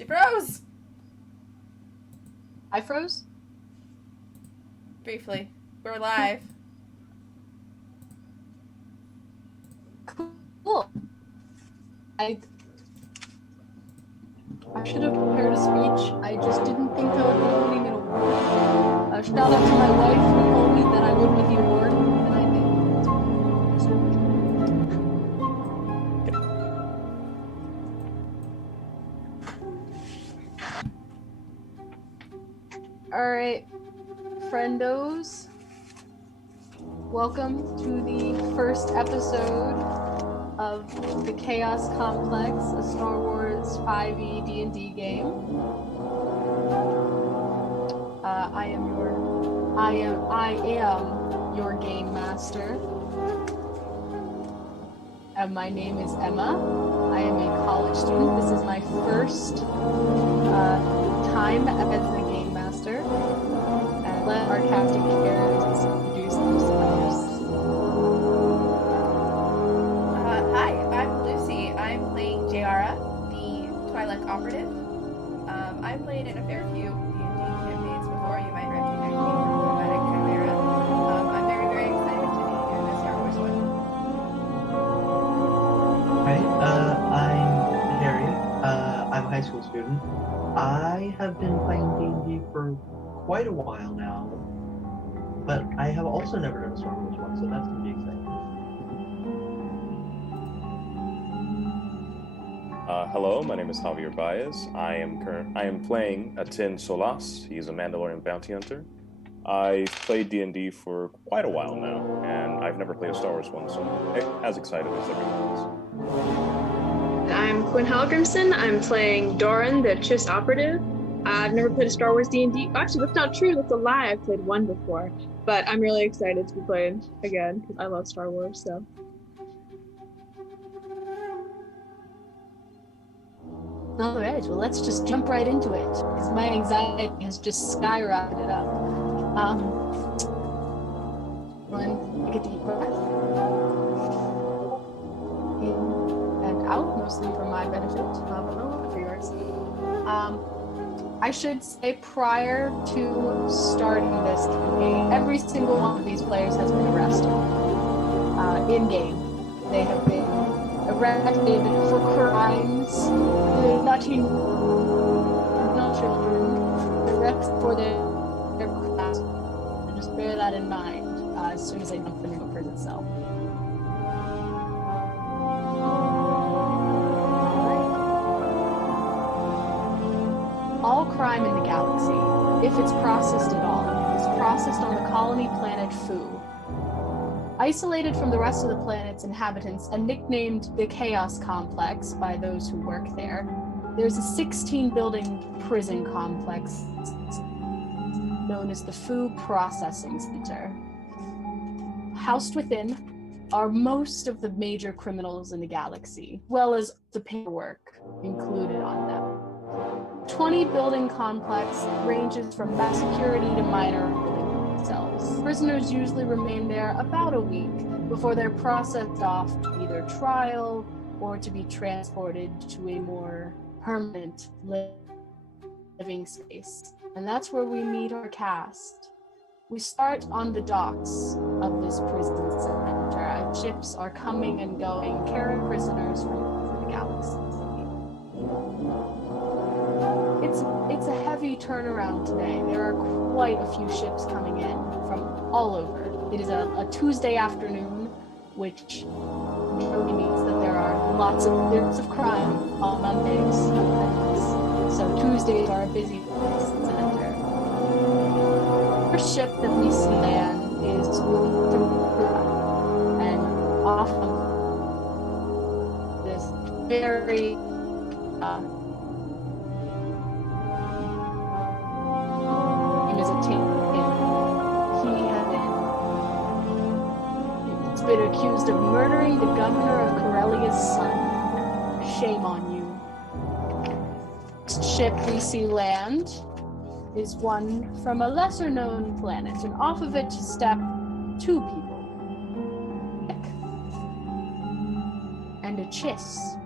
She froze! I froze? Briefly. We're live. Cool. I should have prepared a speech. I just didn't think I would be winning an award. Shout out to my wife who told me that I would win the award, and I did. Alright, friendos. Welcome to the first episode of the Chaos Complex, a Star Wars 5e D&D game. I am your game master. And my name is Emma. I am a college student. This is my first time as the game master. And let our casting characters introduce themselves. Hi, I'm Lucy. I'm playing Jayara, the Twi'lek operative. I've played in a fair few D&D campaigns before. You might recognize me from Nomadic Chimera. I'm very, very excited to be doing the Star Wars one. Hi, I'm Harry. I'm a high school student. I have been playing D&D for quite a while now, but I have also never done a Star Wars one, so that's going to be exciting. Hello, my name is Javier Baez. I am playing Atin Solas. He's a Mandalorian bounty hunter. I've played D&D for quite a while now, and I've never played a Star Wars one, so I'm as excited as everyone else. I'm Quinn Halgrimson. I'm playing Doran, the Chiss operative. I've never played a Star Wars D&D. Actually, that's not true. That's a lie. I've played one before, but I'm really excited to be playing again because I love Star Wars. So. All right, well, let's just jump right into it because my anxiety has just skyrocketed up. Everyone, take a deep breath. In and out, mostly for my benefit, but not for yours. I should say prior to starting this campaign, every single one of these players has been arrested. In-game, they have been arrested for crimes, not children, arrested for their crimes. And just bear that in mind as soon as I dump them in a prison cell. All crime in the galaxy, if it's processed at all, is processed on the colony planet Phu. Isolated from the rest of the planet's inhabitants and nicknamed the Chaos Complex by those who work there, there's a 16-building prison complex known as the Phu Processing Center. Housed within are most of the major criminals in the galaxy, as well as the paperwork included on them. 20-building complex ranges from mass security to minor holding cells. Prisoners usually remain there about a week before they're processed off to either trial or to be transported to a more permanent living space. And that's where we meet our cast. We start on the docks of this prison center. Ships are coming and going, carrying prisoners from the galaxy. It's a heavy turnaround today. There are quite a few ships coming in from all over. It is a Tuesday afternoon, which really means that there are lots of crime on Mondays. So Tuesdays are a busy center. The first ship that we see land is and off of this very been accused of murdering the governor of Corellia's son. Shame on you. Next ship we see land is one from a lesser-known planet, and off of it step two people. Nick and a Chiss.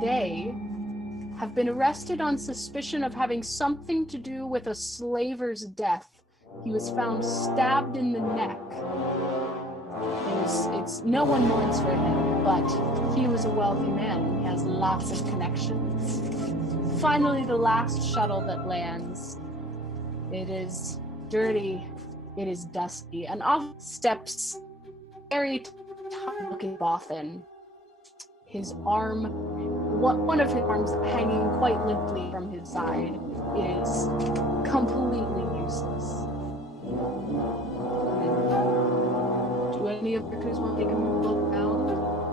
They have been arrested on suspicion of having something to do with a slaver's death. He was found stabbed in the neck. It's no one mourns for him, but he was a wealthy man and he has lots of connections. Finally, the last shuttle that lands. It is dirty, it is dusty, and off steps very tough-looking Bothan. His arm, one of his arms hanging quite limply from his side, is completely useless. Do any of the crews want to take a look around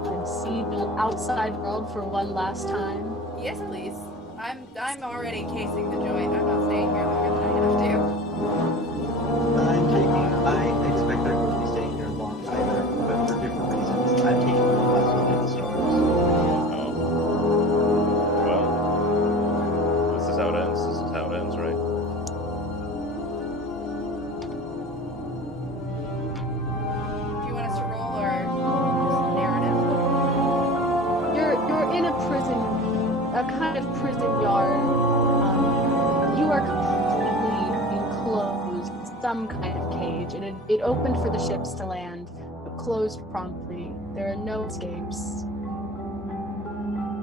and see the outside world for one last time? Yes, please. I'm already casing the joint. I'm not staying here longer than I have to. I expect I won't be staying here long either, but for different reasons. I'm taking one last look at the stars. Well, this is how it ends. This is how it ends, right? Do you want us to roll or just narrative? You're in a prison, a kind of prison yard. You are completely enclosed in some kind of cage, and it opened for the ships to land, but closed promptly. There are no escapes.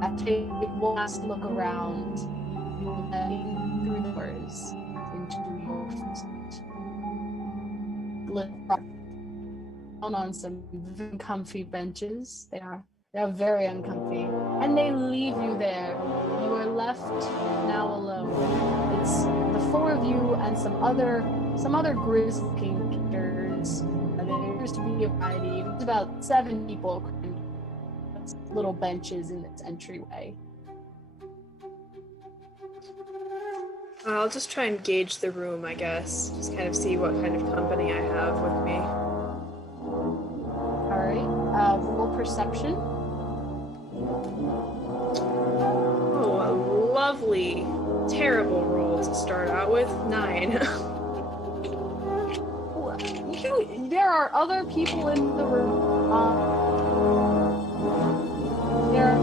After taking one last look around, you will head through the doors into your on some very comfy benches. They are very uncomfy, and they leave you there. You are left now alone. It's the four of you and some other grizz-looking characters. There appears to be a variety. It's about 7 people crammed on little benches in its entryway. I'll just try and gauge the room, I guess. Just kind of see what kind of company I have with me. All right. Roll perception. Oh, a lovely, terrible roll to start out with. 9. There are other people in the room. There are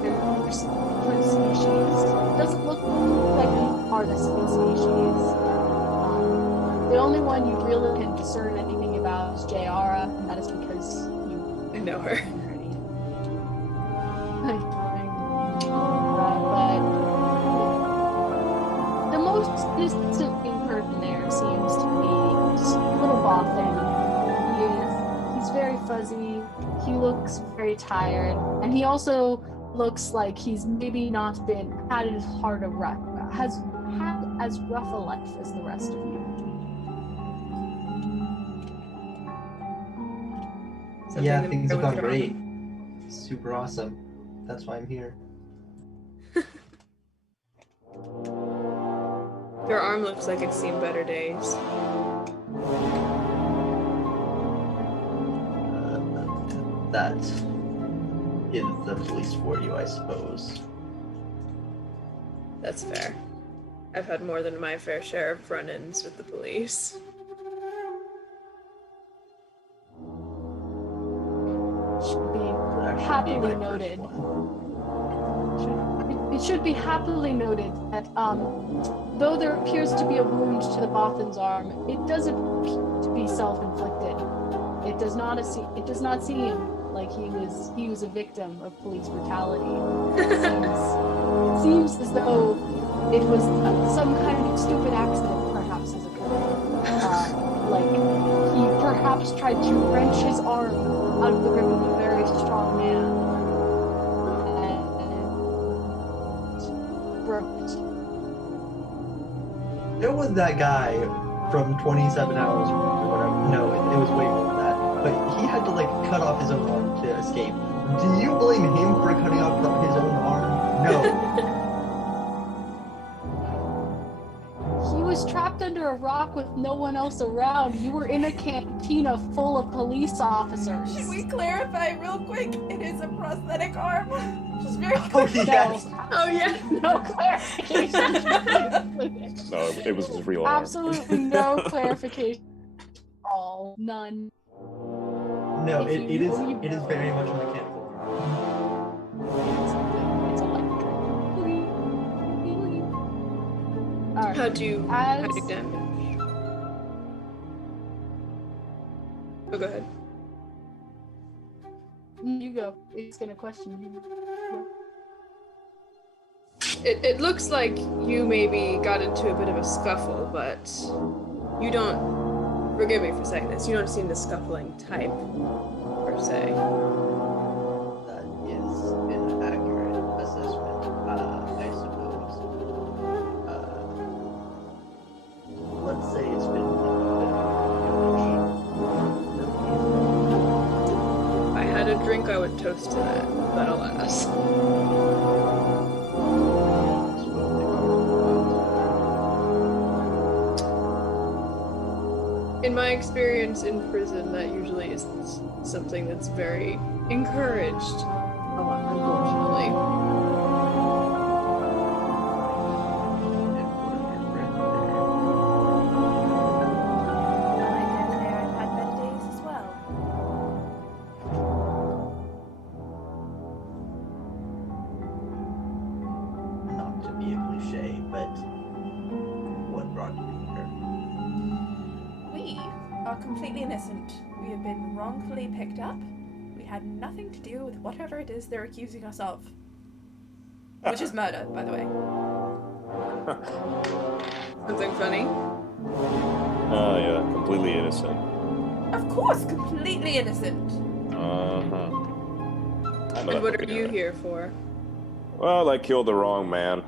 there's different species. It doesn't look like you are the same species. The only one you really can discern anything about is Jayara, and that is because I know her. But the most innocent person there seems to be just a little Bothan. He's very fuzzy. He looks very tired, and he also looks like he's maybe not had as hard a rough, has had as rough a life as the rest of you. Yeah, things have gone great. Super awesome. That's why I'm here. Your arm looks like it's seen better days. That is the police for you, I suppose. That's fair. I've had more than my fair share of run-ins with the police. Should be happily noted. It should be happily noted that though there appears to be a wound to the Bothan's arm, it does appear to be self-inflicted. It does not seem like he was a victim of police brutality. It seems as though it was some kind of stupid accident perhaps has occurred. Like he perhaps tried to wrench his arm out of the grip of a very strong man and broke it. It was that guy from 27 hours or whatever. No, it was way more than that. But he had to cut off his own arm to escape. Do you blame him for cutting off his own arm? No. He was trapped under a rock with no one else around. You were in a cantina full of police officers. Should we clarify real quick? It is a prosthetic arm. Just very Oh, quick. yes. Oh yeah. No clarification. No, it was his real arm. Absolutely no clarification. All none. No, If it you is believe very much a mechanical arm. It's a light drink. Boogie. Boogie. All right. How do you damage? Oh, go ahead. You go. It's gonna question you. It looks like you maybe got into a bit of a scuffle, but you don't. Forgive me for saying this. You don't seem the scuffling type, per se. That is an accurate assessment, I suppose. Let's say it's been If I had a drink, I would toast to that, but alas. In my experience in prison, that usually isn't something that's very encouraged, unfortunately. I dare say I've had better days as well. Not to be a cliche, but what brought you here? We are completely innocent. We have been wrongfully picked up. We had nothing to do with whatever it is they're accusing us of. Which is murder, by the way. Something funny? Oh, yeah, completely innocent. Of course, completely innocent. Uh-huh. And what are you here for? Well, I killed the wrong man.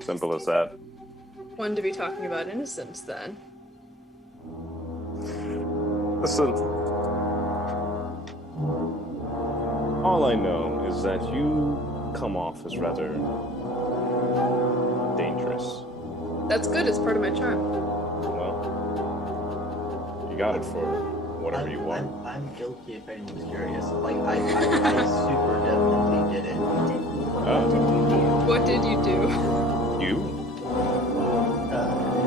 Simple as that. One to be talking about innocence, then. Listen. All I know is that you come off as rather dangerous. That's good, it's part of my charm. Well, you got it for whatever you want. I'm guilty if anyone's curious. Like, I super definitely did it. What did you do? You?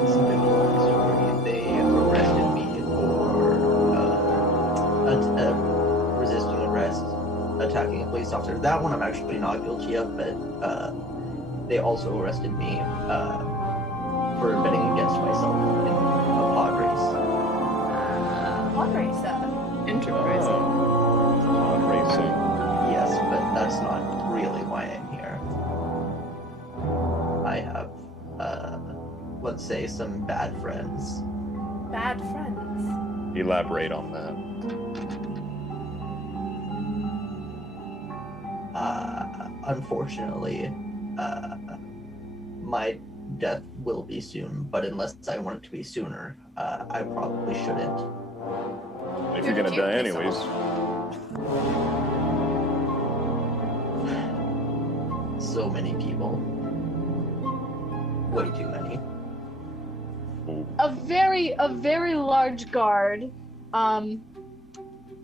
It's a bit of a long story. They arrested me for resisting arrest, attacking a police officer. That one I'm actually not guilty of, but they also arrested me for betting against myself in a pod race. Pod racer. Enterprising. Pod racing. Yes, but that's not really why I'm here. I have, let's say, some bad friends. Bad friends. Elaborate on that. Unfortunately, my death will be soon, but unless I want it to be sooner, I probably shouldn't. If you're gonna die anyways. So many people. Way too many. A very large guard.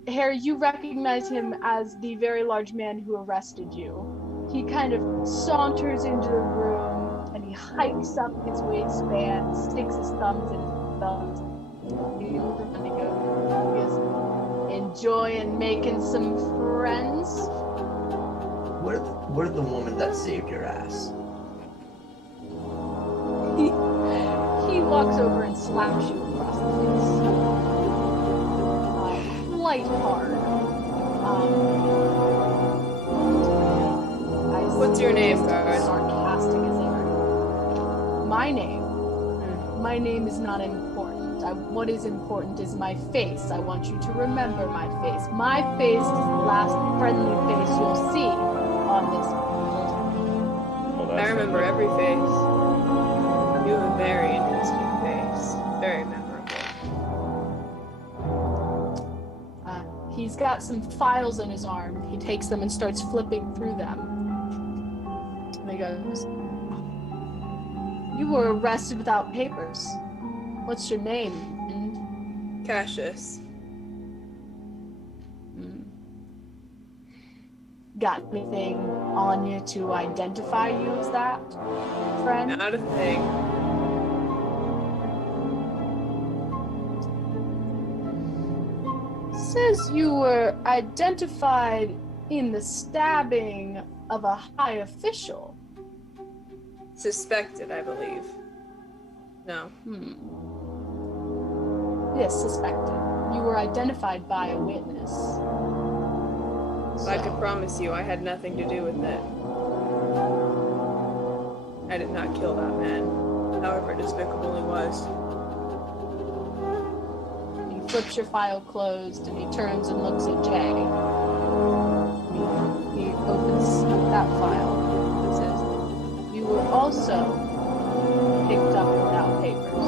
Harry, you recognize him as the very large man who arrested you. He kind of saunters into the room and he hikes up his waistband, sticks his thumbs in his thumbs. He goes, enjoying making some friends. We're the woman that saved your ass. He walks over and slaps you across the face. Quite hard. What's your name, guard? Sarcastic as ever. My name? My name is not important. What is important is my face. I want you to remember my face. My face is the last friendly face you'll see on this world. Well, I remember every face. You have a very interesting face. Very memorable. He's got some files on his arm. He takes them and starts flipping through them. And he goes, you were arrested without papers. What's your name? Cassius. Got anything on you to identify you as that, friend? Not a thing. Says you were identified in the stabbing of a high official. Suspected, I believe. No. Yes, suspected. You were identified by a witness. So I could promise you I had nothing to do with it. I did not kill that man, however despicable he was. He flips your file closed and he turns and looks at Jay. He opens that file. It says, "You were also picked up without papers."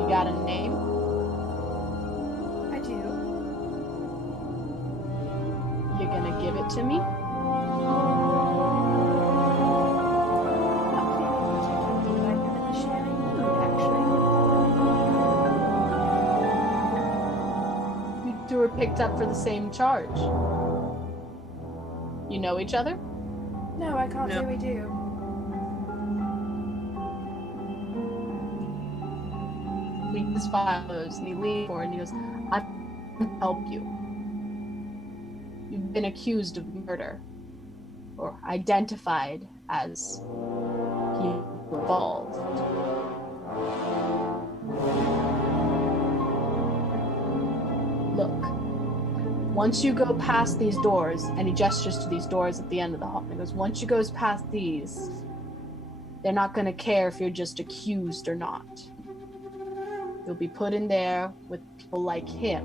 You got a name? I do. You're gonna give it to me? Not feeling particularly like I'm in the sharing mood, actually. You two were picked up for the same charge. You know each other? No, I can't No. say we do. His file goes and he leans forward and he goes, "I can help you. You've been accused of murder or identified as involved. Look, once you go past these doors," and he gestures to these doors at the end of the hall, he goes, "once you go past these, they're not going to care if you're just accused or not. You'll be put in there with people like him,"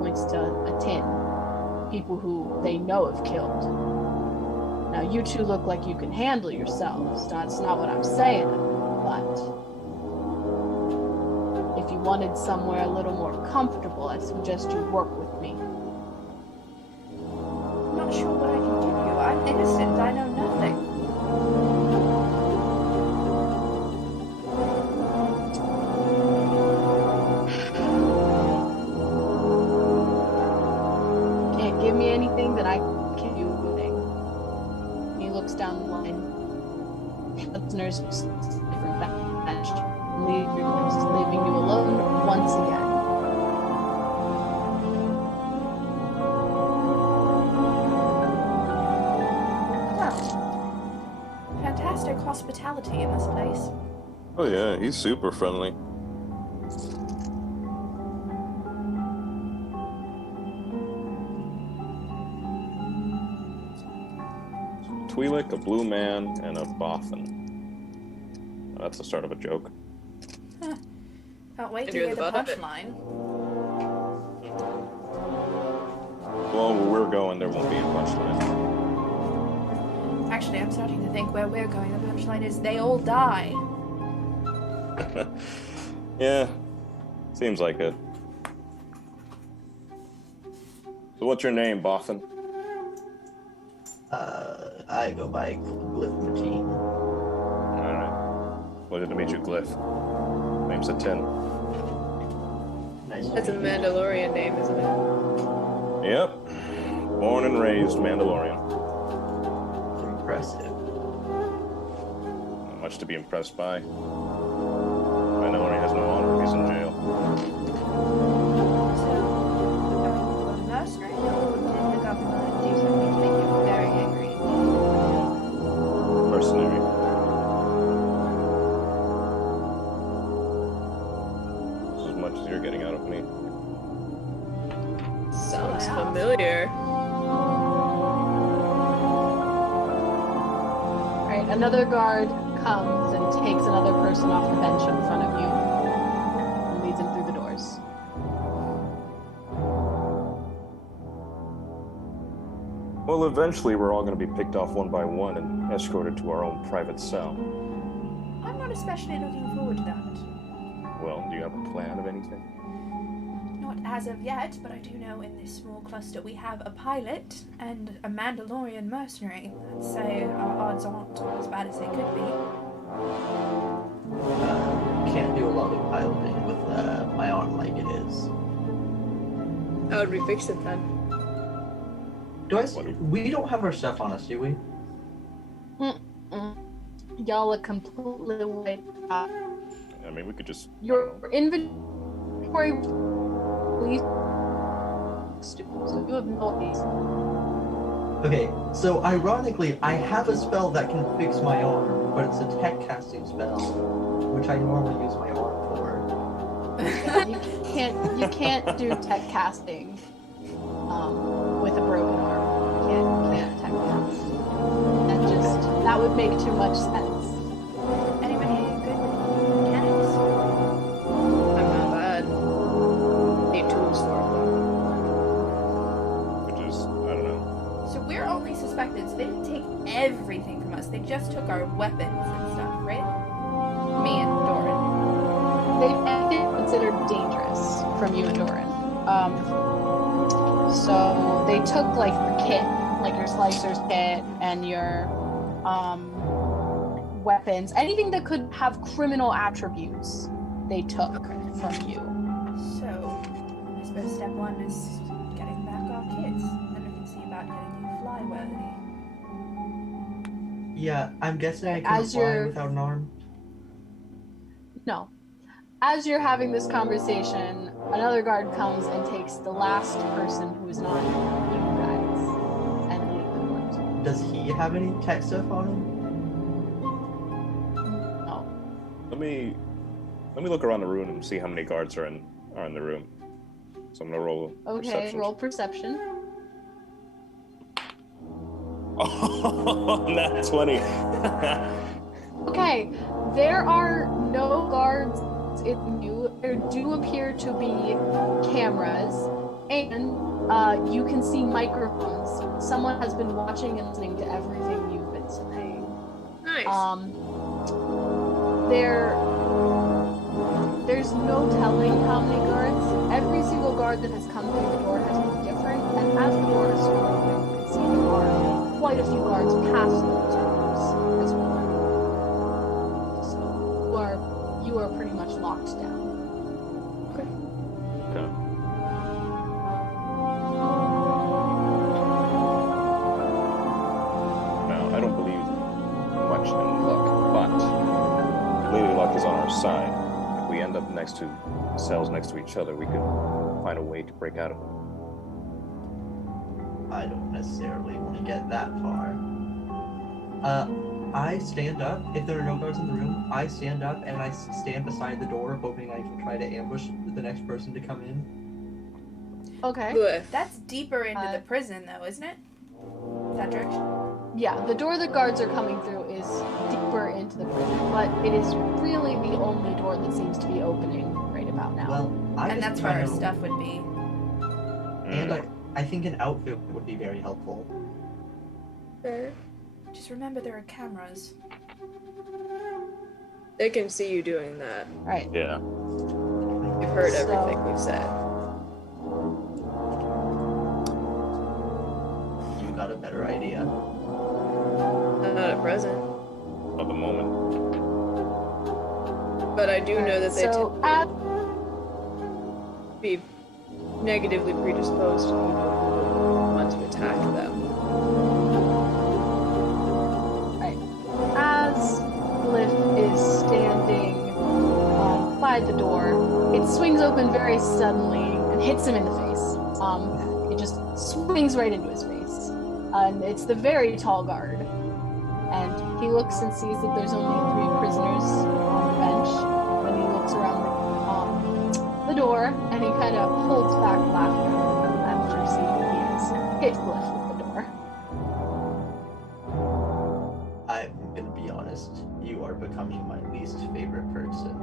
points to a tin, "people who they know have killed. Now you two look like you can handle yourselves. That's not what I'm saying, but if you wanted somewhere a little more comfortable, I suggest you work with me." I'm not sure what I can give you. I'm innocent. I know nothing. Can't give me anything that I can do anything. He looks down the line. Listeners different bench, leaving you alone once again. Well, fantastic hospitality in this place. Oh yeah, he's super friendly. Twi'lek, a blue man, and a Bothan. That's the start of a joke. Can't wait And to you're hear the the butt of it. punchline. Well, where we're going, there won't be a punchline. Actually, I'm starting to think where we're going. The punchline is they all die. Yeah, seems like it. So what's your name, Bothan? I go by Glyph Routine. Alright. Pleasure to meet you, Glyph. Name's a Tin. Nice That's a to meet you. Mandalorian name, isn't it? Yep. Born and raised Mandalorian. Impressive. Not much to be impressed by. Mandalorian has no honor. He's in jail. So, are you a mercenary, or did the government do something to make you very angry? Mercenary. This is as much as you're getting out of me. Sounds Wow. familiar. Right, another guard comes and takes another person off the bench in front of you and leads him through the doors. Well, eventually we're all going to be picked off one by one and escorted to our own private cell. I'm not especially looking forward to that. Well, do you have a plan of anything? Not as of yet, but I do know in this small cluster we have a pilot and a Mandalorian mercenary. I'd say our odds aren't as bad as they could be. Can't do a lot of piloting with my arm like it is. How would we fix it then? We don't have our stuff on us, do we? Y'all are completely wiped out. I mean, we could just... Your inventory police. So you have no idea. Okay, so ironically, I have a spell that can fix my arm, but it's a tech casting spell, which I normally use my arm for. Yeah, you can't do tech casting with a broken arm. You can't tech cast. That would make too much sense. Anybody good with mechanics? I'm not bad. Need tools for Which is, I don't know. So we're only suspected, so they didn't take everything from us. They just took our weapons and stuff, right? Me and Doran. They've been considered dangerous from you and Doran. So they took like your kit, like your slicer's kit and your weapons, anything that could have criminal attributes. They took from you. So I suppose step one is getting back our kits. Then we can see about getting you fly-worthy. Yeah, I'm guessing I can As fly you're- without an arm. No. As you're having this conversation, another guard comes and takes the last person who is not you guys and leaves the doors. Does he have any tech stuff on him? No. Let me look around the room and see how many guards are in the room. So I'm gonna roll Okay, perception. roll perception. Oh, nat 20. Okay, there are no guards in you. There do appear to be cameras, and you can see microphones. Someone has been watching and listening to everything you've been saying. Nice. There's no telling how many guards. Every single guard that has come through the door has been different, and as the door is open, you can see there are quite a few guards past those doors as well. So you are pretty much locked down. Okay. Now, I don't believe much in luck, but Lady Luck is on our side. If we end up next to cells next to each other, we could find a way to break out of them. I don't necessarily want to get that far. I stand up. If there are no guards in the room, I stand up and I stand beside the door, hoping I can try to ambush the next person to come in. Okay. Good. That's deeper into the prison, though, isn't it? That direction. Yeah, the door the guards are coming through is deeper into the prison, but it is really the only door that seems to be opening right about now. Well, And that's where our stuff would be. And I think an outfit would be very helpful. Fair. Just remember there are cameras. They can see you doing that. Right. Yeah. You've heard So- everything we've said. You got a better idea. Not at present. At the moment. But I do know that they So, tend to be negatively predisposed to people who want to attack them. as Glyph is standing by the door, it swings open very suddenly and hits him in the face. It just swings right into his face. And it's the very tall guard. And he looks and sees that there's only 3 prisoners on the bench. And he looks around the door and he kind of holds back laughter after seeing that he has hit Glyph with the door. I'm gonna be honest. You are becoming my least favorite person.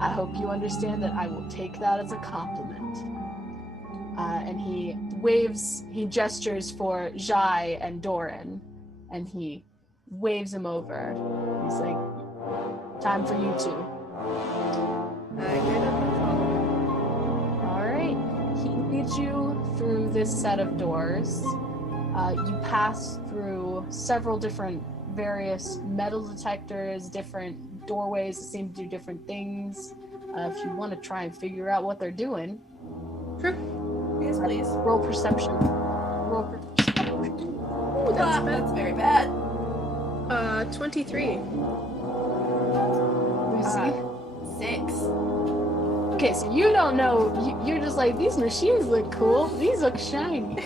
I hope you understand that I will take that as a compliment. And he gestures for Jai and Doran, and he waves him over. He's like, time for you two. I get up and follow. All right. He leads you through this set of doors. You pass through several different various metal detectors, different doorways that seem to do different things. If you want to try and figure out what they're doing, Sure. Yes, please. roll perception. Roll perception. Ooh, that's very bad. 23. Lucy. 6. Okay, so you don't know. You're just like, these machines look cool. These look shiny.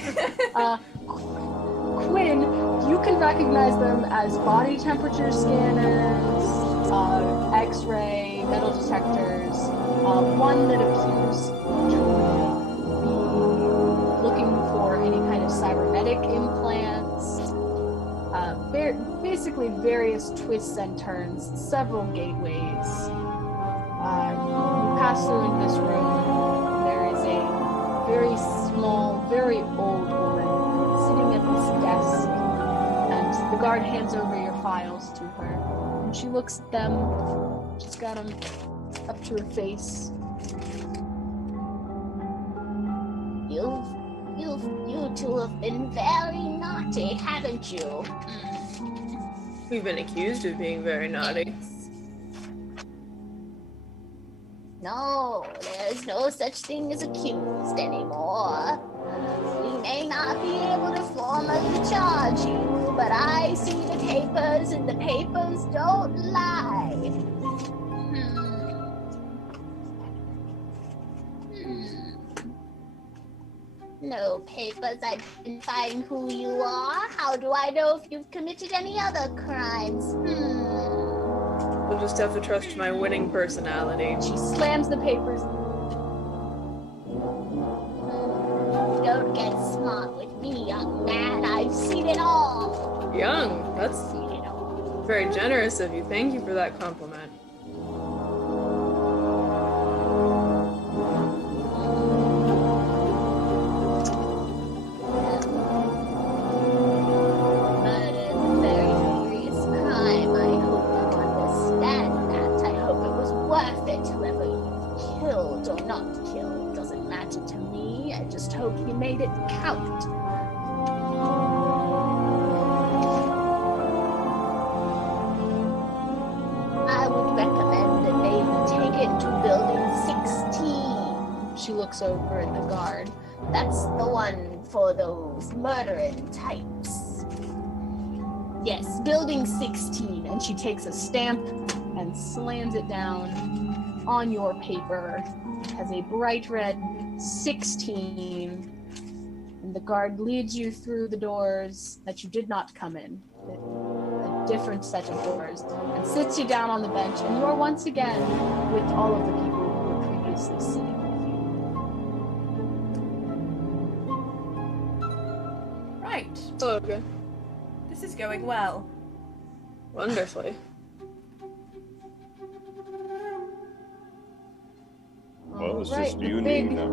Quinn, you can recognize them as body temperature scanners, X-ray, metal detectors. One that appears to be looking for any kind of cybernetic implants. Basically various twists and turns, several gateways. You pass through in this room. There is a very small, very old woman sitting at this desk, and the guard hands over your files to her, and she looks at them. She's got them up to her face. You two have been very naughty, haven't you? We've been accused of being very naughty. No, there's no such thing as accused anymore. We may not be able to formally charge you, but I see the papers and the papers don't lie. No papers identifying who you are. How do I know if you've committed any other crimes? We'll just have to trust my winning personality. She slams the papers. Don't get smart with me, young man. I've seen it all. Young, that's Seen it all. very generous of you. Thank you for that compliment. Murder is a very serious crime. I hope you understand that. I hope it was worth it. Whoever you killed or not killed doesn't matter to me. I just hope you made it count. I would recommend that they be taken to building 16. She looks over at the guard. That's the one for those murdering types. Yes, building 16. And she takes a stamp and slams it down on your paper. It has a bright red 16. And the guard leads you through the doors that you did not come in. A different set of doors. And sits you down on the bench. And you are once again with all of the people who were previously sitting with you. Right. Oh, okay. This is going well. Wonderfully. Well, it's Alright, just the you and big- me now.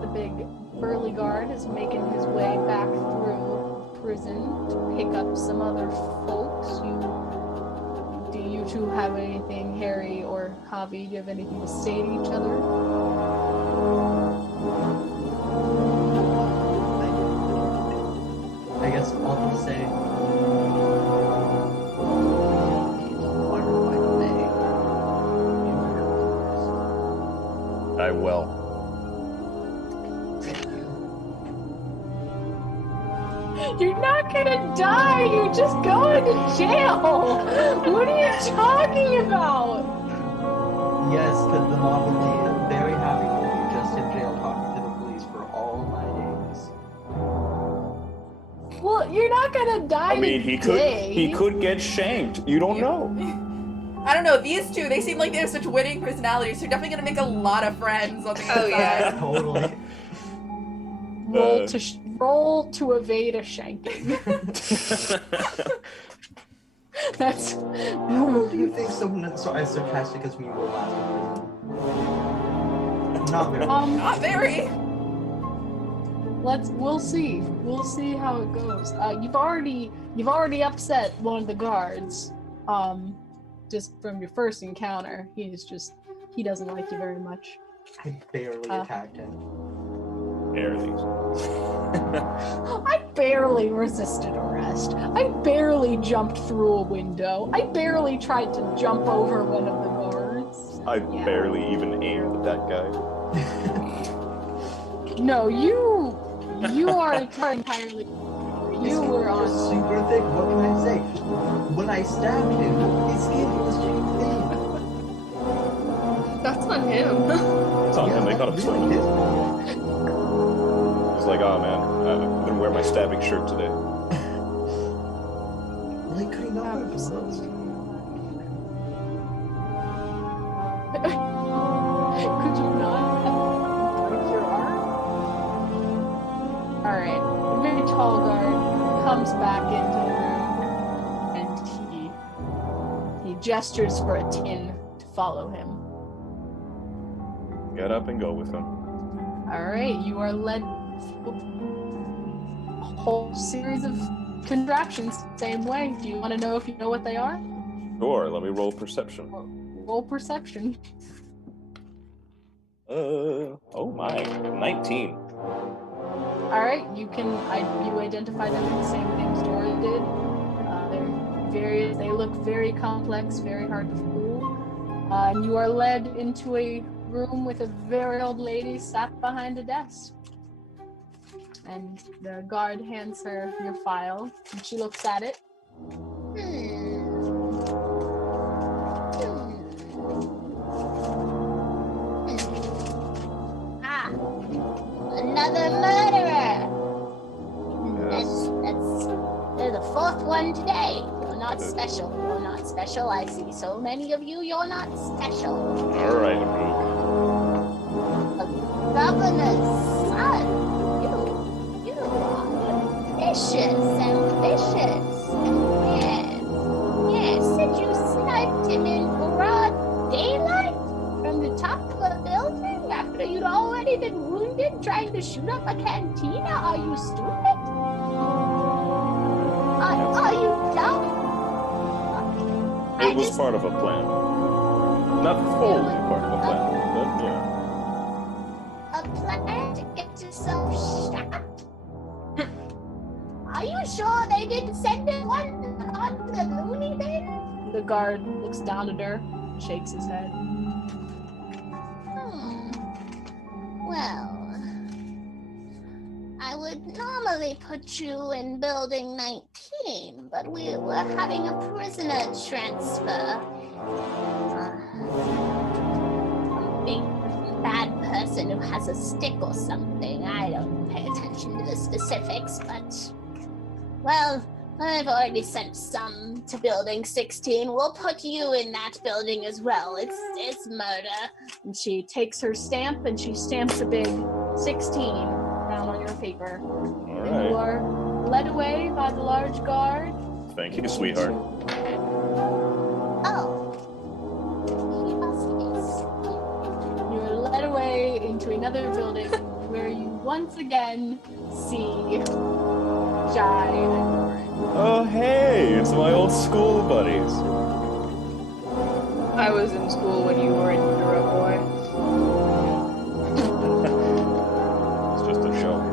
The big burly guard is making his way back through prison to pick up some other folks. Do you two have anything, Harry or Javi? Do you have anything to say to each other? I guess I'll just say. Wonder by the way. I will. Thank you. You're not gonna die! You're just going to jail! What are you talking about? Yes, because the mob will be very happy with you just in jail talking to the police for all my days. Well, you're not gonna die I mean, he today. could get shanked. You don't know. I don't know, these two, they seem like they have such winning personalities. They're definitely gonna make a lot of friends on the Oh, yeah. inside. Totally. Roll to evade a shanking. That's. How long do you think someone so as sarcastic as me will last in prison? Not very. Not very. We'll see. We'll see how it goes. You've already upset one of the guards. Just from your first encounter, he doesn't like you very much. I barely attacked him. Barely. I barely resisted arrest. I barely jumped through a window. I barely tried to jump over one of the guards. I Yeah. barely even aimed at that guy. No, you are entirely. You were on. Super thick. What can I say? When I stabbed him, his skin was changed. That's on him. It's on him. They caught him Really swimming. his fault. He's like, oh man, I'm gonna wear my stabbing shirt today. Like, could he not have done this? Could you not break your arm? Alright, the very tall guard comes back into the room and he gestures for a tin to follow him. Get up and go with him. Alright, you are led through a whole series of contraptions, same way. Do you want to know if you know what they are? Sure, let me roll perception. Roll perception. Oh my, 19. Alright, you identify them the same things Dora did. They look very complex, very hard to fool. And you are led into a room with a very old lady sat behind a desk. And the guard hands her your file, and she looks at it. Another murderer. They're the fourth one today. You're not special. You're not special. I see so many of you. You're not special. All right, Rook. A governor's son. You are vicious and vicious. Yes. Said you sniped him in broad daylight from the top of a building after you'd already been wounded trying to shoot up a cantina. Are you stupid? Are you dumb? It was part of a plan. Not fully part of a plan, but yeah. A plan to get yourself shot? Are you sure they didn't send it on the loony bin? The guard looks down at her, shakes his head. Well, I would normally put you in building 19, but we're having a prisoner transfer. A big bad person who has a stick or something. I don't pay attention to the specifics, but well, I've already sent some to building 16. We'll put you in that building as well. It's murder. And she takes her stamp and she stamps a big 16 down on your paper. All And you right. are led away by the large guard. Thank you, sweetheart. Oh. He must You are led away into another building where you once again see Jai and Doran. Oh, hey, it's my old school buddies. I was in school when you were in Europe, boy. It's just a joke.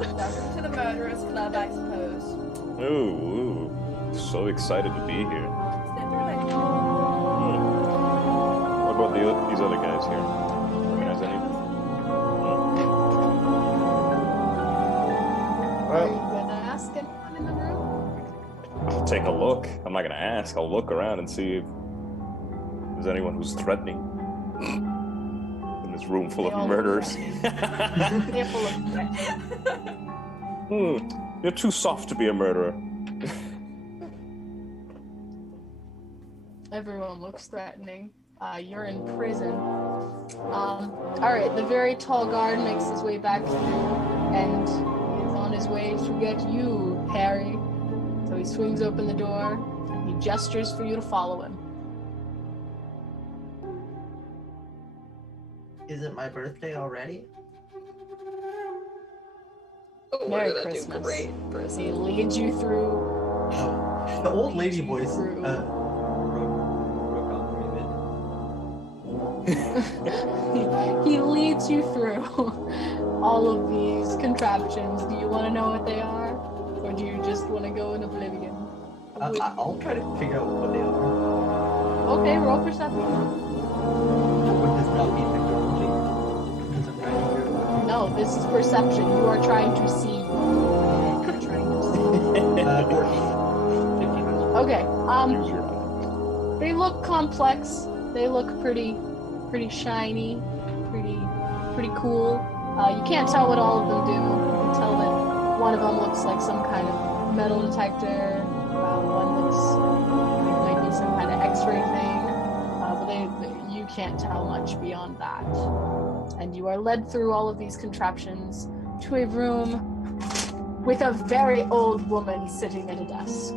Welcome to the Murderers Club, I suppose. Ooh, so excited to be here. Stand through it. What about these other guys here? Recognize any? Are you gonna ask anyone in the room? I'll take a look. I'm not gonna ask. I'll look around and see if there's anyone who's threatening in this room full They all of look murderers. They're full of threats. You're too soft to be a murderer. Everyone looks threatening. You're in prison. All right, the very tall guard makes his way back through, and he is on his way to get you, Harry. So he swings open the door, and he gestures for you to follow him. Is it my birthday already? Oh, Merry what did I do? Christmas. Great He present. leads you through. Oh, the old lady voice. True. Broke off for me. He leads you through all of these contraptions. Do you want to know what they are, or do you just want to go in oblivion? I'll try to figure out what they are. Okay, roll perception. Would this not be technology? Because I'm trying to figure it out. No, this is perception. You are trying to see Use your own. They look complex. They look pretty shiny, pretty cool. You can't tell what all of them do. You can tell that one of them looks like some kind of metal detector. One looks like maybe some kind of X-ray thing. But you can't tell much beyond that. And you are led through all of these contraptions to a room with a very old woman sitting at a desk.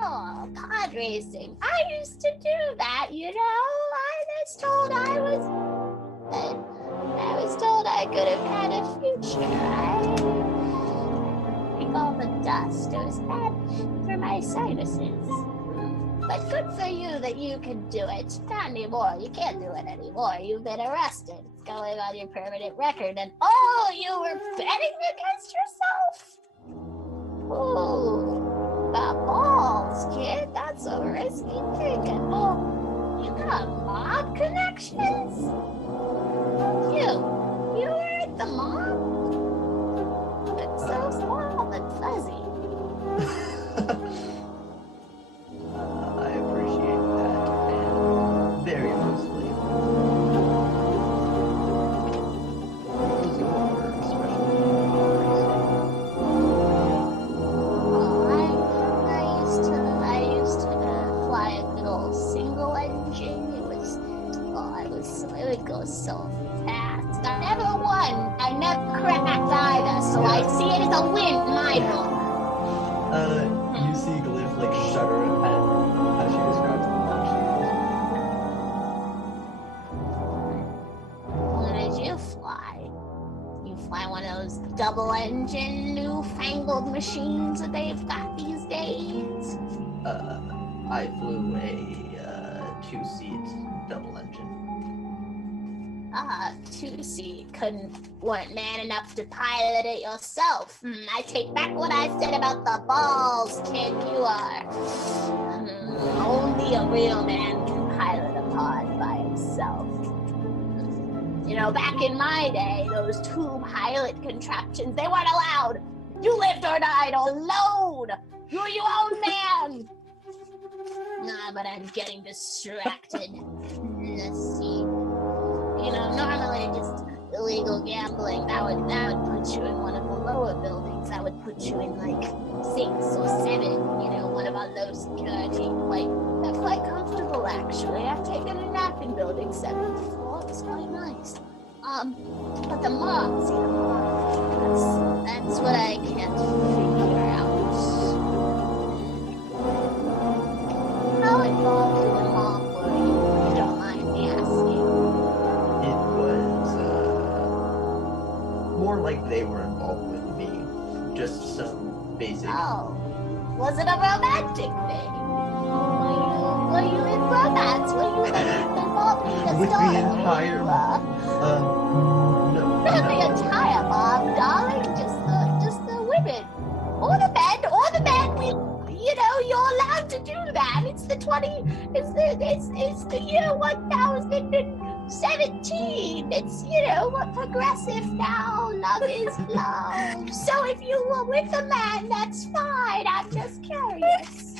Oh, pod racing. I used to do that, you know? I was told I could have had a future. I think all the dust. It was bad for my sinuses. But good for you that you can do it. Not anymore. You can't do it anymore. You've been arrested. It's going on your permanent record. And oh, you were betting against yourself? Ooh, got balls, kid. That's a risky thing. And oh, you got mob connections? You were at the mob? It's so small and fuzzy. I appreciate that, and very mostly. What was your specialty? I used to fly a good old single engine. It would go so fast. I never won. I never cracked either, so I see it as a win in my book. You see Glyph like shudder at how she describes the launch. What did you fly? You fly one of those double-engine, newfangled machines that they've got these days? I flew a two-seat double engine. Two-seat. Weren't man enough to pilot it yourself. I take back what I said about the balls, kid. You are. Only a real man can pilot a pod by himself. You know, back in my day, those two pilot contraptions, they weren't allowed. You lived or died alone. You're your own man. Nah, but I'm getting distracted. Let's see. You know, normally just illegal gambling, that would put you in one of the lower buildings. That would put you in like 6 or 7, you know, one of our low security. They're quite comfortable actually. I've taken a nap in building 7 before. It's quite nice. But the mob, see the mob. That's what I can't figure out. How involved in the mob were you, if you don't mind me asking? It was more like they were involved with me. Just some basic. Oh, was it a romantic thing? Were you in romance? Were you involved in the With the story? entire no. Not the entire mob, darling. Just the women, or the men. You know, you're allowed to do that. It's the year 1017. It's, you know, what progressive now. Love is love. So if you were with a man, that's fine. I'm just curious.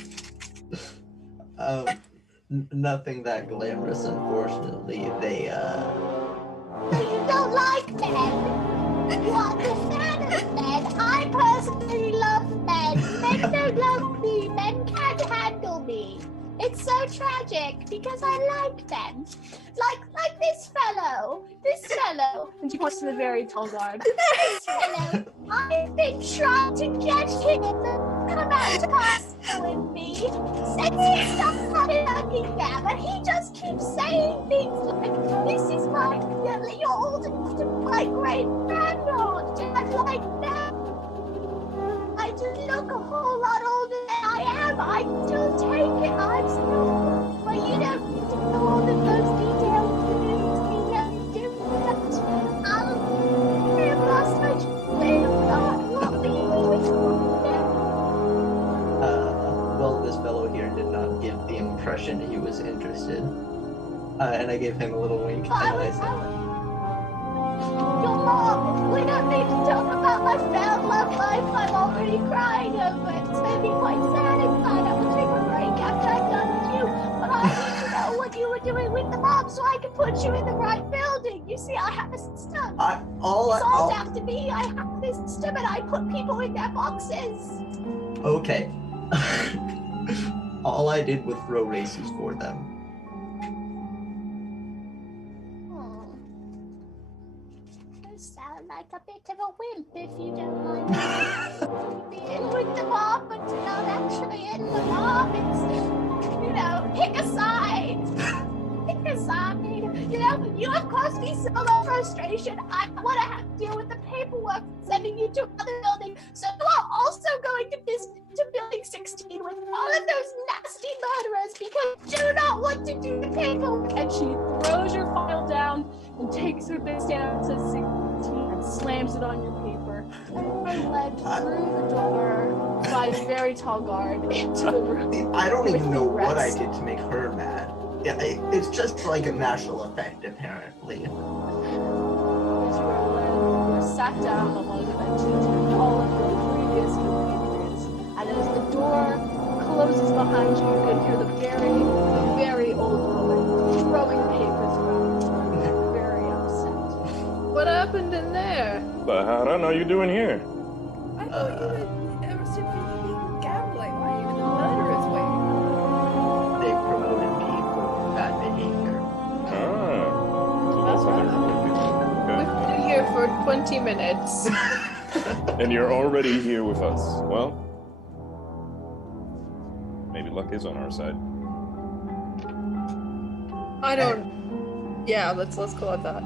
Nothing that glamorous, unfortunately. They So you don't like men? You are the fan of men. I personally love men. Men don't love me. Men can't handle me. It's so tragic because I like them. Like this fellow. And she points to the very tall guard. This fellow. I've been trying to get him to come out to pass with me since he started looking there, but he just keeps saying things like, this is my, your older, my great grandma, just like that. I just look a whole lot older than I am. I still take it. I'm still, but you don't need to know all of those details. You do that. I have lost my train of thought. What were you doing? well, this fellow here did not give the impression he was interested. And I gave him a little wink, and then I said, Your mom! We don't need to talk about my failed love life. I'm already crying over it. It's made me quite sad inside. I will take a break after I'm done with you. But I need to know what you were doing with the mom so I can put you in the right building. You see, I have a system. It's all down to me. I have this system and I put people in their boxes. Okay. All I did was throw races for them. Oh. You sound like a bit of a wimp if you don't mind. Being with the mob, but you're not actually in the mob. It's, pick a side. Pick a side. You have caused me so much frustration. I don't want to have to deal with the paperwork sending you to another building. So you are also going to visit to building 16 with all of those nasty murderers because you do not want to do the paperwork. And she throws your file down and takes her big stamp that says 16 and slams it on your paper. And led through the door by a very tall guard into the room. I don't even know what I rest. did to make her mad. Yeah, it's just like a natural effect, apparently. As you are sat down among the benches with all of your previous companions, and as the door closes behind you, you can hear the very old woman throwing papers around, very upset. What happened in there? The hell are you doing here? I thought you were arrested for illegal gambling. Why are you in the murderer's wing? They promoted me for bad behavior. So that's how they're We've been here for 20 minutes. okay. And you're already here with us. Well, maybe luck is on our side. I don't. Yeah, let's call it that.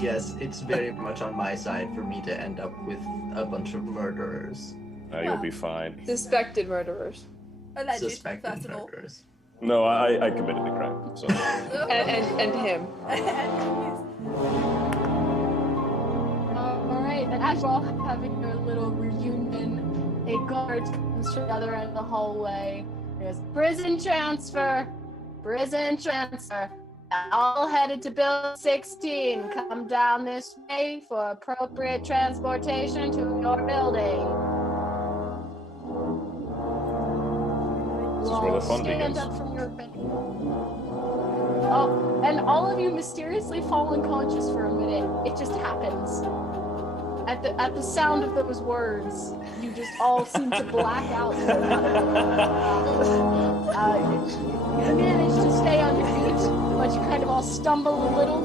Yes, it's very much on my side for me to end up with a bunch of murderers. You'll be fine. Suspected murderers. Alleged, Suspected first of all. murderers. No, I committed the crime. So And him. All right, and as you're all having your little reunion, a guard comes from the other end of the hallway. There's prison transfer. All headed to Bill 16. Come down this way for appropriate transportation to your building. This is where the fun Stand begins. up from your bed. Oh, and all of you mysteriously fall unconscious for a minute. It just happens. At the sound of those words, you just all seem to black out. You manage to stay on your feet, but you kind of all stumble a little,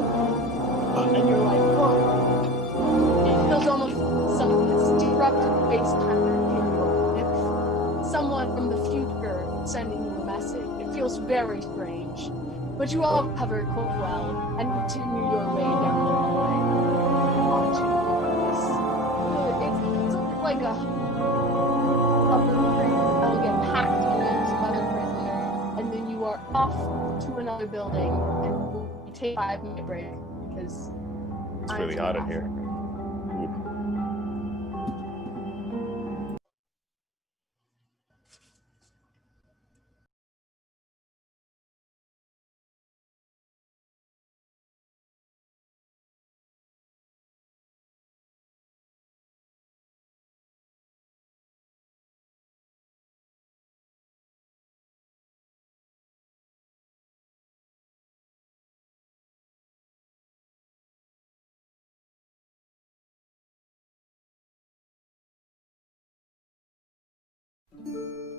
and you're like, whoa. It feels almost some of this disrupted space time continuum. If someone from the future is sending you a message, it feels very strange. But you all recover quite well and continue your way down the hallway onto this. It's sort of like a room all get packed in with some other prisoners, and then you are off to another building, and you take a 5-minute break because It's really hot in here. Ooh.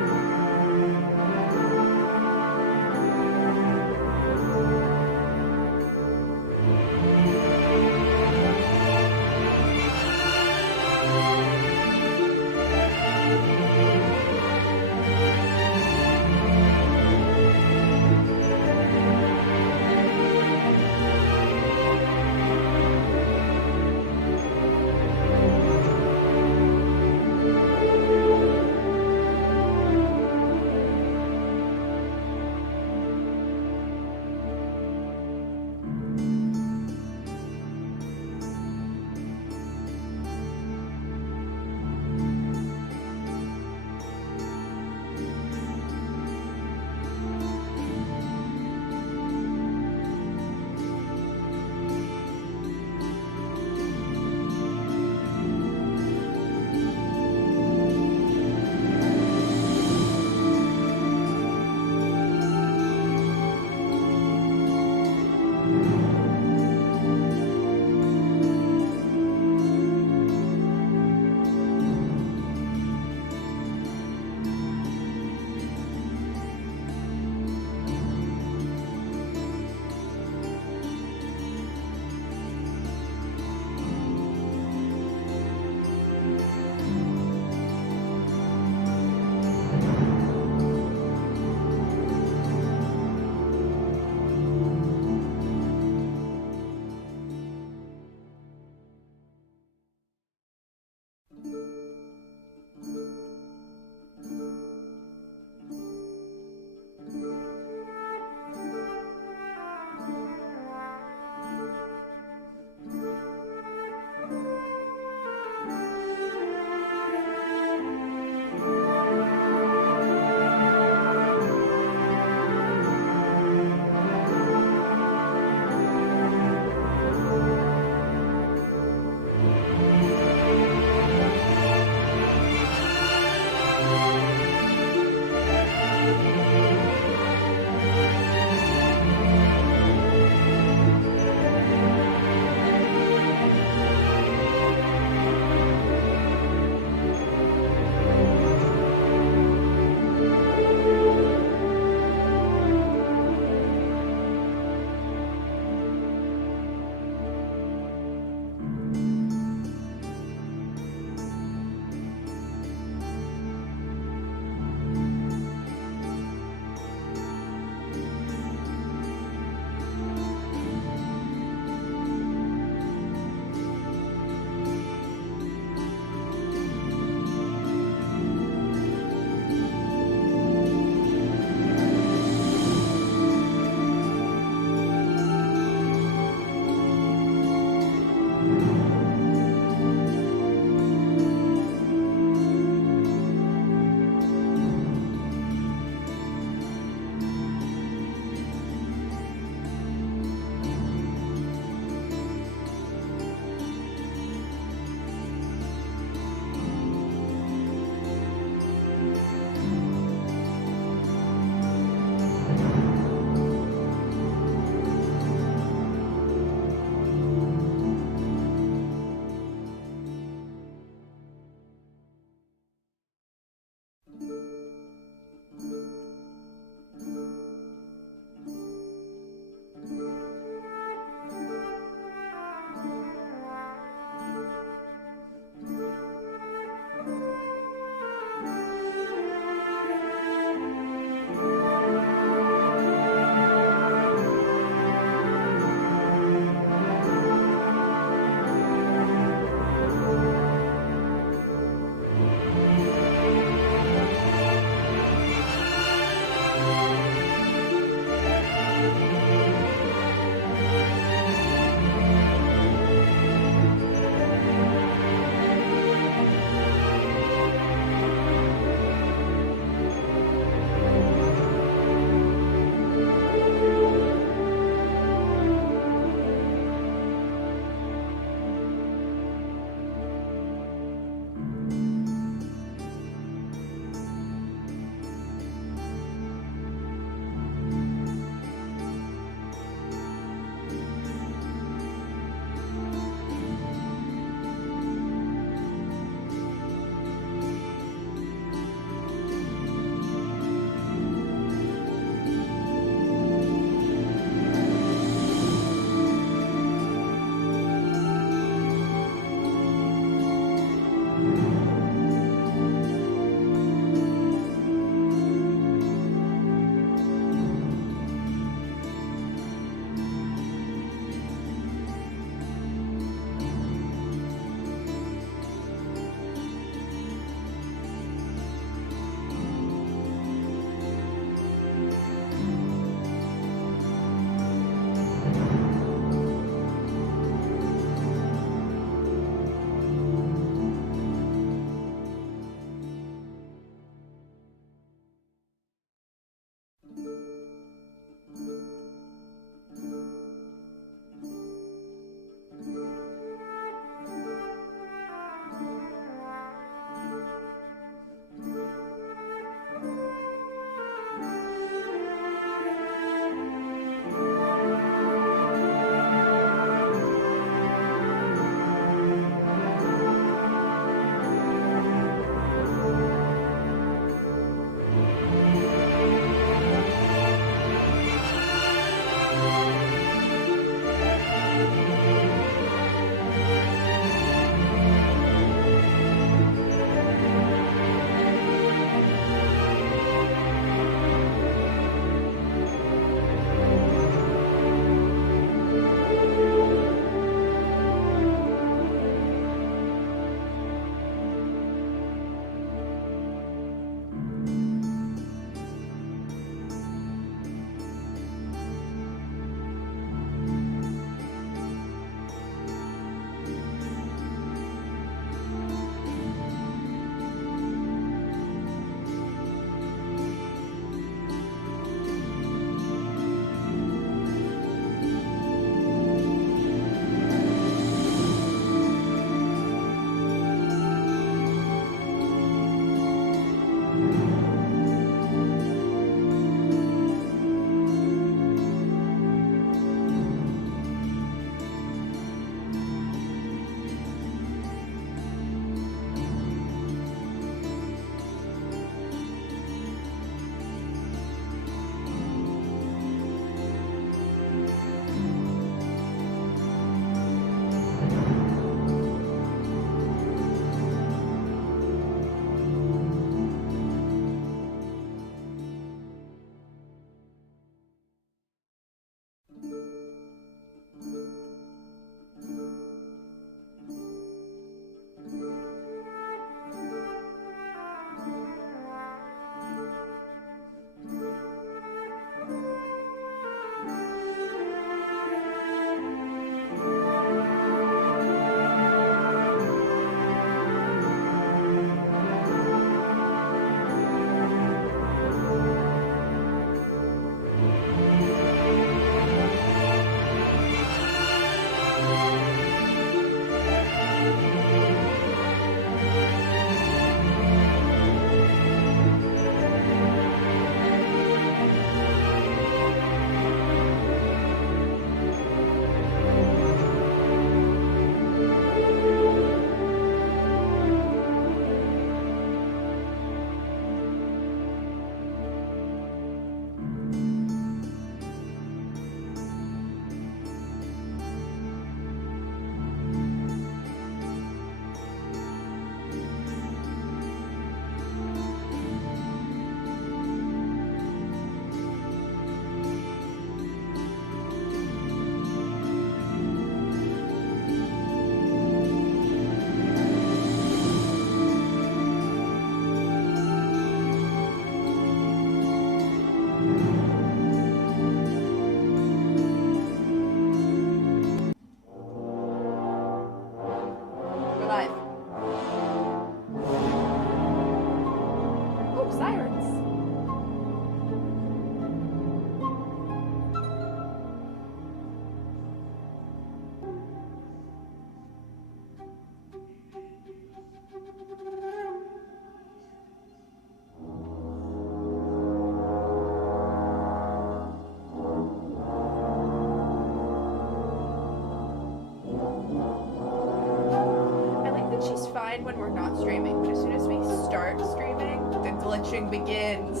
suffering begins.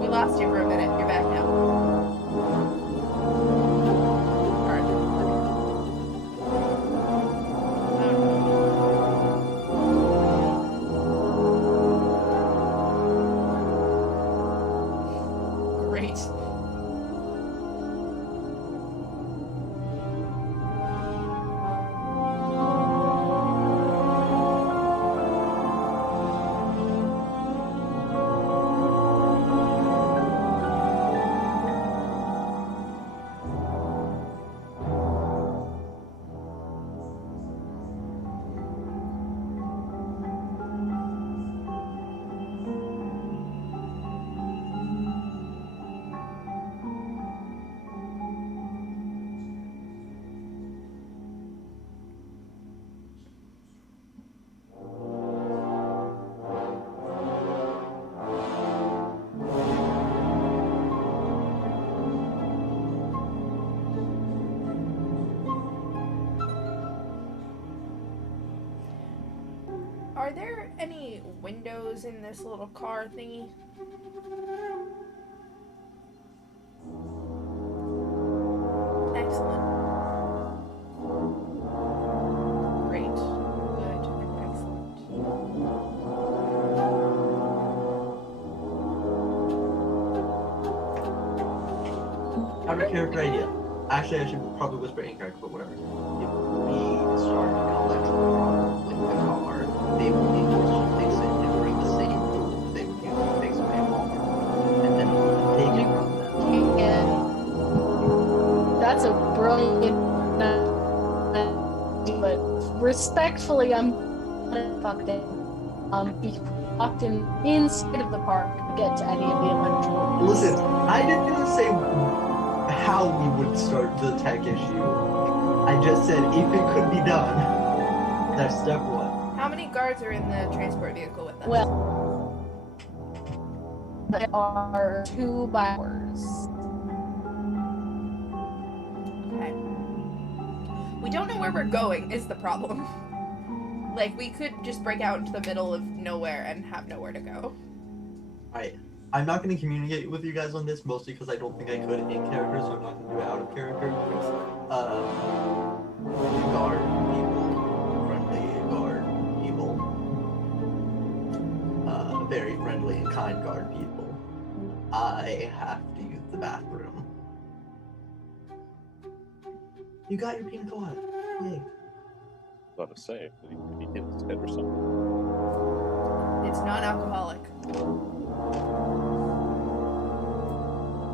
We lost you for a minute. You're back now. Alright. Great. Are there any windows in this little car thingy? Excellent. Great. Good and excellent. Out of character idea. Actually, I should probably whisper in character, but whatever. If we start an electrical problem with the car, they would be forced to fix it and bring the same tools they would use to fix my car. And then take it from them. And that's a brilliant. But respectfully, I'm gonna fuck it. Be locked inside of the park to get to any of the electrical. Listen, I didn't say how we would start the tech issue. I just said if it could be done. That's step one. How many guards are in the transport vehicle with us? Well, there are 2 bywers. Okay. We don't know where we're going is the problem. Like, we could just break out into the middle of nowhere and have nowhere to go. Alright. I'm not going to communicate with you guys on this, mostly because I don't think I could in character, so I'm not going to do it out of character. Guard people. Friendly guard people. Very friendly and kind guard people. I have to use the bathroom. You got your pina colada. Yay. About to say, did he hit his head or something? It's non-alcoholic.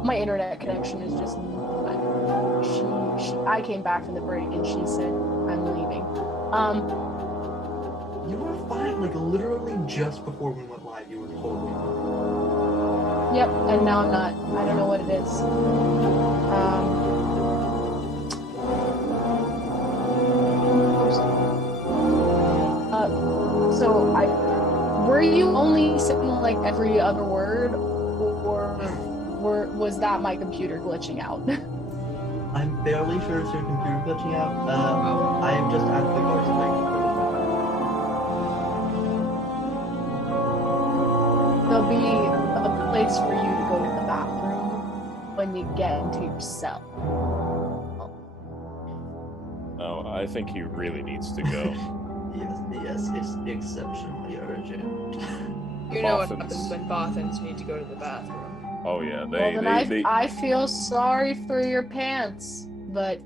My internet connection is just. I came back from the break and she said, I'm leaving. You were fine, like literally just before we went live, you were totally fine. Yep, and now I'm not. I don't know what it is. So were you only saying like every other word, or was that my computer glitching out? I'm fairly sure it's your computer glitching out. I am just at the guards effect. There'll be a place for you to go to the bathroom when you get into your cell. Oh, I think he really needs to go. Yes, it's exceptionally urgent. You know what Bothans. happens when Bothans need to go to the bathroom. Oh yeah, I feel sorry for your pants, but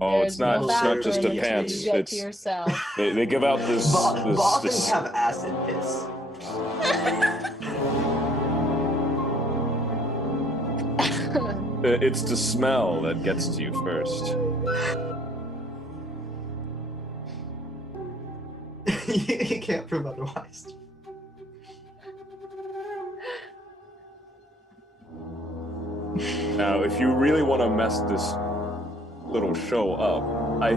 Oh, it's not. no It's not just a bathroom until pants. You get It's to your cell. they give out this. Bothans have acid piss. It's the smell that gets to you first. You can't prove otherwise. Now, if you really want to mess this little show up, I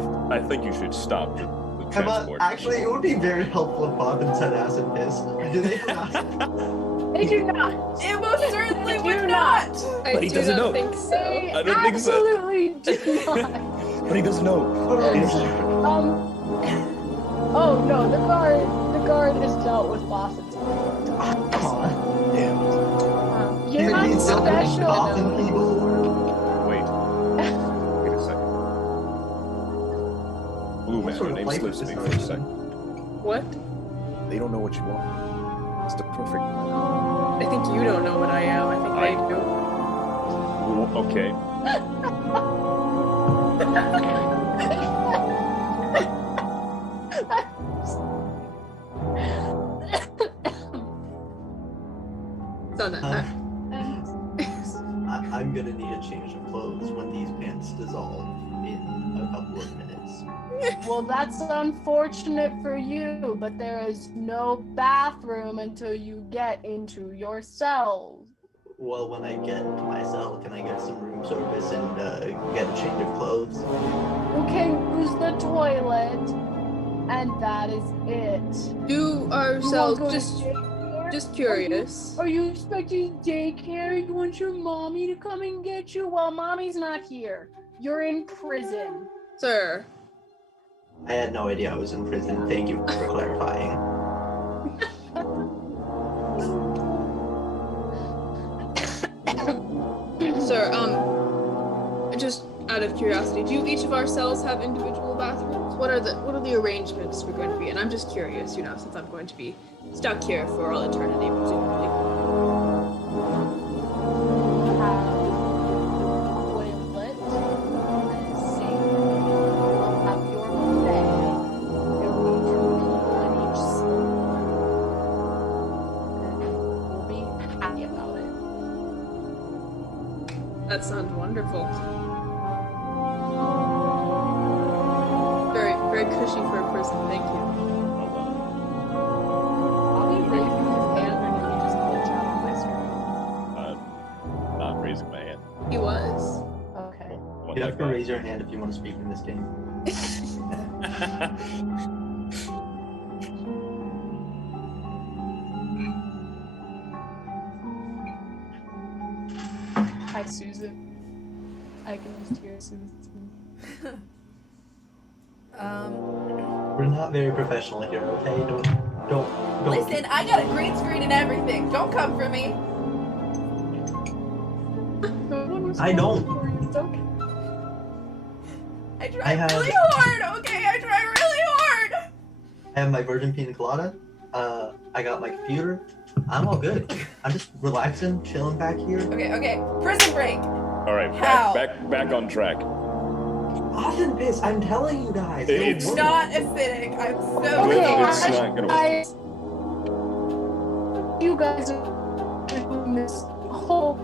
think you should stop the transport. Actually, it would be very helpful if Bothans had acid piss. Do they have acid? They do not. It most certainly Do would not. not! I he do doesn't not know. think so. They I don't think so. absolutely do not. But he doesn't know. Oh no, the guard has dealt with bosses. Come on. Damn. You're You not need somebody special. coughing people. Wait. Wait a second. Blue What man, sort your of name life slips is me this for a person? second. What? They don't know what you want. It's the perfect man. I think you don't know what I am. I think they do. Well, okay. So no, Huh? I'm gonna need a change of clothes when these pants dissolve in a couple of minutes. Well, that's unfortunate for you, but there is no bathroom until you get into your cells. Well, when I get to my cell, can I get some room service and get a change of clothes? You can use the toilet, and that is it. do You wanna ourselves go to just daycare? curious. Are you expecting daycare? You want your mommy to come and get you? Well, mommy's not here. You're in prison. Sir, I had no idea I was in prison. Thank you for clarifying. sir, just out of curiosity, do each of our cells have individual bathrooms? What are the arrangements we're going to be in? I'm just curious, since I'm going to be stuck here for all eternity, presumably. Toilet and sink. You'll have your bed. There will be 2 people in each cell. And we'll be happy about it. That sounds wonderful. Very, very cushy for a prison. Thank you. Oh, well. I'll be raising his hand or did he just glitch out on my screen? Not raising my hand. He was. Okay. One You like have to raise your hand if you want to speak in this game. that. Hi, Susan. I can just hear Susan. We're not very professional here, okay? Don't. Listen, I got a green screen and everything. Don't come for me. I don't. It's okay. I try I have- really hard, okay? I try really hard. I have my virgin pina colada. I got my computer. I'm all good. I'm just relaxing, chilling back here. Okay. Prison break. All right, How? back on track. Often piss. I'm telling you guys. It's It's It'll work. not acidic. I'm so Okay, It's sorry. not gonna. You guys are doing this whole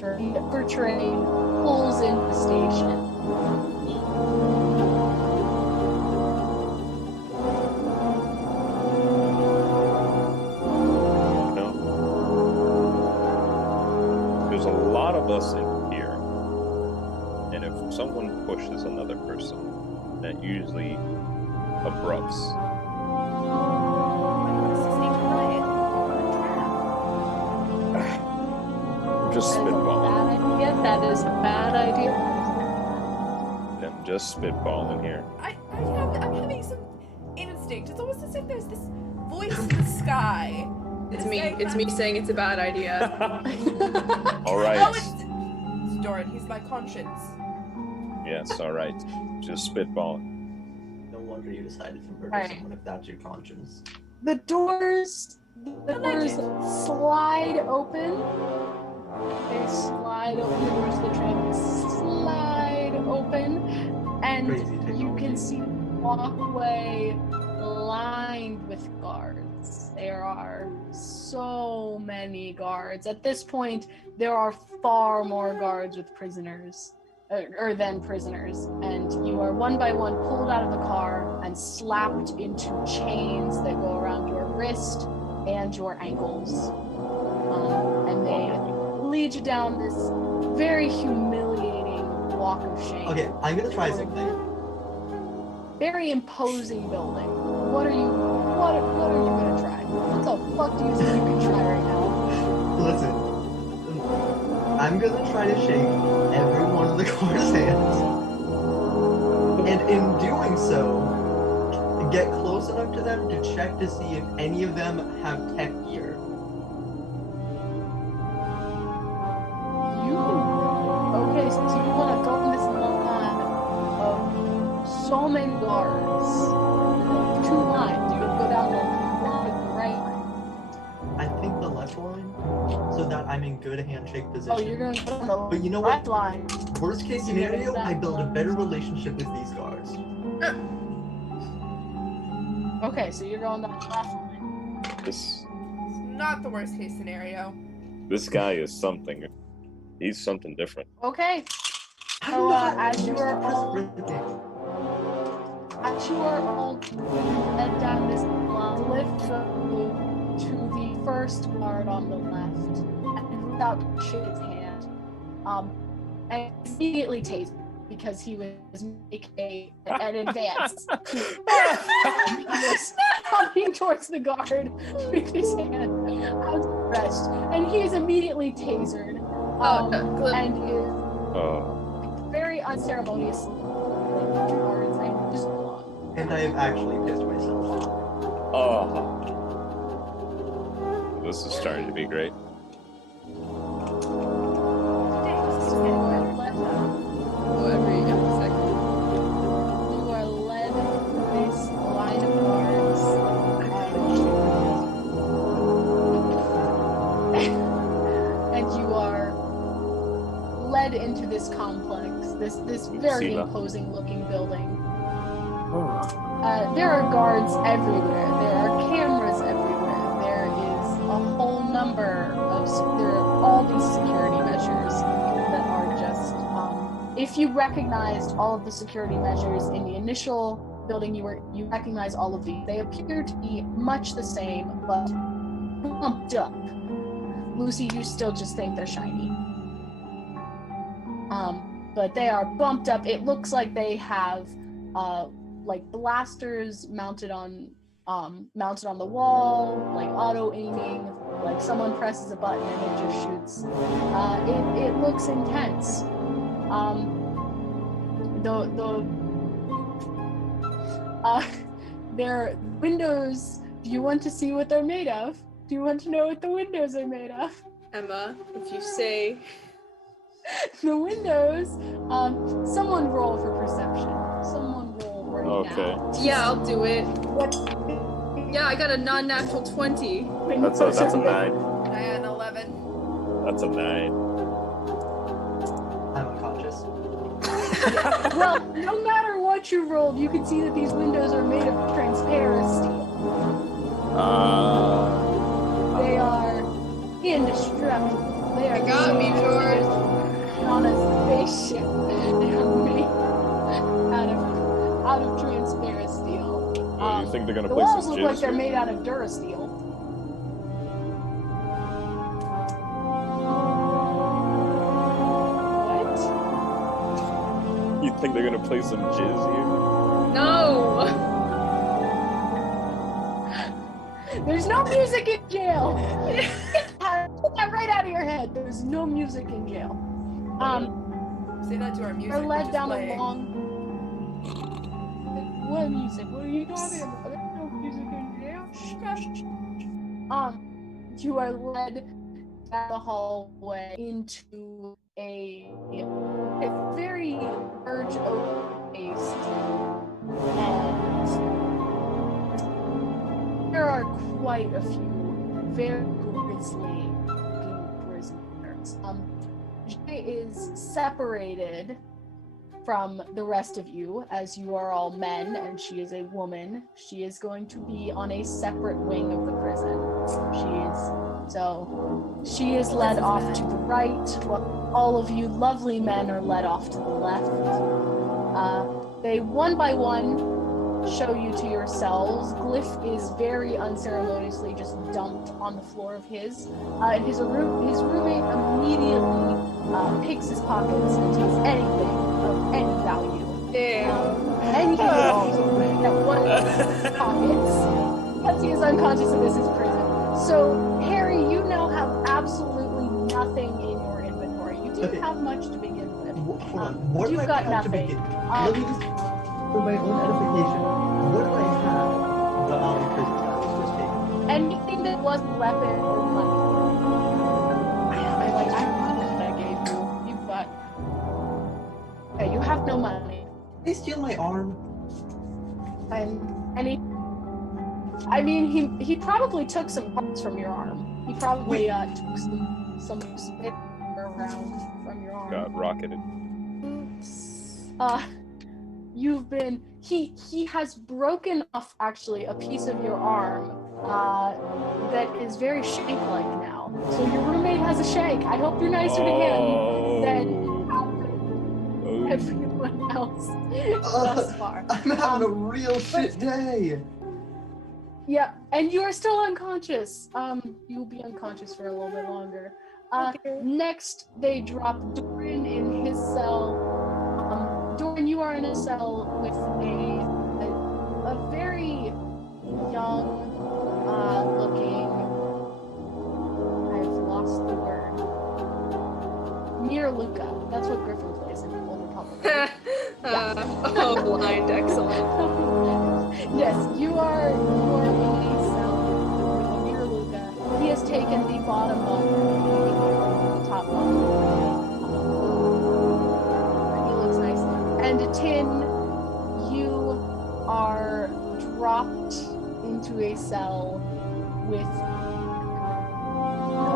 for train pulls into the station. No. There's a lot of us in here, and if someone pushes another person, that usually abrupts. I'm just spitballing. That is a bad idea. I'm just spitballing here. I'm having some instinct. It's almost as if there's this voice in the sky. It's me. It's me saying it's a bad idea. All right. Oh, it's Doran. He's my conscience. Yes, all right. Just spitballing. No wonder you decided to murder Right. someone if that's your conscience. The doors slide open. They slide open. The doors of the train slide open, and Crazy you technology. can see the walkway lined with guards. There are so many guards. At this point, there are far more guards with prisoners, or than prisoners, and you are one by one pulled out of the car and slapped into chains that go around your wrist and your ankles. And they lead you down this very humiliating walk of shame. Okay, I'm gonna try something. Very imposing building. What are you gonna try? What the fuck do you think you can try right now? Listen, I'm gonna try to shake every one of the car's hands, and in doing so, get close enough to them to check to see if any of them have tech gear. You can. Okay, so you want to go in this line of so many guards. Two lines. You can go down the right line. I think the left line, so that I'm in good handshake position. Oh, you're going to go down the But you know right what? line. Worst case scenario, I build a better relationship with these guards. Okay, so you're going down the left line. This It's not the worst case scenario. guy is something. He's something different. Okay. I'm So, not as you are all led down this lift to the first guard on the left, and without shake his hand, and immediately tased because he was making an advance. He was coming towards the guard with his hand outstretched, and he is immediately tasered. Glib. And is Oh, very unceremonious towards and just along. And I have actually pissed myself. oh. This is starting to be great. Every second. You are led through this line of guards, and you are led into this complex, this very See that? imposing looking building. There are guards everywhere. There are cameras everywhere. There is a whole number of there are all these security measures that are just. If you recognized all of the security measures in the initial building, you recognize all of these. They appear to be much the same, but bumped up. Lucy, you still just think they're shiny. But they are bumped up. It looks like they have like blasters mounted on the wall, like auto aiming, like someone presses a button and it just shoots. It looks intense. Their windows, do you want to see what they're made of? Do you want to know what the windows are made of? Emma, if you say. The windows, someone roll for perception. Someone roll right Okay. now. Yeah, I'll do it. What? Yeah, I got a non-natural 20. That's a 9. And 11. That's a 9. I'm unconscious. Well, no matter what you rolled, you can see that these windows are made of transparent steel. They are indestructible. They are You got me, George. on a spaceship. They are made out of transparent steel. You think they're gonna The play walls some look like jizz they're here? made out of Durasteel. What? You think they're gonna play some jizz here? No! There's no music in jail. Get that right out of your head. There's no music in jail. Say that to our music. They're led which is down playing. along. What music? What are you talking about? There's no music in jail. You are led down the hallway into a very large open space, and there are quite a few very grisly prisoners. Jay is separated from the rest of you, as you are all men and she is a woman. She is going to be on a separate wing of the prison. She is led off to the right, while all of you lovely men are led off to the left. They one by one show you to yourselves. Glyph is very unceremoniously just dumped on the floor of his, and his roommate immediately picks his pockets and takes anything of any value. Anything at all that one pockets, because he is unconscious and this is prison. So, Harry, you now have absolutely nothing in your inventory. You didn't have much to begin with. Hold on. What do You've I got have to nothing. begin? Let me just, for my own edification, what do I The prison tab was just taken. Anything that wasn't weapon or money. I gave you. You've got. Okay, you have no money. They steal my arm. And he. I mean, he probably took some parts from your arm. He probably took some spit around from your arm. Got rocketed. You've been. He has broken off actually a piece of your arm that is very shank-like now. So your roommate has a shank. I hope you're nicer to him than everyone else thus far. I'm having a real shit day. Yeah, and you are still unconscious. You'll be unconscious for a little bit longer. Next, they drop Doran in his cell. Doran, you are in a cell with a very young looking. I've lost the word. Near Luca. That's what Griffin plays in Old Republic. Oh, blind, excellent. Yes, you are in a cell with Near Luca. He has taken the bottom bunk, the top bunk. He looks nice. And Tin, you are dropped into a cell with. I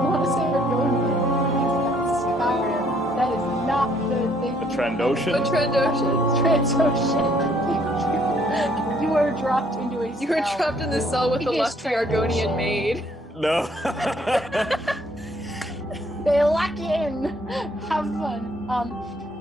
want to say Argonian. That is not the thing. A Trandoshan? A Trandoshan. Trandoshan. You are dropped into a cell. You were trapped in the cell with the lusty Argonian maid. No. They lock you in. Have fun.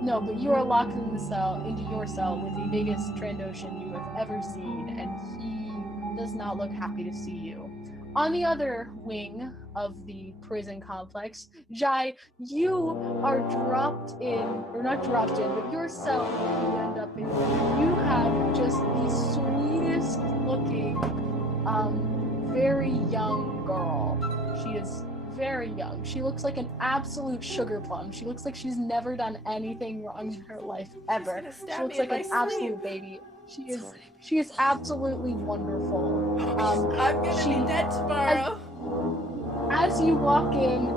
No, but you are locked in the cell, into your cell with the biggest Trandoshan you have ever seen, and he does not look happy to see you. On the other wing of the prison complex, Jai, you are dropped in, or not dropped in, but your cell that you end up in, you have just the sweetest looking, very young girl. She is very young. She looks like an absolute sugar plum. She looks like she's never done anything wrong in her life ever. She looks like an absolute baby. She is absolutely wonderful. I'm gonna be dead tomorrow. As you walk in,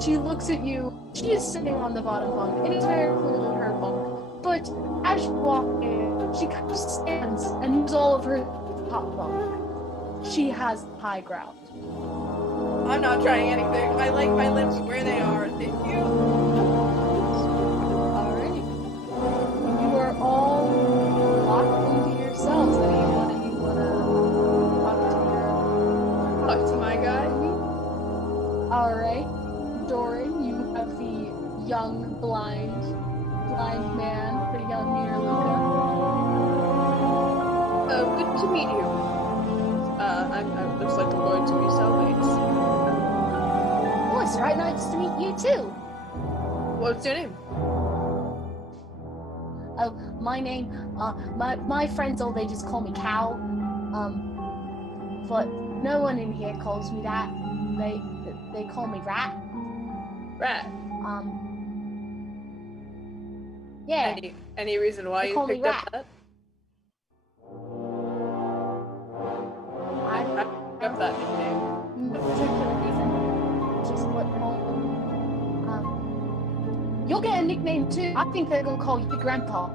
she looks at you. She is sitting on the bottom bunk. It is very clearly her bunk. But as you walk in, she kind of stands and moves all of her top bunk. She has high ground. I'm not trying anything. I like my lips where they are. Thank you. Alrighty. You are all locked into your cells. Anyone you wanna Talk to my guy. Alright. Doran, you have the young blind man, the young Near Luca. Good to meet you. I'm looks like we're going to be cellmates. Oh, it's right nice to meet you too. What's your name? Oh, my name, my friends all they just call me Cal. But no one in here calls me that. They call me Rat. Rat. Yeah. Any reason why They you call me picked up Rat. that? I picked up that nickname. No particular reason. Just what you'll get a nickname too. I think they're gonna call you Grandpa.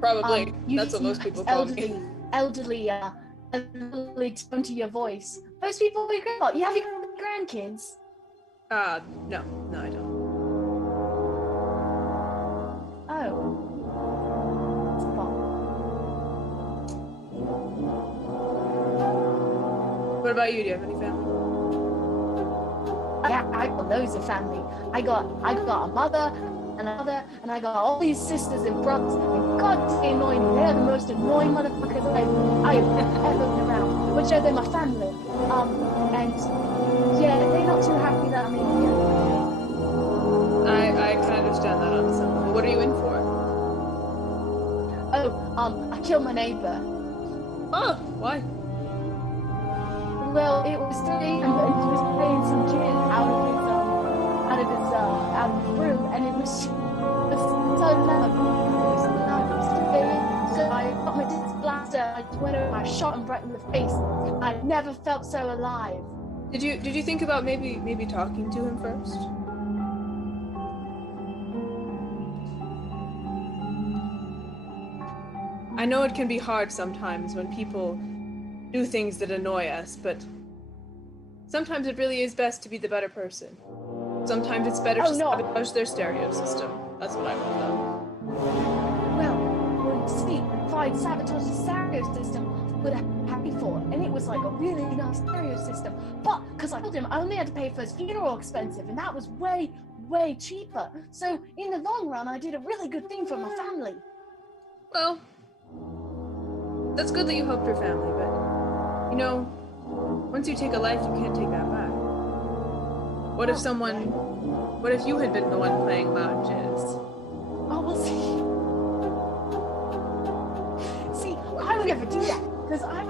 Probably. You That's what just most people call me. elderly tone to your voice. Most people call you Grandpa. You have your grandkids. No, I don't. Oh. What about you? Do you have any family? Yeah, I got loads of family. I got a mother and a mother, and I got all these sisters and brothers. And God, they annoy me. They're the most annoying motherfuckers I've ever been around. But yeah, they're my family. And yeah, they're not too happy that I'm in here. I can understand that on some level. What are you in for? Oh, I killed my neighbor. Oh, why? Well, it was 3 a.m. and he was playing some gin out of his room, and it was so loud. It was 3 a.m. So I got my blaster, I I just went over and I shot him right in the face. I never felt so alive. Did you think about maybe talking to him first? I know it can be hard sometimes when people do things that annoy us, but sometimes it really is best to be the better person. Sometimes it's better to sabotage their stereo system. That's what I would have done. Well, see, if I'd sabotaged the stereo system, I would have happy for it. And it was like a really nice stereo system. But because I told him I only had to pay for his funeral expensive, and that was way, way cheaper. So in the long run, I did a really good thing for my family. Well, that's good that you helped your family, but, you know, once you take a life, you can't take that back. What if you had been the one playing loud jizz? Oh, well, see, I would never do that, because I'm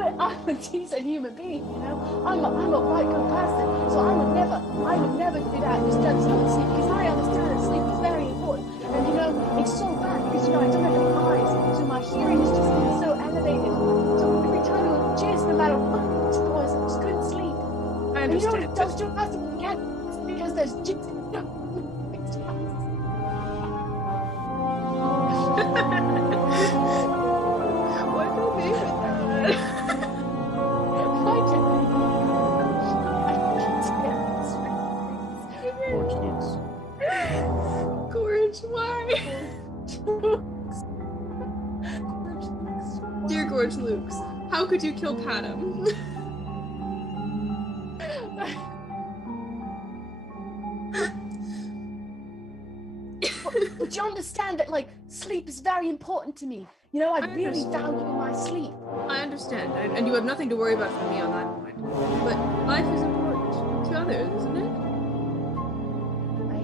a decent human being, you know? I'm a quite good person, so I would never do that, disturb someone's sleep, because I understand that sleep is very important. And, you know, it's so bad, because, you know, I don't have any eyes, so my hearing is just so elevated. So every time I would jizz, no matter what it was, I just couldn't sleep. I understand. And you know what it does to a person when you can't, because there's jizz. What do you think with that? Gorge, why? Dear Gorge Lukes, how could you kill Padam? But you understand that, like, sleep is very important to me. You know, I really value my sleep. I understand, and you have nothing to worry about from me on that point. But life is important to others, isn't it?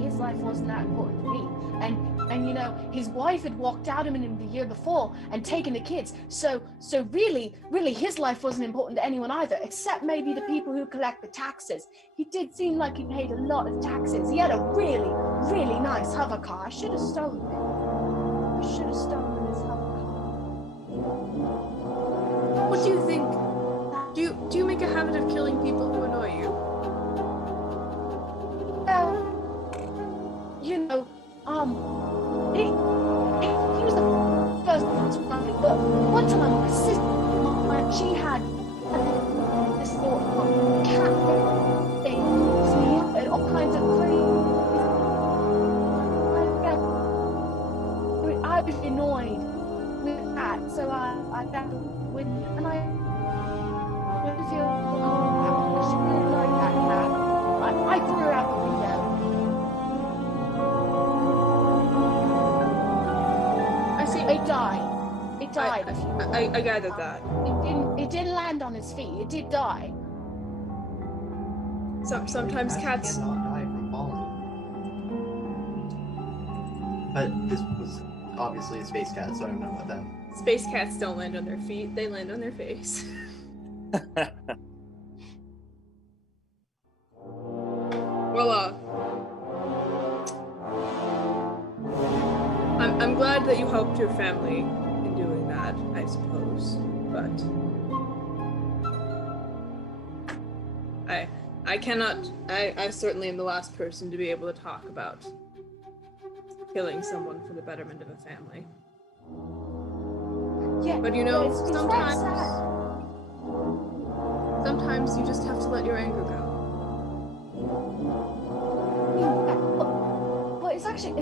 His life wasn't that important to me. And you know, his wife had walked out on him the year before and taken the kids. So really, his life wasn't important to anyone either, except maybe the people who collect the taxes. He did seem like he paid a lot of taxes. He had a really, really nice hover car. I should have stolen it. I should have stolen his hover car. What do you think? Do you make a habit of killing people who annoy you? Well, you know, he was the first one to run it, but one time my sister, she had this sort of cat thing, and all kinds of crazy. I was annoyed with that, so I got to win, and I didn't feel she really liked that cat. I threw her out the window. It died. It died. I gathered that. It didn't land on his feet. It did die. Sometimes cats cannot die from falling. But this was obviously a space cat, so I don't know about that. Space cats don't land on their feet, they land on their face. Well, I'm glad that you helped your family in doing that, I suppose, but I certainly am the last person to be able to talk about killing someone for the betterment of a family. Yeah, but you know, it's sometimes you just have to let your anger go. Well, it's quite sad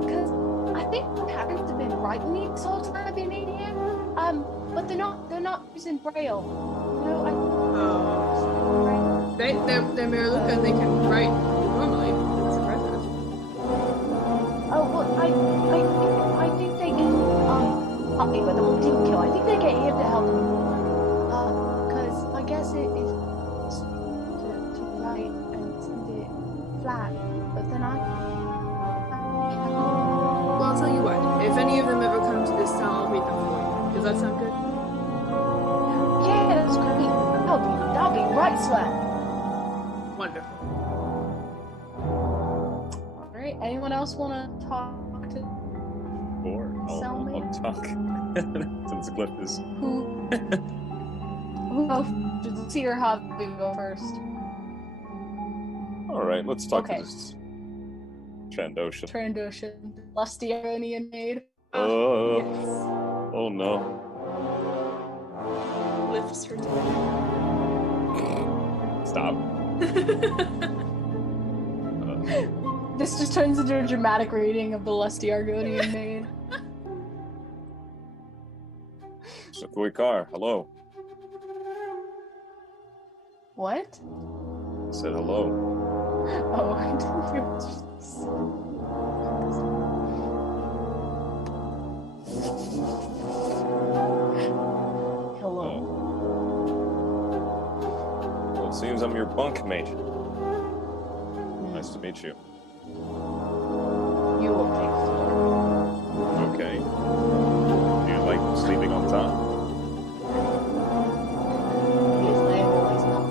because I think my parents have been writing me this whole time I've been in here. But they're not using Braille. You know, they're Mariluka and they can write normally. It's impressive. Oh well, I think they can help me with the whole team kill. I think they get him to help me. Because I guess it is to write and send it flat. But then well, I'll tell you what. If any of them ever come to this town, I'll read them for you. Does that sound good? Yeah, that's great. That'll be right swell. Wonderful. All right. Anyone else want to talk to Or I'll Cellmate? talk. Since Glyph is. Who goes? Let's see or Javi go first. Alright, let's talk Okay. to this Trandoshan. Trandoshan, lusty Iranian maid. Oh, Yes. oh no. Lifts her Stop. This just turns into a dramatic reading of the lusty Argonian maid. Sukuikar, hello. What? I said hello. Oh, I didn't hear what you said. Hello. Well, it seems I'm your bunkmate. Nice to meet you. You will take floor. Okay. Do you like sleeping on top? Yes, I am always not.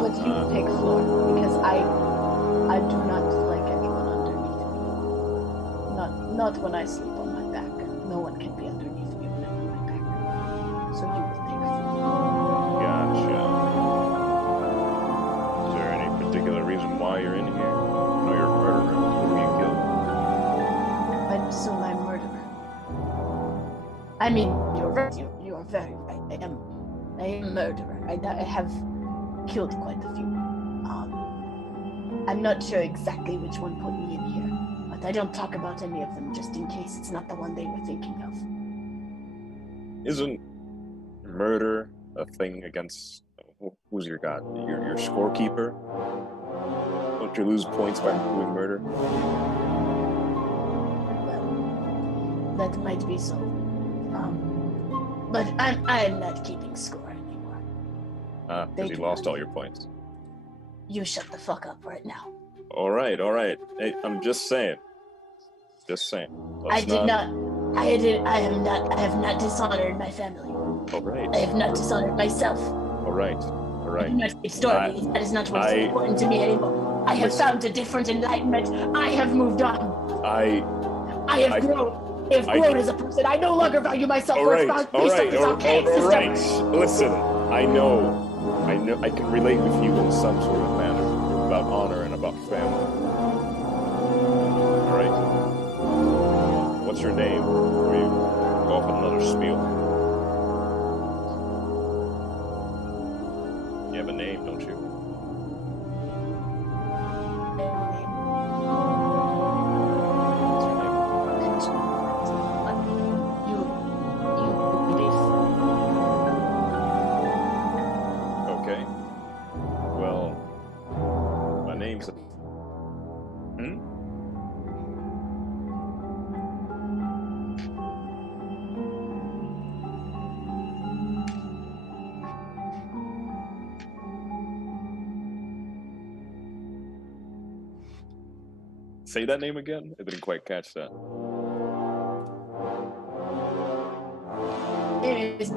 But you will take floor because I do not like anyone underneath me. Not when I sleep on my back. No one can be underneath me when I'm on my back. So you will take floor. Gotcha. Is there any particular reason why you're in here? I know you're a murderer. Who you killed? I assume I'm murderer. I mean, you're right. You are very right. I am a murderer. I have killed quite a few. I'm not sure exactly which one put me in here, but I don't talk about any of them just in case it's not the one they were thinking of. Isn't murder a thing against who's your god? Your scorekeeper? Don't you lose points by doing murder? Well, that might be so. But I'm not keeping score anymore. Because you lost all your points. You shut the fuck up right now. Alright. Hey, I'm just saying. Just saying. I have not dishonored my family. Alright. I have not dishonored myself. Alright. I do not keep stories. That is not what is important to me anymore. I have found a different enlightenment. I have moved on. I have grown. I have grown as a person. I no longer value myself based on this archaic system. Listen, I know, I can relate with you in some sort of manner about honor and about family. Alright? What's your name before you go off on another spiel? You have a name, don't you? Okay. Well, my name's... Say that name again? I didn't quite catch that. It is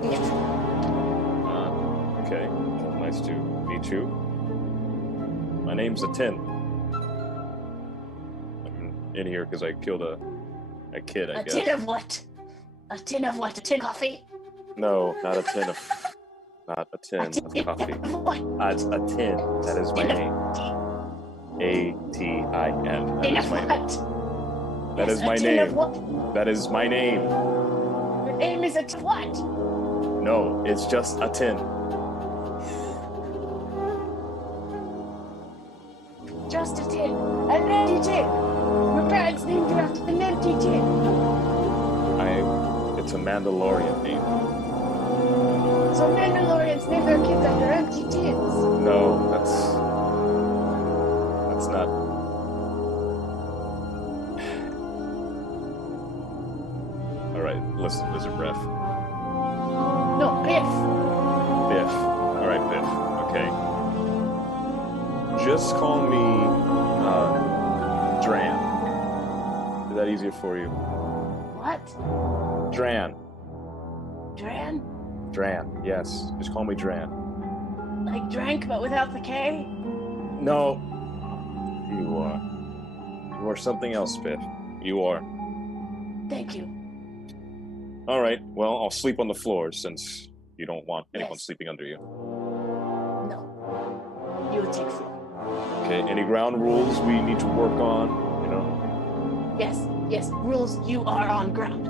Okay. Well, nice to meet you. My name's Atin. I'm in here because I killed a kid, I guess. A tin of what? A tin of what? A tin of coffee? No, not a tin of coffee. It's a tin. That is my name. A-T-I-N. That is my name. That is my name. That is my name. Your name is a tin what? No, it's just a tin. Just a tin. An empty tin. Your parents named you after an empty tin. It's a Mandalorian name. So Mandalorians name their kids after empty tins. No, that's not. Alright, listen, Lizard Breath. No, Biff. Biff. Alright, Biff. Okay. Just call me, Dran. Is that easier for you? What? Dran. Dran? Dran, yes. Just call me Dran. Like drank, but without the K? No. You are something else, Biff. You are Thank you. All right. Well, I'll sleep on the floor since you don't want anyone Yes. sleeping under you. No. You would take floor. Okay. Any ground rules we need to work on? You know, Yes. Rules, you are on ground.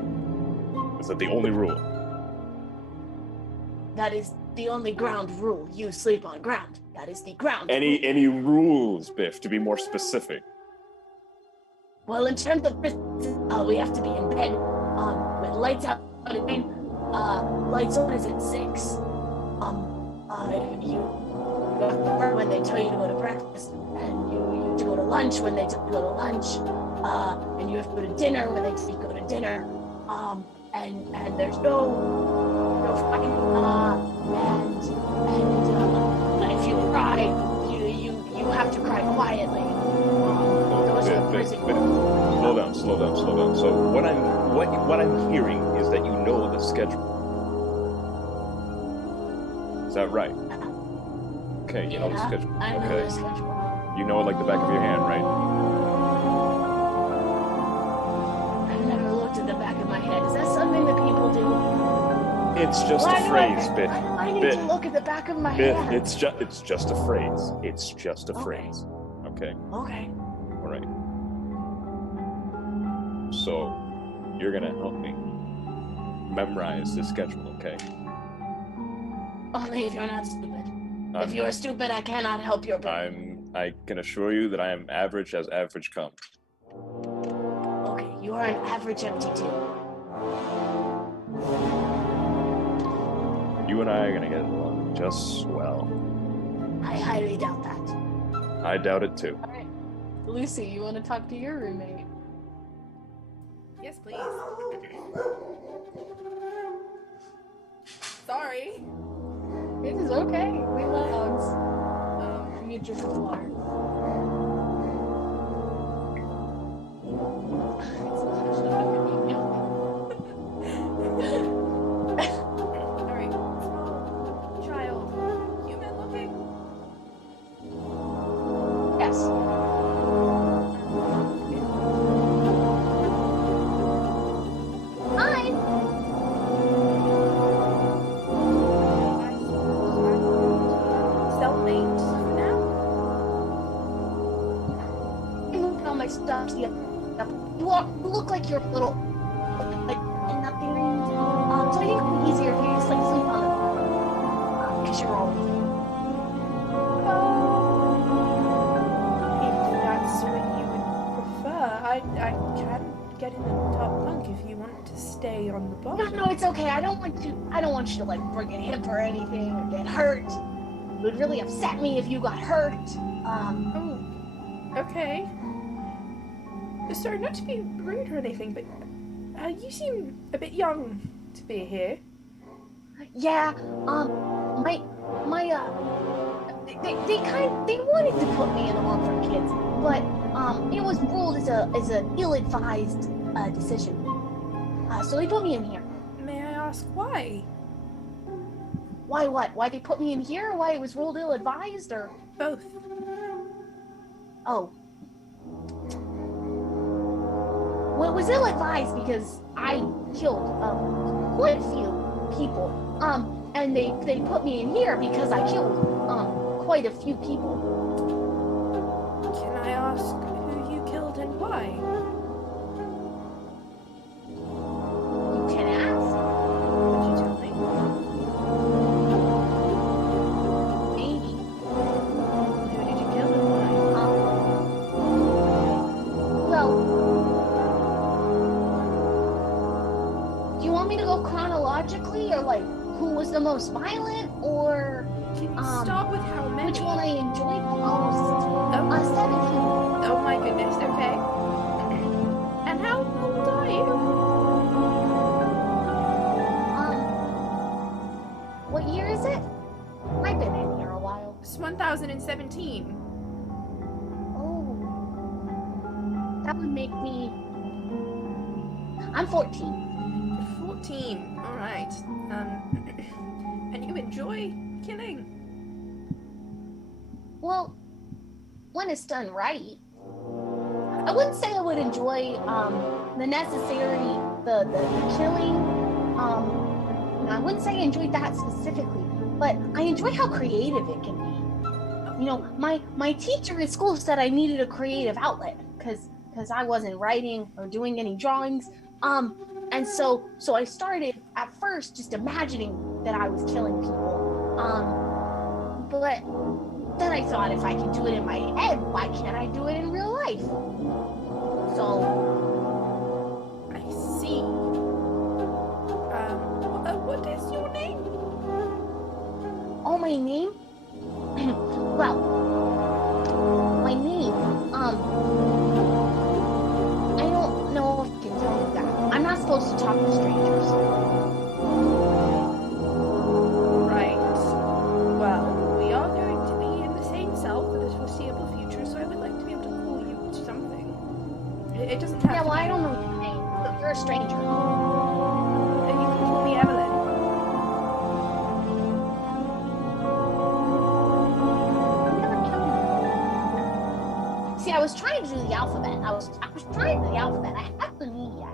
is that the only rule? That is the only ground rule. You sleep on ground. That is the ground rule. Any rules, Biff? To be more specific. Well, in terms of we have to be in bed with lights out and lights on is at 6. You have to work when they tell you to go to breakfast, and you have to go to lunch when they tell you to go to lunch, and you have to go to dinner when they tell you to go to dinner, and there's no fighting, and if you cry, you have to cry quietly. Those are the prison rules. Slow down. So what I'm hearing is that you know the schedule. Is that right? Okay, you know the schedule. I know Okay. the schedule. You know it like the back of your hand, right? I've never looked at the back of my head. Is that something that people do? It's just Why a do phrase, Biff. Why do I need Biff. to look at the back of my Biff, head? it's just a phrase. It's just a Okay. phrase. Okay. Okay. All right. So, you're gonna help me memorize the schedule, okay? Only if you're not stupid. If you're stupid, I cannot help your brain. I can assure you that I am average as average comes. Okay, you are an average MT2. You and I are gonna get along just swell. I highly doubt that. I doubt it too. All right. Lucy, you want to talk to your roommate? Yes, please. Sorry. It is okay. We love dogs. You drink the water. Alright. Small child. Human looking? Yes. Hi. Cellmate for now? I moved all my stuff to the you look like you're a little like nothing. So I think it would be easier if you just like sleep on the floor. Because you're old. If that's what you would prefer, I can get in the top bunk if you want to stay on the bottom. No, it's okay. I don't want you to like break a hip or anything or get hurt. It would really upset me if you got hurt. Oh, okay. Sorry, not to be rude or anything, but you seem a bit young to be here. Yeah, they wanted to put me in the one for kids, but it was ruled as an ill-advised decision. So they put me in here. May I ask why? Why what? Why they put me in here? Why it was ruled ill-advised or? Both. Oh. Well, it was ill-advised because I killed quite a few people. And they put me in here because I killed quite a few people. Can I ask who you killed and why? You can ask. Would you tell me? Maybe. Who did you kill and why? Well, do you want me to go chronologically or like who was the most violent or Can you start with how many? which one I enjoyed the most? Oh, 17. oh my goodness, okay. And how old are you? What year is it? I've been in here a while. It's 1017. Oh. That would make me... I'm 14. 14. Alright. And you enjoy killing? Well, when it's done right. I wouldn't say I would enjoy the necessary the killing. I wouldn't say I enjoyed that specifically, but I enjoy how creative it can be. You know, my teacher at school said I needed a creative outlet because I wasn't writing or doing any drawings. And so I started at first just imagining that I was killing people. But then I thought if I could do it in my head, why can't I do it in real life? So I see. What is your name? oh, my name? Well, my name, I don't know if I can tell you that. I'm not supposed to talk to strangers. Right. Well, we are going to be in the same cell for the foreseeable future, so I would like to be able to call you something. It doesn't have Yeah, to well, be. I don't know your name, but you're a stranger. And you can call me Evelyn. I've never killed you. See, I was trying to do the alphabet. I was trying to do the alphabet. I haven't done E yet.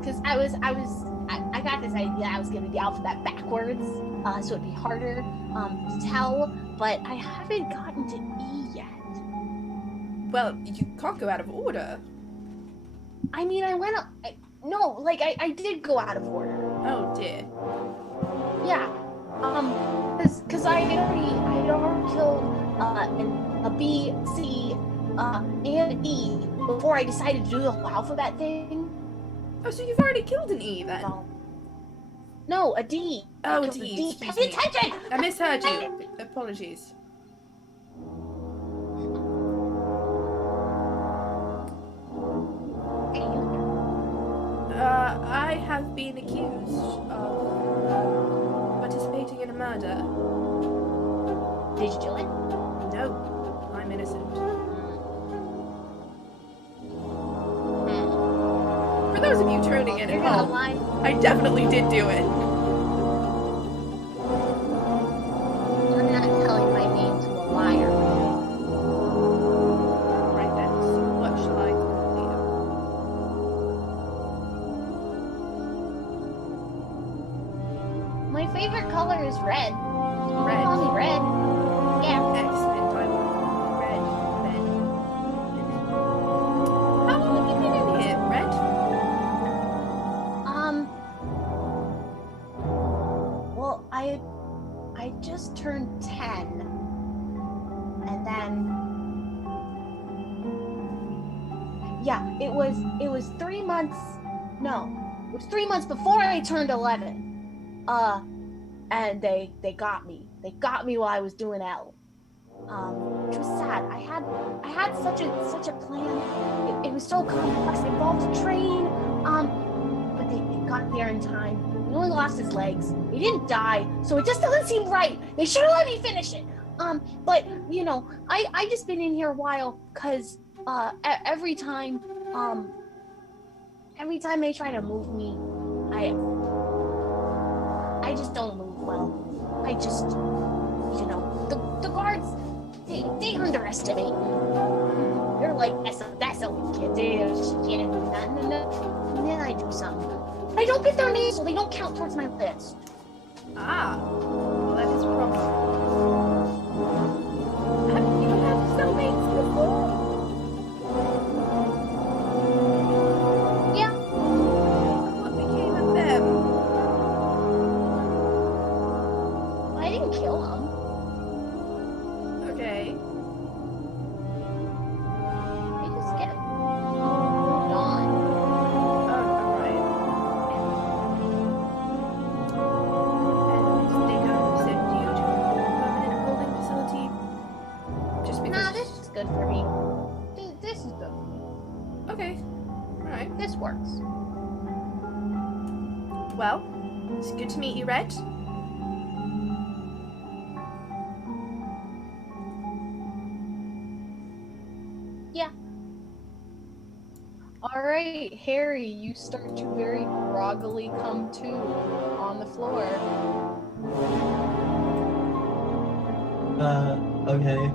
Because I got this idea I was gonna do the alphabet backwards, so it'd be harder to tell. But I haven't gotten to E yet. Well, you can't go out of order. I mean, I went up. I did go out of order. Oh dear. Yeah. Because I had already killed a B, C, and E before I decided to do the whole alphabet thing. Oh, so you've already killed an E then? No, a D. I Oh, a killed D. Excuse Pay me. attention! I misheard you. Apologies. I have been accused of participating in a murder. Did you do it? No, I'm innocent. For those of you tuning in You're at gonna home, lie. I definitely did do it. I'm not telling my name to a liar. Right then, so what shall I call you? My favorite color is red. Red. Call me red. Yeah. Excellent, I will Red then. How long have you been in here, Red? Well, I just turned 10. And then yeah, it was 3 months. No. It was 3 months before I turned 11. And they got me. They got me while I was doing L. Which was sad. I had such a plan. It was so complex. It involved a train. But they got there in time. He only lost his legs. He didn't die, so it just doesn't seem right. They should have let me finish it. But you know, I just been in here a while because every time they try to move me, I just don't move well. I just, you know, the guards, they underestimate me. They're like, that's a weak kid. They can't do nothing. And then I do something. I don't get their names, so they don't count towards my list. Ah, well that is a problem. Have you had cellmates before? Yeah. What became of them? I didn't kill them. Okay. They just get moved on. Oh, alright. And they don't send you to a permanent holding facility? Just because... Nah, this is good for me. This is good for me. Okay. Alright. This works. Well, it's good to meet you, Red. All right, Harry, you start to very groggily come to on the floor. Okay.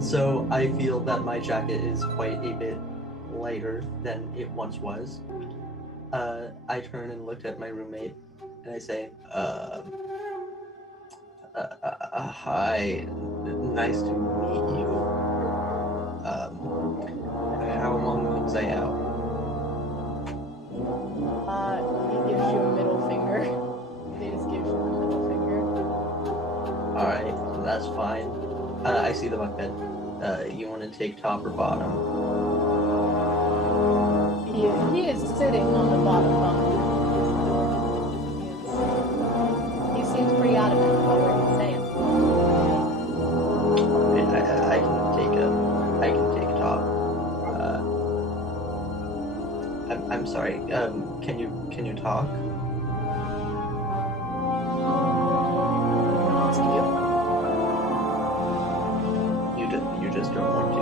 So I feel that my jacket is quite a bit lighter than it once was. I turn and look at my roommate, and I say, hi, nice to meet you. How long was I out? He gives you a middle finger. He just gives you the middle finger. Alright, that's fine. I see the bunk bed. You want to take top or bottom? He is sitting on the bottom bunk. He seems pretty adamant about what he's saying. I can take top. I'm sorry. Can you talk? Ask you. You just don't want to.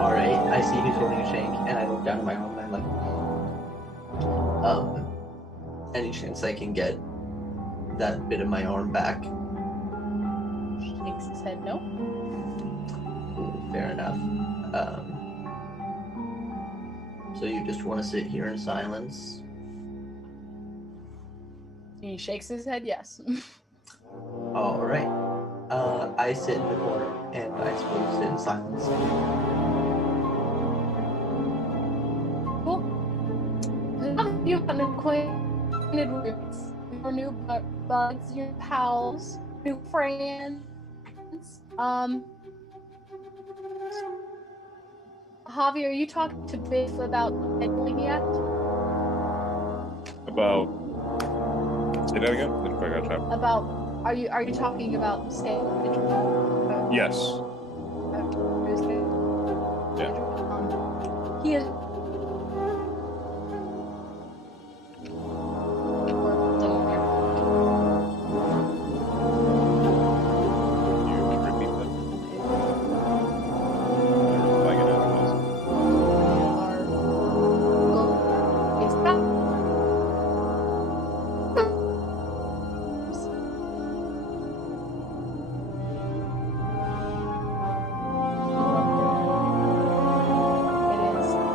All right. I see he's holding a shank, and I look down at my arm, and I'm like, any chance I can get that bit of my arm back? Shakes his head no. Fair enough. So you just want to sit here in silence? He shakes his head yes. All right. I sit in the corner, and I suppose sit in silence. Cool. You've been acquainted with your new buds, your pals, new friends. Javi, are you talking to Biff about anything yet? About. Say that again? Didn't quite catch that. About are you talking about staying? Yes. Yeah. He is. You can repeat that. Like an advertisement.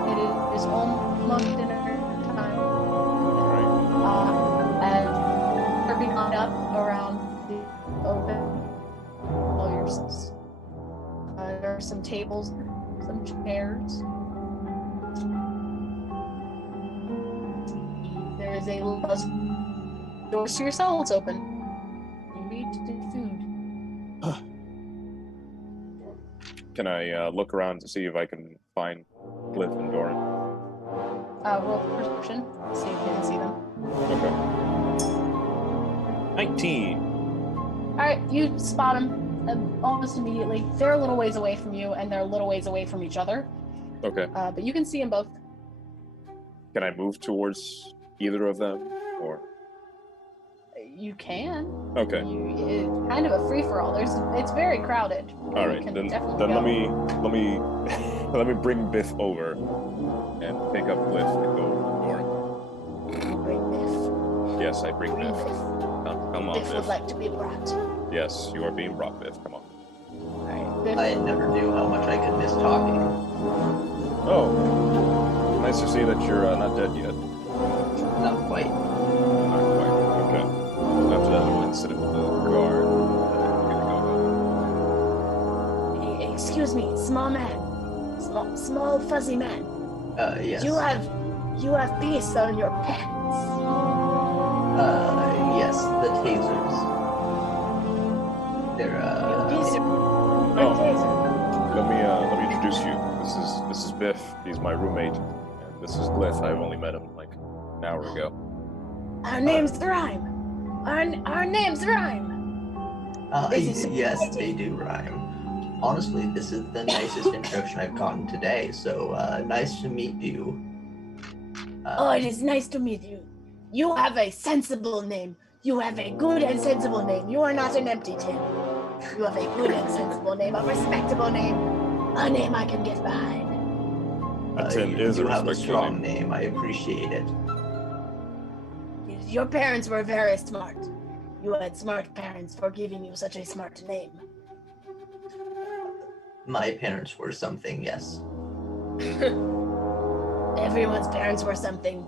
It is almost dinner time. Alright. And they're being lined up around the open lawyers. There are some tables, some chairs. There is a buzz. Doors to your cells open. You need to do food. Can I look around to see if I can find Glyph and Doran? Roll perception. See if you can see them. Okay. 19. Alright, you spot them almost immediately. They're a little ways away from you, and they're a little ways away from each other. Okay. But you can see them both. Can I move towards either of them? Or. You can. Okay. It's kind of a free-for-all. It's very crowded. All right. Then let me let me bring Biff over and pick up Glyph and go with Doran. You bring Biff. Yes, I bring Biff. Come on, Biff would Biff. like to be brought. Yes, you are being brought, Biff. Come on. Alright, Biff. I never knew how much I could miss talking. Oh, nice to see that you're not dead yet. Not quite. Not quite. Okay. Well, after that little incident with the guard, Excuse me, small man. Small fuzzy man. Yes. You have beasts on your pants. Yes, the tasers. They're, These are let me introduce you. This is Biff. He's my roommate, and this is Glyph. I've only met him like an hour ago. Our names rhyme. Our names rhyme. Yes, they do rhyme. Honestly, this is the nicest introduction I've gotten today, so nice to meet you. It is nice to meet you. You have a sensible name. You have a good and sensible name. You are not an empty tin. You have a good and sensible name, a respectable name, a name I can get behind. A tin is a you have a respectable strong name. name. I appreciate it. Your parents were very smart. You had smart parents for giving you such a smart name. My parents were something, yes. Everyone's parents were something.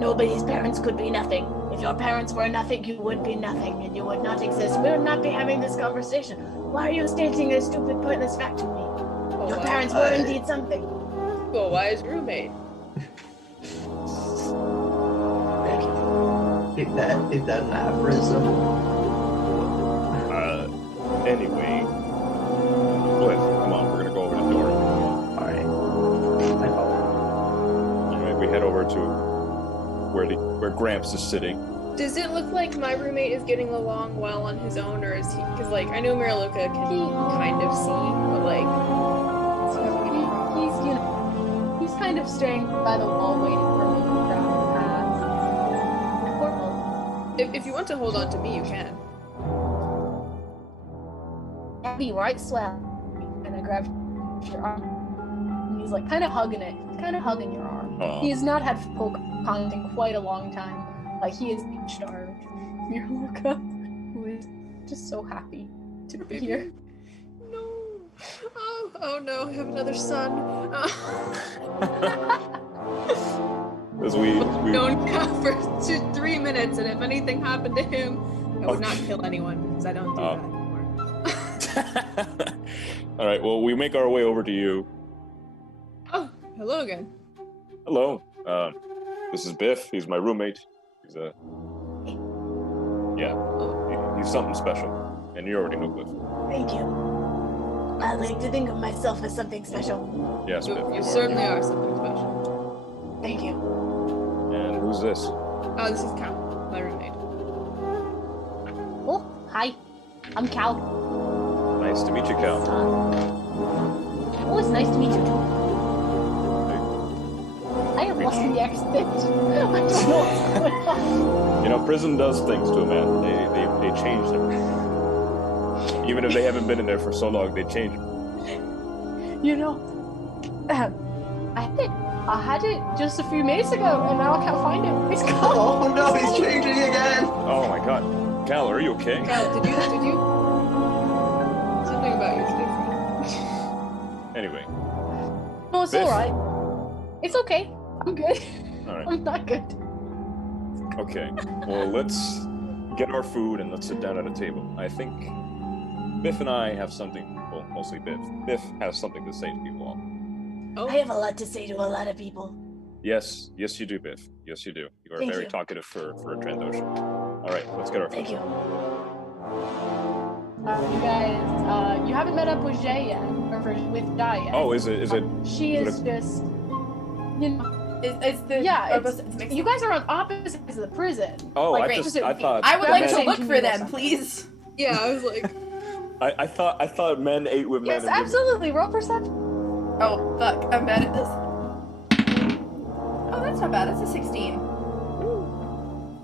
Nobody's parents could be nothing. If your parents were nothing, you would be nothing, and you would not exist. We would not be having this conversation. Why are you stating a stupid, pointless fact to me? Your parents were indeed something. Well, why is roommate? Is that an aphorism? Anyway. Bliss, come on, we're gonna go over the door. Alright. I follow. Alright, we head over to where Gramps is sitting. Does it look like my roommate is getting along well on his own, or is he? Because like I know Mariluka can kind of see, but like He's kind of staring by the wall, waiting for me to grab the pass. if you want to hold on to me, you can. That'd be right swell. And I grabbed your arm. And he's like kind of hugging it. He's kind of hugging your arm. Aw. He has not had full contact in quite a long time. Like he is being starved. Mirluka, who is just so happy to be here. No. Oh no! I have another son. As we known Cat for 3 minutes, and if anything happened to him, I would not kill anyone because I don't do that anymore. All right, well, we make our way over to you. Oh, hello again. Hello. This is Biff. He's my roommate. He's he's something special, and you already know Biff. Thank you. I like to think of myself as something special. Yes, Biff. You certainly are something special. Thank you. And who's this? Oh, this is Cal, my roommate. Oh, hi. I'm Cal. Nice to meet you, Cal. Oh, it's nice to meet you too. I have lost the accent. I don't know what's going on. You know, prison does things to a man. They change them. Even if they haven't been in there for so long, they change them. You know, I had it just a few minutes ago, and now I can't find it. It's gone. Oh no, he's changing again! Oh my God, Cal, are you okay? Cal, did you? Something about you is different. Anyway, No, it's Biff. alright. It's okay. I'm good. all right. I'm not good. Okay. Well, let's get our food and let's sit down at a table. I think Biff and I have something. Well, mostly Biff. Biff has something to say to people all. Oh, I have a lot to say to a lot of people. Yes, you do, Biff. Yes, you do. You are Thank very you. talkative for a Trandoshan. All right, let's get our food. Thank you. You guys, you haven't met up with Jay yet, or with Dai yet. Oh, is it? She is is it just, you know, It's the it's, you guys are on opposite sides of the prison. Oh, Like, I great. thought. I would like Batman to look can for do them, something. please. yeah, I was like, I thought men ate with men. Yes, and women. absolutely. Roll perception. Oh, fuck. I'm bad at this. Oh, that's not bad. That's a 16.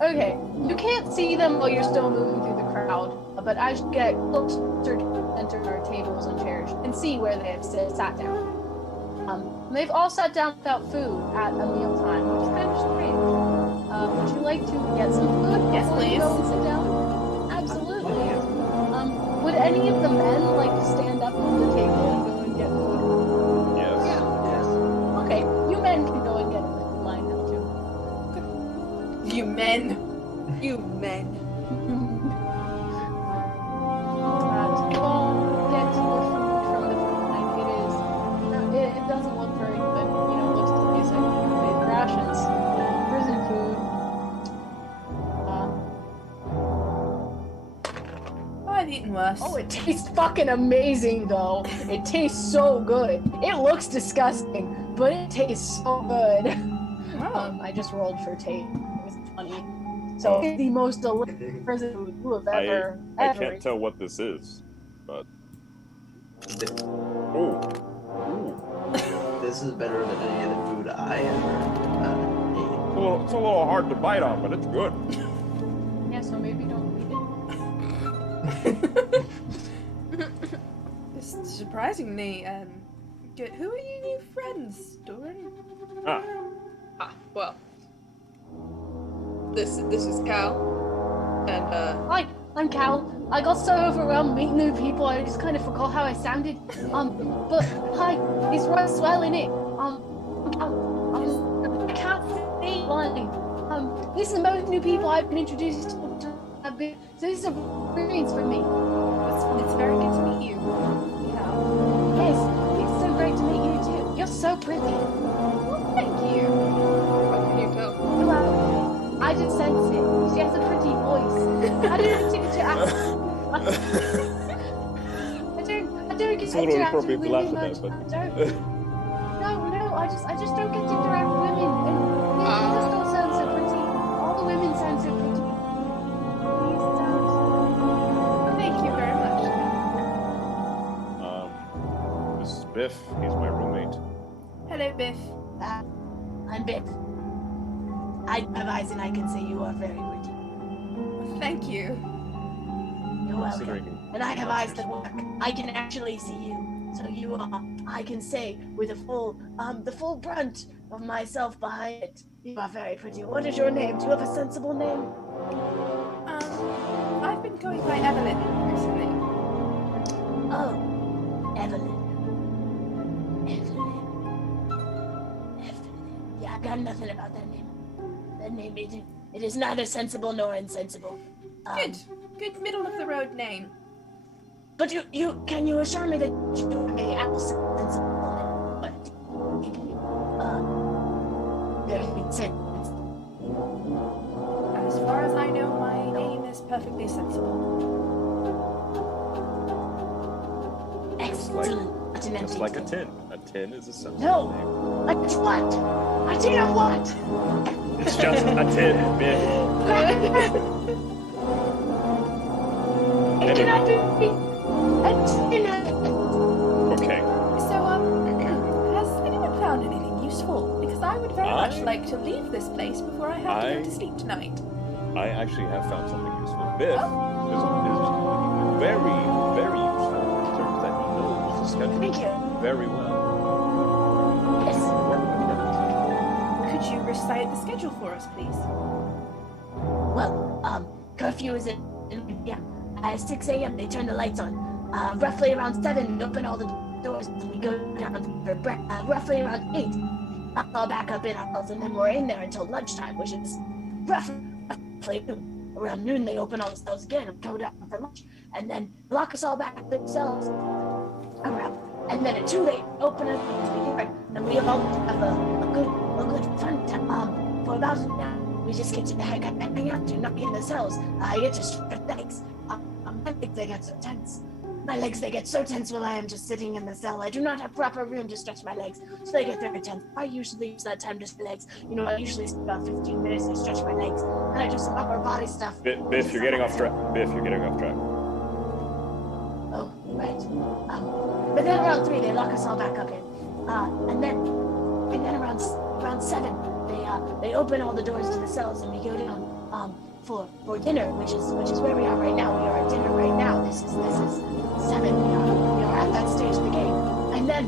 Okay, you can't see them while you're still moving through the crowd, but as you get closer to enter our tables and chairs, you can see where they have sat down. They've all sat down without food at a mealtime, which is kind of strange. Would you like to get some food? Yes, before you please. go and sit down? Absolutely. Would any of the men like to stand up from the table and go and get food? Yes. Yes. Okay, you men can go and get a food line now too. You men. you men. You all get your food from the food line. It doesn't look very good. You know, it looks basic. Made rations, prison food. I've eaten worse. Oh, it tastes fucking amazing though. It tastes so good. It looks disgusting, but it tastes so good. I just rolled for taste. It was 20. So it's the most delicious prison food you have ever I ever can't tell what this is, but ooh. This is better than any of the food I ever ate. It's a little hard to bite on, but it's good. Yeah, so maybe don't eat it. Surprisingly, good. Who are your new friends, Doran? Well, this is Cal, and Hi. I'm Cal. I got so overwhelmed meeting new people, I just kind of forgot how I sounded. But hi, it's Roswell in it. I can't say one. This is most new people I've been introduced to. So this is a experience for me. It's very good to meet you. Yeah. Yes, it's so great to meet you too. You're so pretty. Well, thank you. What can you tell? Well, I just sense it. She has a pretty voice. I don't get to ask. I don't get It's to a little interact with inappropriate to women laugh at much. that, I but don't. No, I just don't get to interact with women. And they just all sound so pretty. All the women sound so pretty. These sound so... Thank you very much. this is Biff. He's my roommate. Hello, Biff. I'm Biff. I have eyes and I can say you are very pretty. Thank you. You're welcome. Considering And I have eyes that work. I can actually see you. So you are, I can say with the full brunt of myself behind it, you are very pretty. What is your name? Do you have a sensible name? I've been going by Evelyn recently. Oh, Evelyn. Yeah, I got nothing about that name. That name it is neither sensible nor insensible. Good middle of the road name. But you can you assure me that you have a apple sensible name? Very sensible. As far as I know, my name is perfectly sensible. Excellent. Just like a tin. A tin is a sensible No. name. Like what? A tin of what? It's just a tin, Biff. It cannot be a tin of... Okay. So, has anyone found anything useful? Because I would very much like to leave this place before I have to go to sleep tonight. I actually have found something useful. Biff is very, very useful in terms that he knows the schedule Thank you. very well. Yes. Work with him. Could you recite the schedule for us, please? Well, curfew is at 1 p.m. At 6 a.m. they turn the lights on. Roughly around 7, we open all the doors and we go down for breakfast. Roughly around 8, I'll back up in our house and then we're in there until lunchtime, which is roughly noon. Around noon they open all the cells again and go down for lunch. And then lock us all back up in cells. And then at 2 they open us into the yard and we all have a good fun time. For about an hour. We just get to hang out, do not be in the cells. I get to stretch legs. My legs, they get so tense. My legs, they get so tense while I am just sitting in the cell. I do not have proper room to stretch my legs, so they get very tense. I usually use that time to stretch legs. You know, I usually spend about 15 minutes to stretch my legs, and I do some upper body stuff. Biff, you're getting off track. Biff, you're getting off track. Oh, right. But then around 3, they lock us all back up in. And then around 7, they open all the doors to the cells and we go down for dinner, which is where we are right now. We are at dinner right now. This is 7. We are at that stage of the game. And then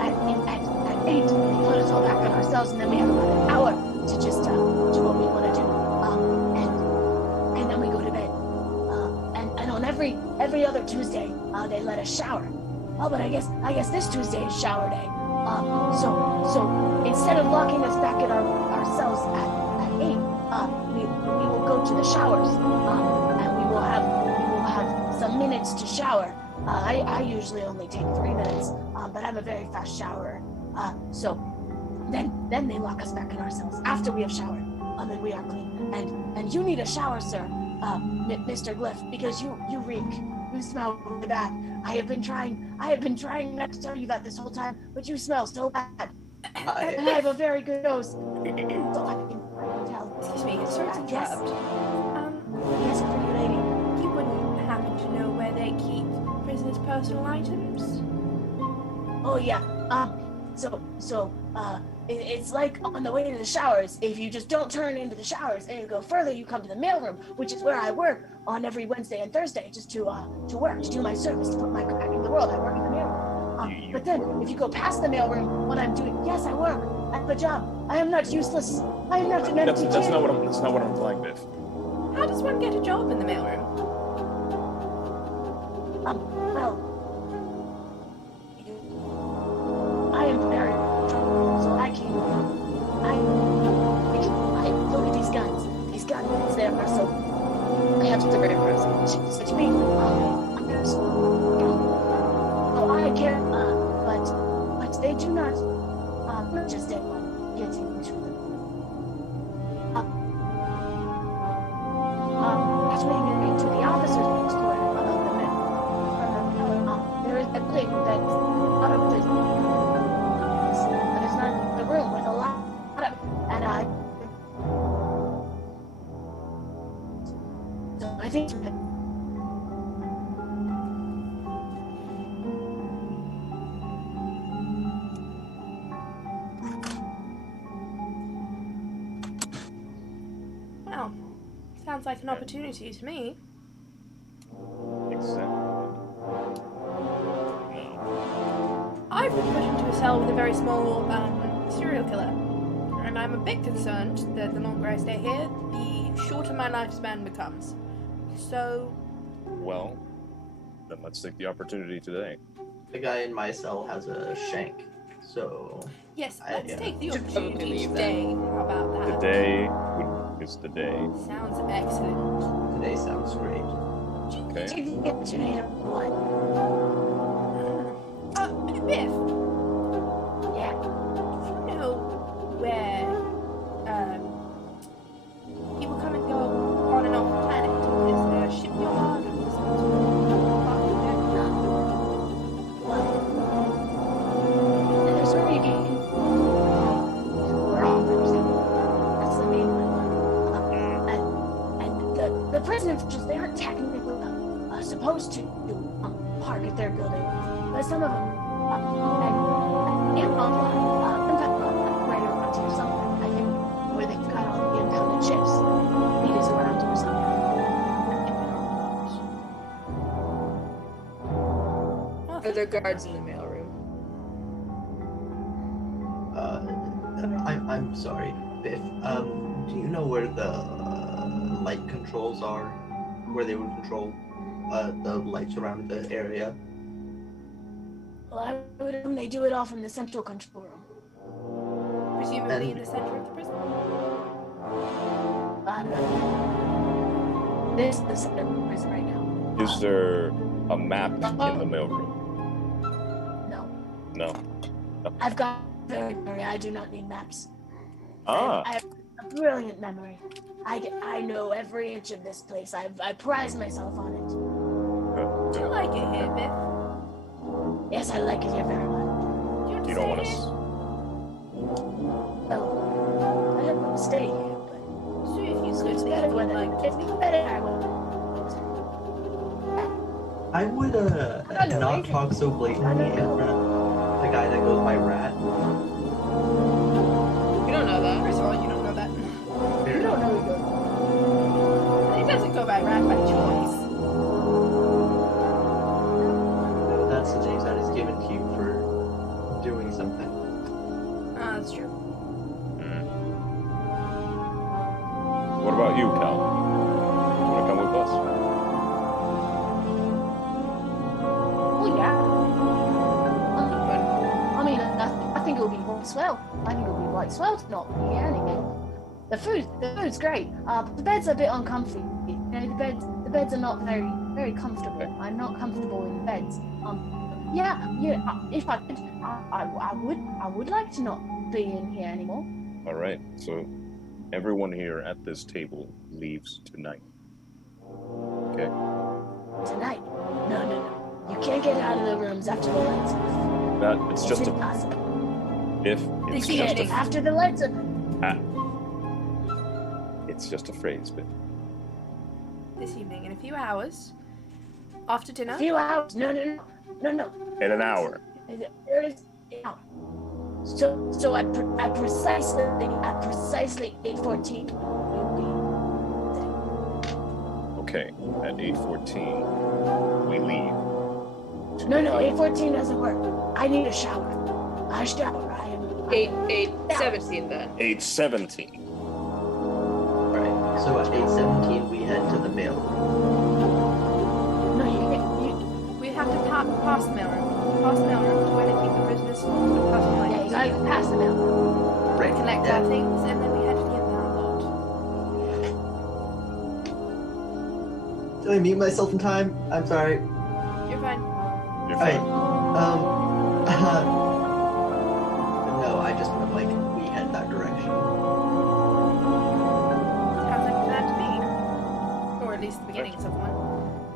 at 8 they put us all back on ourselves and then we have about an hour to just do what we want to do. And then we go to bed. And on every other Tuesday they let us shower. Oh, but I guess this Tuesday is shower day. So instead of locking us back in our cells at 8, we will go to the showers, and we will have some minutes to shower. I usually only take 3 minutes, but I'm a very fast showerer. So then they lock us back in our cells after we have showered, and we are clean. And you need a shower, sir, Mr. Glyph, because you reek. You smell really bad. I have been trying not to tell you that this whole time, but you smell so bad. And I have a very good nose. So I can tell. Excuse me, sorry to Yes. interrupt. Yes, pretty lady. You wouldn't happen to know where they keep prisoners' personal items? Oh yeah. It's like on the way to the showers. If you just don't turn into the showers and you go further, you come to the mailroom, which is where I work on every Wednesday and Thursday, just to work, to do my service, to put my crack in the world. I work in the mailroom. But then, if you go past the mailroom, what I'm doing, yes, I work. I have a job. I am not useless. I am not an empty That's chair. not what I'm implying, Biff. How does one get a job in the mailroom? they do not just anyone get into them. Actually, to the officers' quarters of the mill. There is a thing that there's not the room with a lot of, and so I think. Well, sounds like an opportunity to me. Exactly. No. I've been put into a cell with a very small serial killer, and I'm a bit concerned that the longer I stay here, the shorter my lifespan becomes. So, Well, then let's take the opportunity today. The guy in my cell has a shank, so yes, I- let's yeah. take the Should probably opportunity leave today. How about that? Today is the day. Sounds excellent. today sounds great. Okay. Biff, Yeah. do you know where people come and go on and off the planet? Is there a shipyard or some sort of parking there? There's where you can. We're all that's the main one. And the prison officials, they aren't technically supposed to park at their building, but some of them, and right around here somewhere, I think, where they've got all the impounded ships. Maybe it's around here somewhere. Are there guards in the mailroom? I'm sorry, Biff. Do you know where the light controls are? Where they would control the lights around the area? Well, I would assume they do it all from the central control room. Presumably in the center of the prison. This is the center of the prison right now. Is there a map in the mailroom? No. No. I've got very memory. I do not need maps. Ah, I have a brilliant memory. I know every inch of this place. I prize myself on it. Do you like it here, Biff? Yes, I like it here very much. Do you don't want to. Well, I don't want to stay here, but So if you it's could better leave, when you'd like to it's better. I will. I would I know, not Adrian. talk so blatantly in front of the guy that goes by Rat. You don't know that. First of all, you don't know that. You don't know who It doesn't go by rat by choice. That's the name that is given to you for doing something. Ah, that's true. what about you, Cal? You want to come with us? Well, yeah. I mean, I think it would be right swell. I think it would be right swell to not be here anymore. The food's great. But the bed's a bit uncomfy. You know, the beds are not very comfortable. I'm not comfortable in beds. Yeah. If I could, I would like to not be in here anymore. All right. So everyone here at this table leaves tonight. Okay. Tonight. No. You can't get out of the rooms after the lights off. That it's just a impossible. if it's This just evening. a After the lights are. it's just a phrase, but This evening, in a few hours, after dinner. A few hours. No. in an hour. There is. Yeah. So at precisely 8:14. Okay. At 8:14, we leave. No, 8:14 doesn't work. I need a shower. I shower. I am. 8:17 then. 8:17. Right. So at 8:17 we head to the mail. No, We have to pass the mailroom. Pass the mailroom to where they keep the prisoners. Pass the yeah, you lights. gotta pass the mail. Right. Collect Yeah. our things, and then we head to the impound lot. Did I mute myself in time? I'm sorry. You're fine. You're Alright. fine. that direction. Sounds like a plan to me. Or at least the beginnings of one.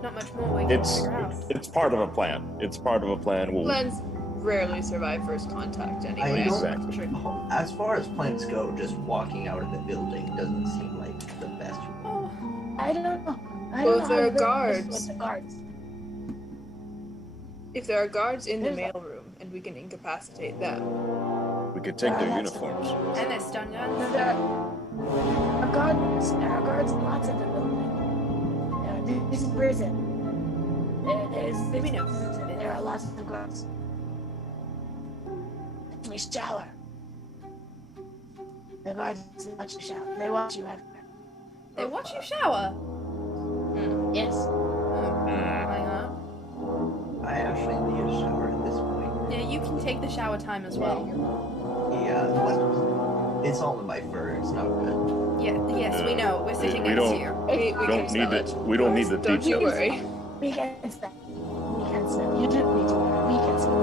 Not much more we can figure out. It's part of a plan. It's part of a plan. Plans rarely survive first contact anyway. Exactly. Sure. As far as plans go, just walking out of the building doesn't seem like the best. Oh, I don't know. I Well, don't if know there how are to guards. with the guards. If there are guards in the There's mail room and we can incapacitate them. We could take their That's uniforms. and there's stun guns. There are guards in lots of the building. There's a prison. We know. There are lots of guards. We shower. The guards watch you shower. They watch you everywhere. They watch you shower. Yes. Hang on. I actually need a shower at this point. Yeah, you can take the shower time as well. Yeah, it's all in my fur. It's not good. Yeah, yes, we know. We're sitting We next don't- to you. We Don't can need smell it. We don't need the Don't you details. worry. We can smell. We can smell. You don't need to worry. We can smell.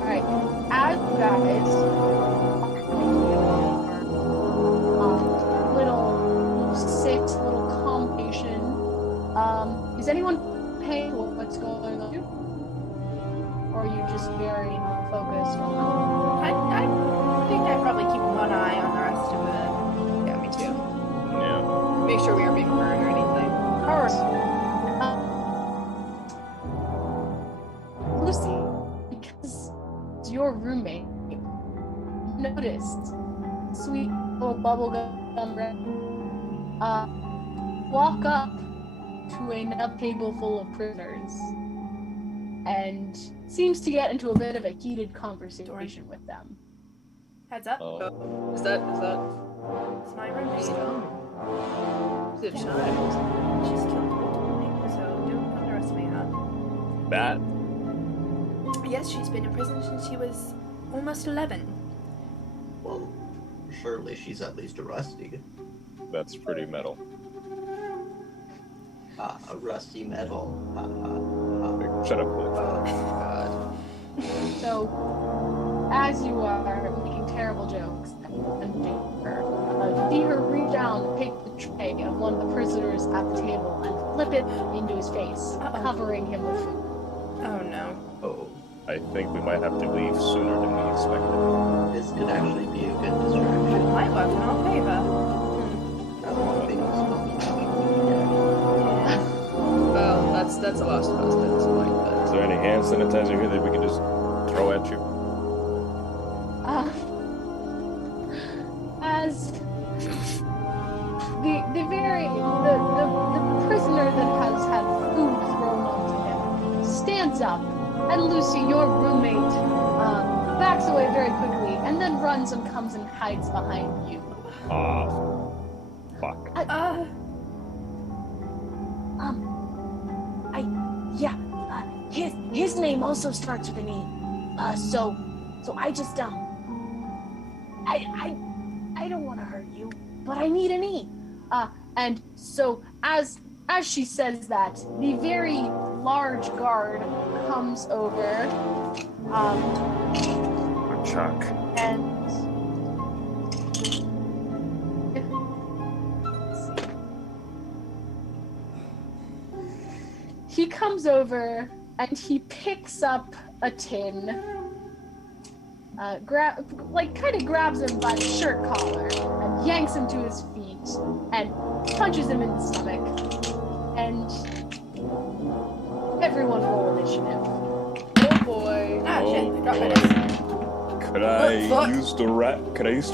Alright, as you guys little six little combination, is anyone paying what's going on? Or are you just very focused on I think I'd probably keep one eye on the rest of it. Yeah, me too. Yeah. Make sure we aren't being heard or anything. Alright. Lucy, because it's your roommate, you noticed sweet little bubblegum red walk up to another table full of prisoners and seems to get into a bit of a heated conversation with them. Heads up. Oh. Is that It's my roommate. is it a child? She's killed multiple people, so don't underestimate her. That? Yes, she's been in prison since she was almost 11. Well, surely she's at least a rusty. That's pretty metal. Ah, a rusty metal. Shut up, Blake. Oh god. So, as you are making terrible jokes and see her reach down and take the tray of one of the prisoners at the table and flip it into his face, covering him with food. Oh no. Oh, I think we might have to leave sooner than we expected. this could actually be a good distraction. Might work in our favor. That's one thing that's not coming. Well, that's a lost cause at this point, Is but there any hand sanitizer here that we can just throw at you? As the prisoner that has had food thrown onto him stands up, and Lucy, your roommate, backs away very quickly, and then runs and comes and hides behind you. Ah, fuck. His name also starts with an E. So I just I don't want to hurt you, but I need an E. And so as she says that, the very large guard comes over, Chuck. and he comes over and he picks up a tin, kind of grabs him by the shirt collar and yanks him to his feet and punches him in the stomach. And everyone roll initiative. oh boy. Ah, shit. Oh, Drop my boy. dice. Could I fuck? use the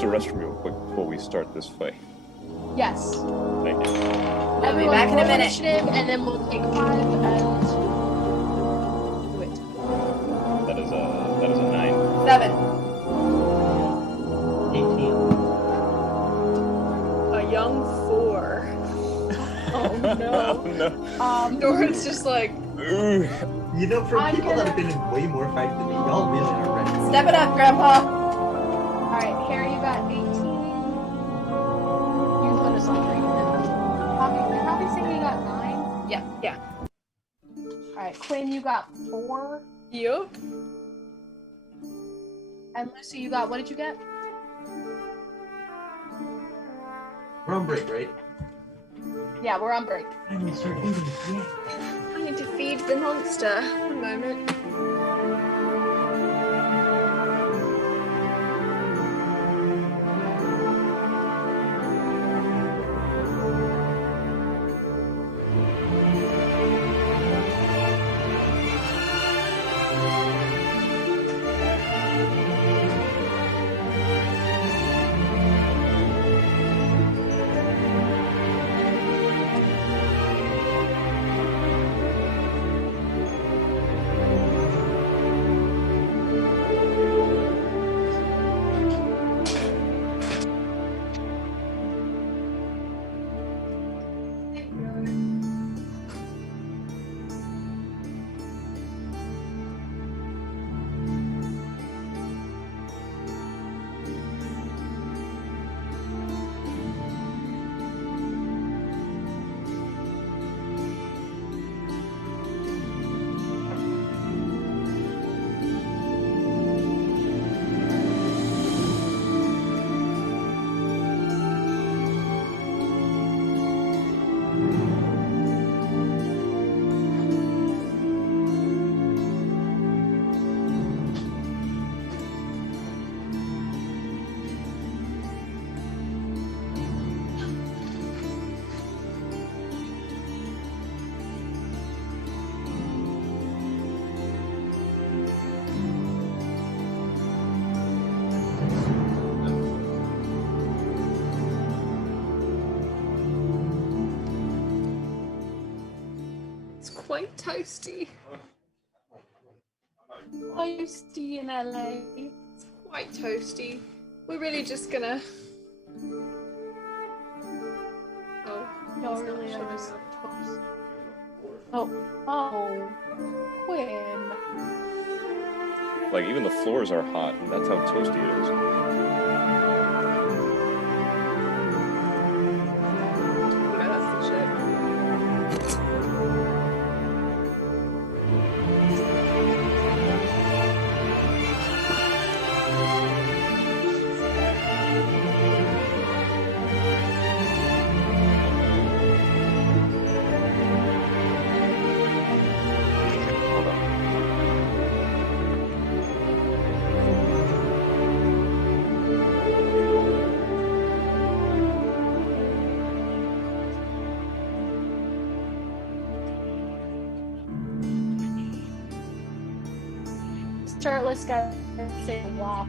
restroom real quick before we start this fight? Yes. Thank you. We'll be Everyone back in a roll minute. initiative, and then we'll take 5 and do it. That is a 9. 7. 18. A young 4. Oh no. no. Doran's just like, Ooh. You know, from I'm people that have gonna- been in way more fights than me, y'all really are ready. Step it up, Grandpa. Alright, Harry, you got 18. You can put us on 3. Probably saying you got 9. Yeah. Alright, Quinn, you got 4. yup. And Lucy, you got, what did you get? We're on break, right? Yeah, we're on break. I need to start eating. Yeah. I need to feed the monster. One moment. It's quite toasty. Toasty in LA. It's quite toasty. We're really just gonna. Oh, No, it's not really, I showing was up. toast. Oh, Quinn. Like, even the floors are hot, and that's how toasty it is. Yeah, that's the shit. Hold on. Shirtless guy saying walk.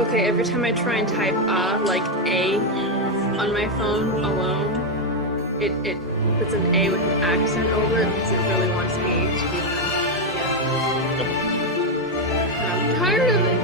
Okay, every time I try and type like A on my phone alone, it puts an A with an accent over it because it really wants A to be done. Yeah. And I'm tired of it.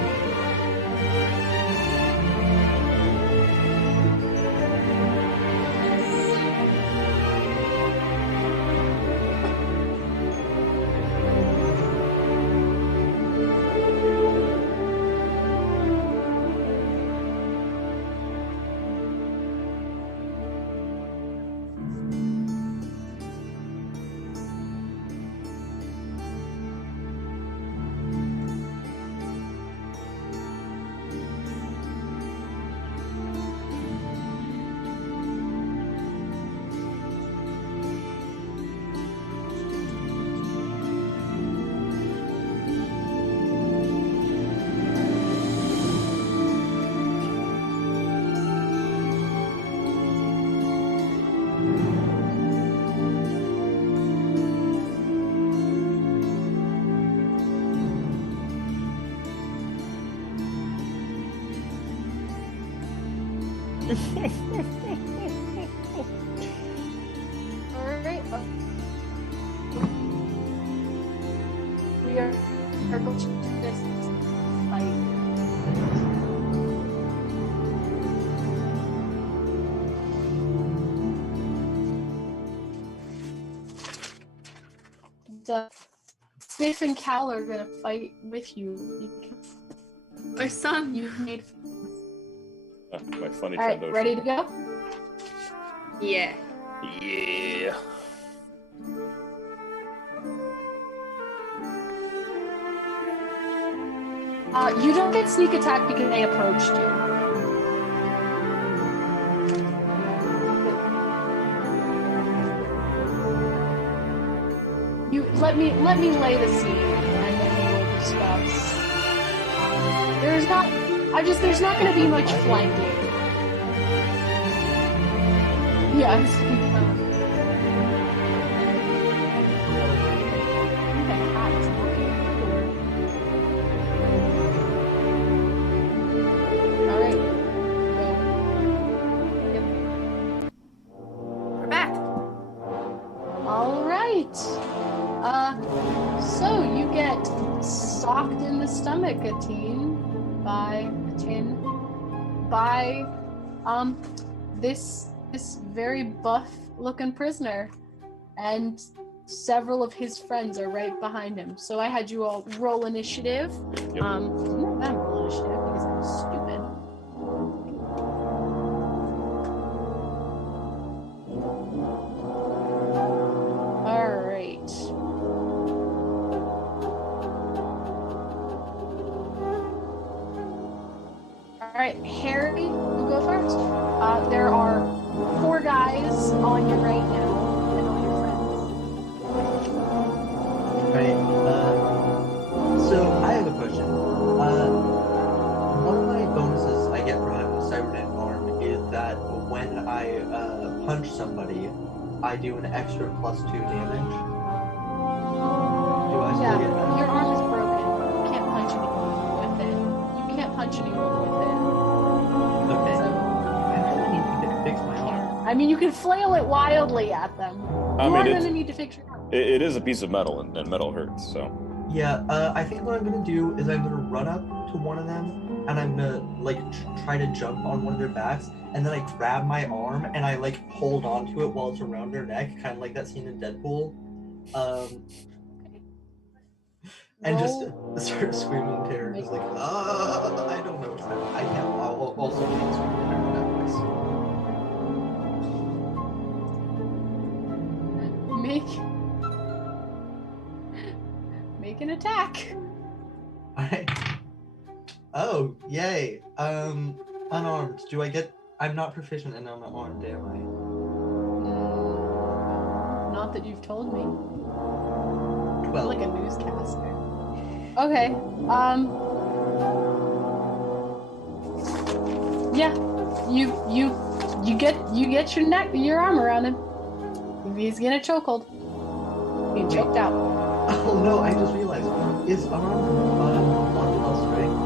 Alright. We are going to do this fight. Sniff and Cal are gonna fight with you because My son. you've made. My funny All right, Trandoshan. ready to go? Yeah. Yeah. You don't get sneak attack because they approached you. You let me lay the scene, and then we will discuss. There's not going to be much flanking. Yes. Alright. We're back. Alright. So you get socked in the stomach, by this very buff looking prisoner, and several of his friends are right behind him. So I had you all roll initiative. Yep. I'm not roll initiative because I'm stupid. Alright. Alright, Harry, you go first. There are 4 guys on you right now, and all your friends. Right. So I have a question. One of my bonuses I get for having a cybernetic arm is that when I punch somebody, I do an extra +2 damage. Do I still get that? Your arm is broken. You can't punch anyone with it. You can't punch anyone with it. Okay. So, I really need to fix my arm. I mean, you can flail it wildly at them. I You mean, are it's- going to need to fix your arm. It is a piece of metal, and metal hurts, so. Yeah, I think what I'm gonna do is I'm gonna run up to one of them and I'm gonna like try to jump on one of their backs, and then I grab my arm and I like hold onto it while it's around their neck, kind of like that scene in Deadpool. And just Roll. start screaming in terror, just like, I don't know. I can't. I'll also can't scream in terror in that voice. Make an attack. Alright. Oh, yay. Unarmed. Do I get? I'm not proficient in unarmed, am I? Not that you've told me. 12. Like a newscaster. Okay. Yeah. You get your arm around him. He's gonna chokehold. Being choked out. Oh no, I just realized. Is unarmed 1 strength?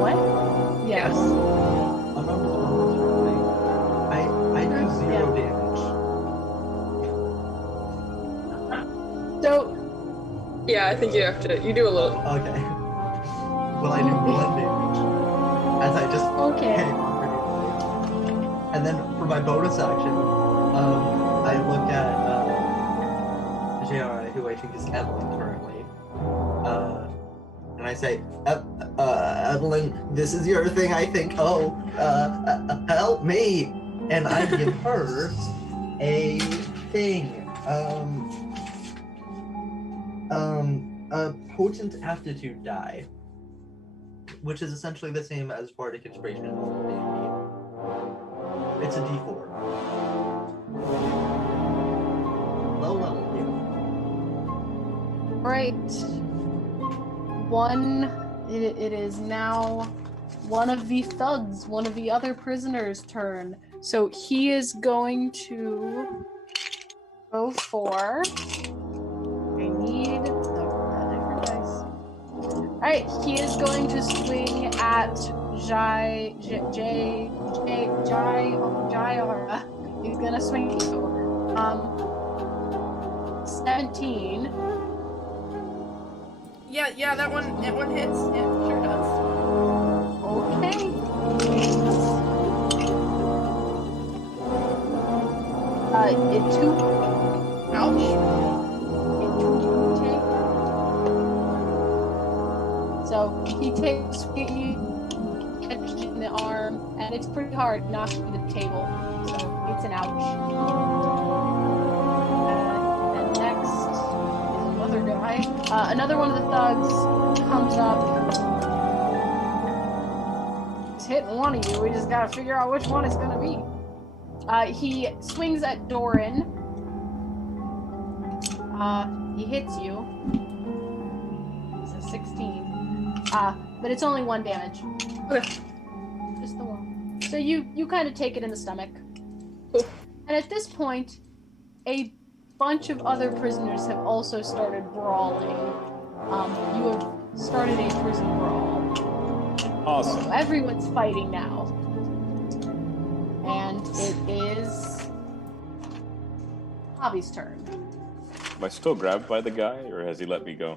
What? Yes. Unarmed is 1 strength. I do 0 damage. So Yeah, I think you have to. You do a little. Okay. Well, I do 1 damage. As I just okay. hit him pretty. And then for my bonus action, I look at JRI, who I think is Evelyn currently, and I say, Evelyn, this is your thing, I think. Oh, help me! And I give her a thing. A potent aptitude die, which is essentially the same as bardic inspiration in normal D&D. It's a D4. Low level, Right. It is now one of the thugs, one of the other prisoners' turn. So he is going to go for. I need a different dice. Alright, he is going to swing at Jayara. He's gonna swing at you. 17. Yeah, that one hits. Yeah, sure does. Okay. It 2. Ouch. So he takes you, catches you in the arm, and it's pretty hard, knocks you to the table. So it's an ouch. And next is another guy. Another one of the thugs comes up. He's hitting one of you. We just gotta figure out which one it's gonna be. He swings at Doran. He hits you. It's a 16. But it's only 1 damage. Okay. Just the one. So you kind of take it in the stomach. Cool. And at this point, a bunch of other prisoners have also started brawling. You have started a prison brawl. Awesome. So everyone's fighting now. And it is Hobby's turn. Am I still grabbed by the guy, or has he let me go?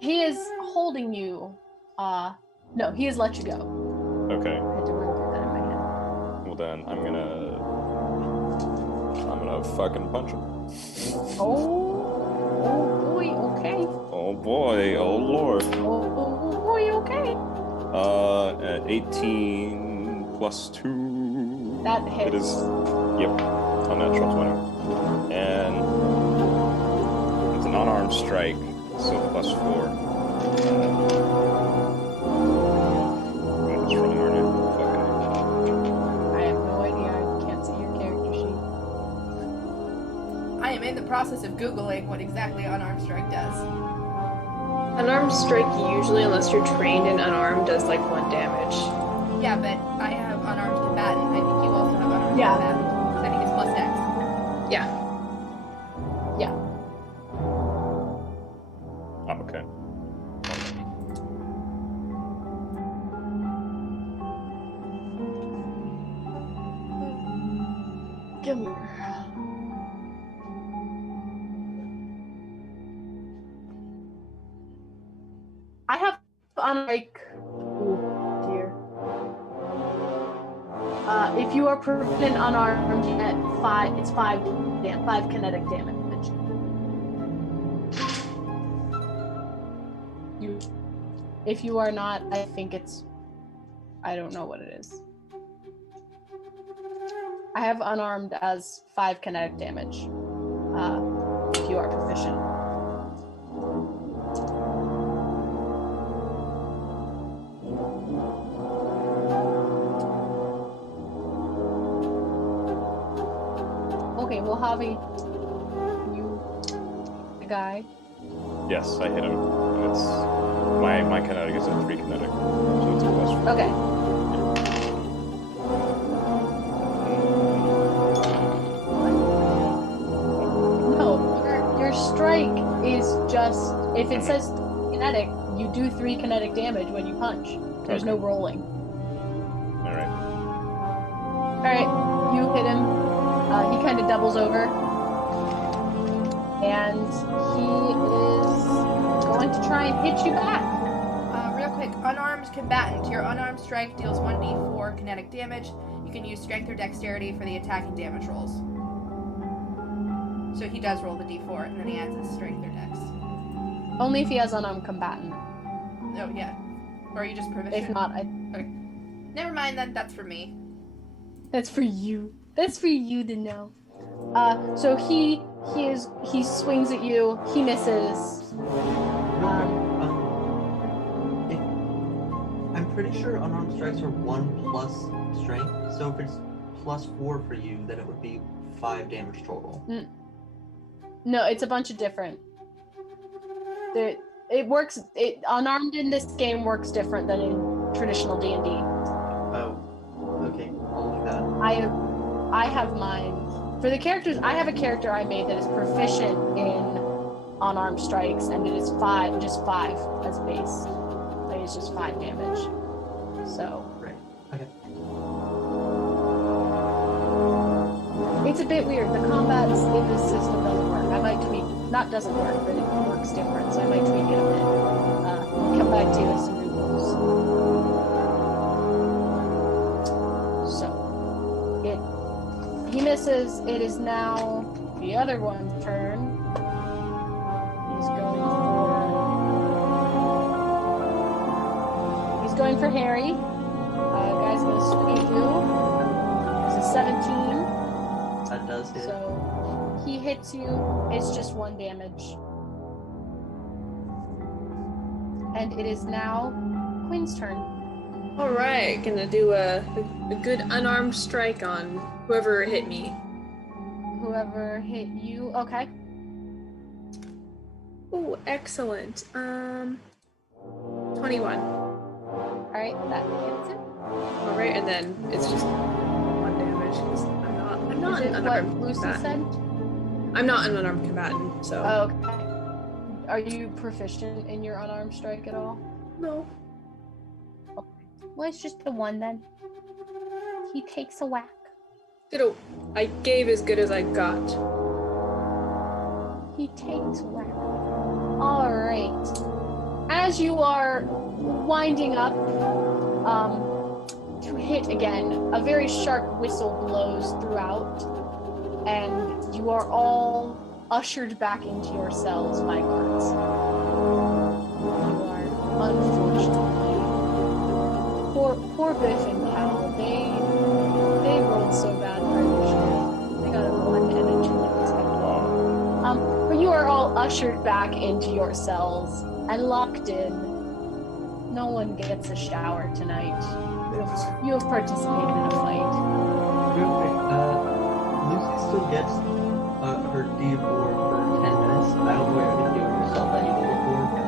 He is holding you. No, he has let you go. Okay. I had to remember that in my head. Well then, I'm gonna fucking punch him. Oh boy, okay. Oh boy, oh lord. Oh boy, okay. At 18 plus 2. That hits. It is. Yep. Unnatural 20. And it's an unarmed strike, so plus 4. I'm just running around it. I have no idea. I can't see your character sheet. I am in the process of Googling what exactly unarmed strike does. Unarmed strike usually, unless you're trained in unarmed, does like 1 damage. Yeah, but I have unarmed combatant. I think you also have unarmed Yeah. combatant. So I think it's plus X. Yeah. Yeah. Oh, okay. Come here. I have unlike. Oh dear. If you are proficient unarmed at 5, it's 5 kinetic damage. If you are not, I think it's. I don't know what it is. I have unarmed as 5 kinetic damage. If you are proficient. Okay, well, Javi, you, the guy. Yes, I hit him. And it's my kinetic is a 3 kinetic, so it's a plus 4. Okay. No, your strike is just if it says kinetic, you do 3 kinetic damage when you punch. There's no rolling. All right. All right, you hit him. He kind of doubles over, and he is going to try and hit you back. Real quick, unarmed combatant. Your unarmed strike deals 1d4 kinetic damage. You can use strength or dexterity for the attacking damage rolls. So he does roll the d4, and then he adds his strength or dex. Only if he has unarmed combatant. Oh, yeah. Or are you just proficient? If not, Okay. Never mind then, that's for me. that's for you. That's for you to know. So he swings at you. He misses. I'm pretty sure unarmed strikes are 1 plus strength. So if it's plus 4 for you, then it would be 5 damage total. No, it's a bunch of different. It works. Unarmed in this game works different than in traditional D&D. Oh, okay. I'll do that. I have mine. For the characters, I have a character I made that is proficient in unarmed strikes, and it is 5 as base. Like it's just 5 damage. bit weird. The combats in this system doesn't work. I might tweak. Not doesn't work, but it works different. So I might tweak it a bit. Come back to you with some new rules. So he misses. It is now the other one's turn. He's going for Harry. Guy's gonna sweep you. It's a 17. That does hit. So he hits you. It's just 1 damage. And it is now Queen's turn. All right, gonna do a good unarmed strike on whoever hit me. Whoever hit you. Okay. Oh, excellent. 21. All right, that hits it. All right, and then it's just 1 damage because I'm not Is an it unarmed what Lucy combatant. said? I'm not an unarmed combatant, so Oh, okay. Are you proficient in your unarmed strike at all? no. Well, it's just the one then. He takes a whack. I gave as good as I got. He takes a whack. All right. As you are winding up to hit again, a very sharp whistle blows throughout, and you are all ushered back into your cells by guards. You are unfortunately poor Biff and Cal. They rolled so bad for initiative. They got a 1 and a 2 unexpected. But you are all ushered back into your cells and locked in. No one gets a shower tonight. You have participated in a fight. Real quick, Lucy still gets her D4 for 10 minutes. I don't know what you're going to do with yourself that you did before, but...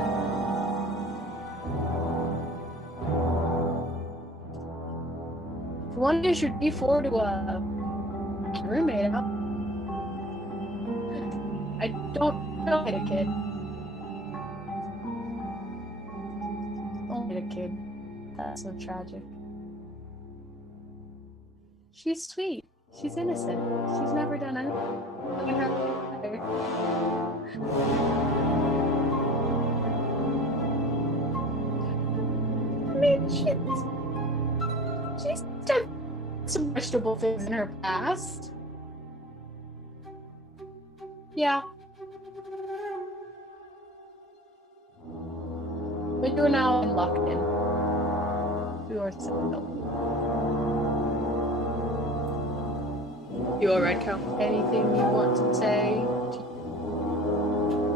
If you want to use your D4 to a roommate out, I don't hit a kid. Don't hit a kid. That's so tragic. She's sweet. She's innocent. She's never done anything. I mean, she's done some questionable things in her past. Yeah. But you're now locked in. You are settled. You alright, Cal? Anything you want to say?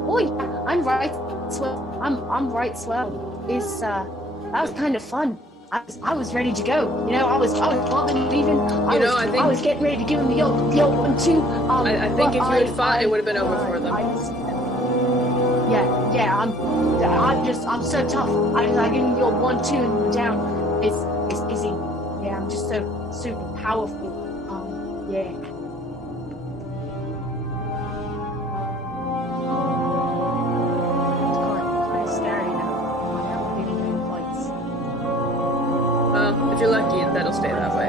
Oh yeah, I'm right. Swell. I'm right. Swell. That was kind of fun. I was ready to go. You know, I was bobbing, leaving. I was getting ready to give him the old 1-2. I think if you had fought, it would have been over for them. I'm so tough. I give him the old 1-2 and down. It's easy. Yeah, I'm just so super powerful. Yeah. It's scary now. I haven't been in any fights. If you're lucky, that'll stay that way.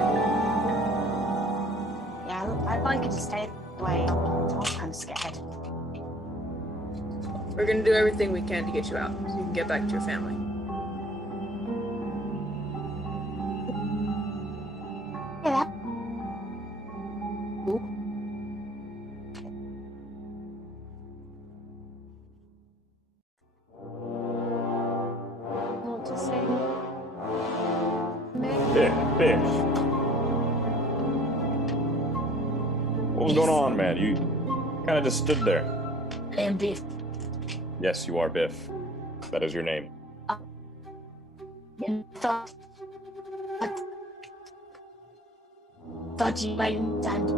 Yeah, I'd like it to stay that way. I'm kind of scared. We're gonna do everything we can to get you out so you can get back to your family. Yeah. Want to say? Biff. What was going on, man? You kind of just stood there. I am Biff. Yes, you are Biff. That is your name. And thought you might understand.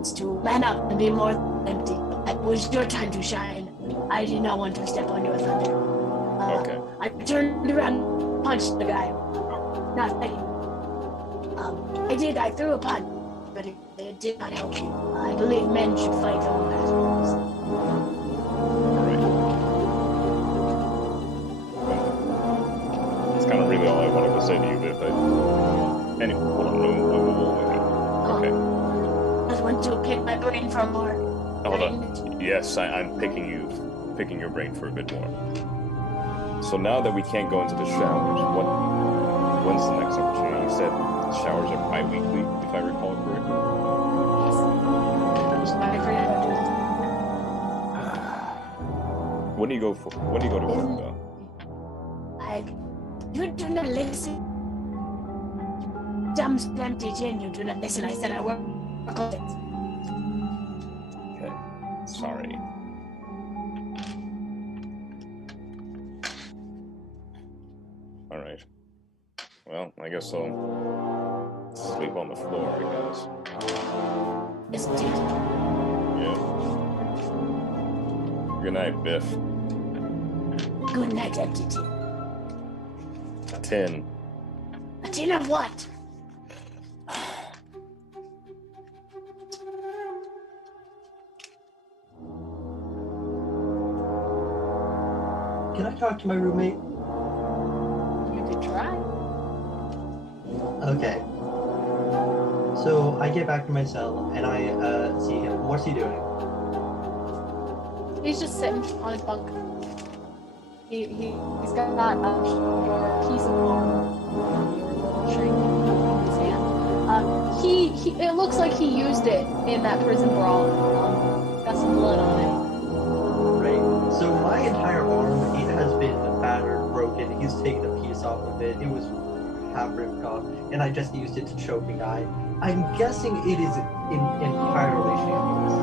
It's to man up and be more empty. It was your time to shine. I did not want to step on your thunder. Okay. I turned around, punched the guy. Not fighting. I threw a punch, but it did not help you. I believe men should fight their own battles. That's kind of really all I wanted to say to you, Biff. Anyway, hold on. Whoa. Okay. I want to pick my brain for more. Hold on. Yes, I'm picking your brain for a bit more. So now that we can't go into the showers, when's the next opportunity? You said showers are bi-weekly, if I recall correctly. When do you go to work though? You do not listen. Dumb splendid Jin, you do not listen. I said I work. Okay. Sorry. Alright. Well, I guess I'll sleep on the floor, I guess. Yes, dude. Yeah. Good night, Biff. Good night, entity. 10. A tin of what? Can I talk to my roommate? You could try. Okay. So I get back to my cell and I see him. What's he doing? He's just sitting on his bunk. He's got your piece of arm, your little shrink in his hand. He it looks like he used it in that prison brawl. It's got some blood on it. Right. So my entire arm, it has been battered, broken. He's taken a piece off of it. It was half ripped off, and I just used it to choke a guy. I'm guessing it is entirely shambles.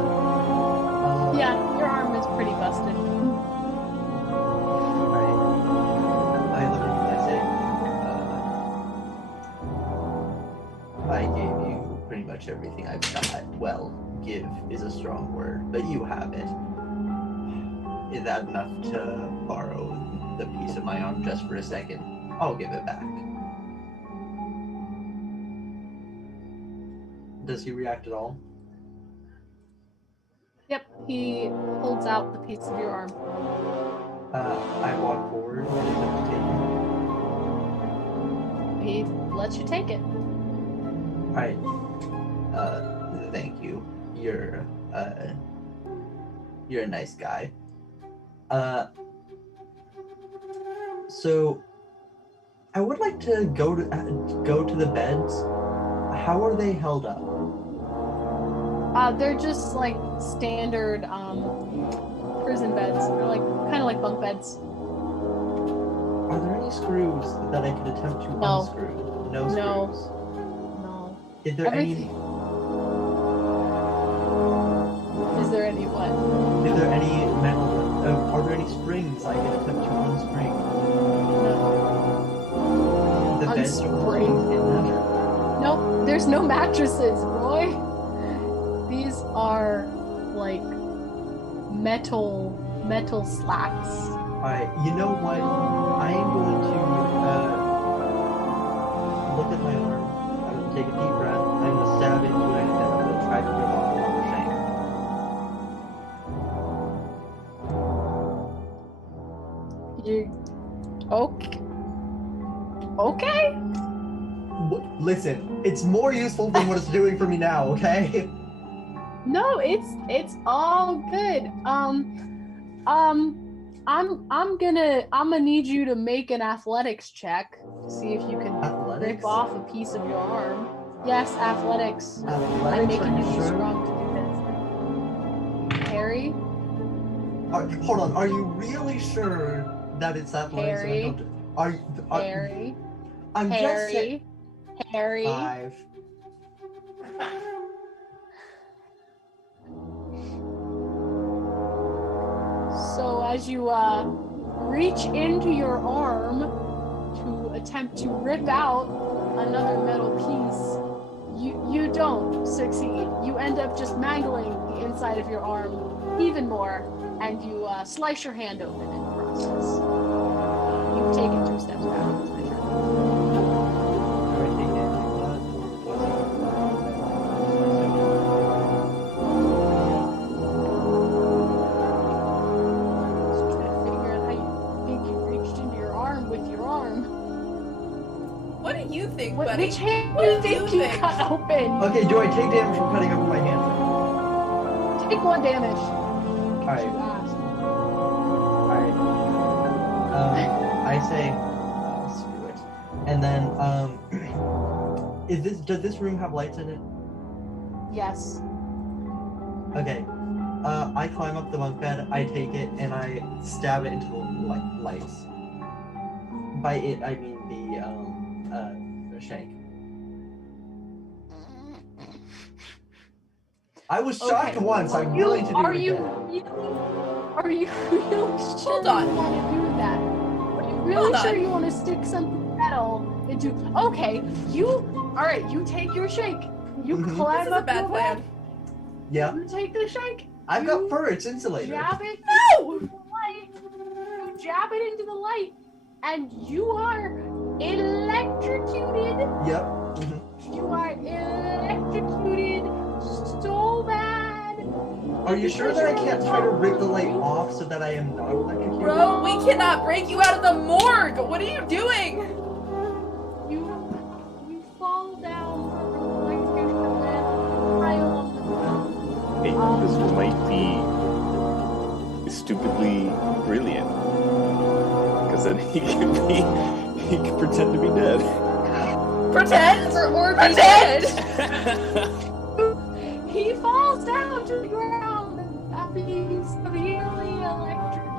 Yeah, your arm is pretty busted. I look at him and I say, I gave you pretty much everything I've got. Well, give is a strong word, but you have it. Is that enough to borrow the piece of my arm just for a second? I'll give it back. Does he react at all? Yep, he holds out the piece of your arm. I walk forward and attempt to take it. He lets you take it. Alright. Thank you. You're a nice guy. So I would like to go to the beds. How are they held up? They're just like standard prison beds. They're like kind of like bunk beds. Are there any screws that I could attempt to No. unscrew? No screws. No. Is there Everything. Is there any what? Is there any metal? Are there any springs I can attempt to unspring? No. The beds don't have Unspring? springs in them. Nope. There's no mattresses, Roy. These are like metal slats. Alright, you know what? I am going to look at my arm. I'm going to take a deep breath. I'm going to stab into it and I'm going to try to rip off another shank. You okay? Listen, it's more useful than what it's doing for me now, okay? No, it's all good. I'm gonna need you to make an athletics check to see if you can Athletics? rip off a piece of your arm. Yes, athletics. I'm Athletics, making are you you too sure? strong to do this. Harry, Hold on, are you really sure that it's athletics? Harry. And I don't, are, Harry, I'm just saying. Harry. 5. So as you reach into your arm to attempt to rip out another metal piece, you don't succeed. You end up just mangling the inside of your arm even more, and you slice your hand open in the process. You've taken 2 steps backwards, my friend. What do you think, What, buddy? which hand What do you do you think you think? cut open? Okay, do I take damage from cutting open my hand? Take 1 damage. Alright. You asked. Alright. I say, screw it. And then, does this room have lights in it? Yes. Okay. I climb up the bunk bed, I take it, and I stab it into the lights. By it, I mean the shank. I was shocked Okay. once, I'm willing to do it again. Are you really sure Hold on. you want to do that? Are you really Hold sure on. you want to stick something metal into? Okay, alright, you take your shank. You Mhm. climb This is a up bad your plan. bed. Yeah. You take the shank. I've got You fur, it's insulated. Jab it No! into the light. You jab it into the light, and you are electrocuted. Yep. Mhm. You are electrocuted so bad. Are you sure that I can't try to rig the light off so that I am not electrocuted? Bro, we cannot break you out of the morgue! What are you doing? You fall down from the electrocution and pile on the ground. Hey, this might be stupidly brilliant. Because then he can pretend to be dead. Pretend? Or be Pretend? dead. He falls down to the ground after being severely electrocuted.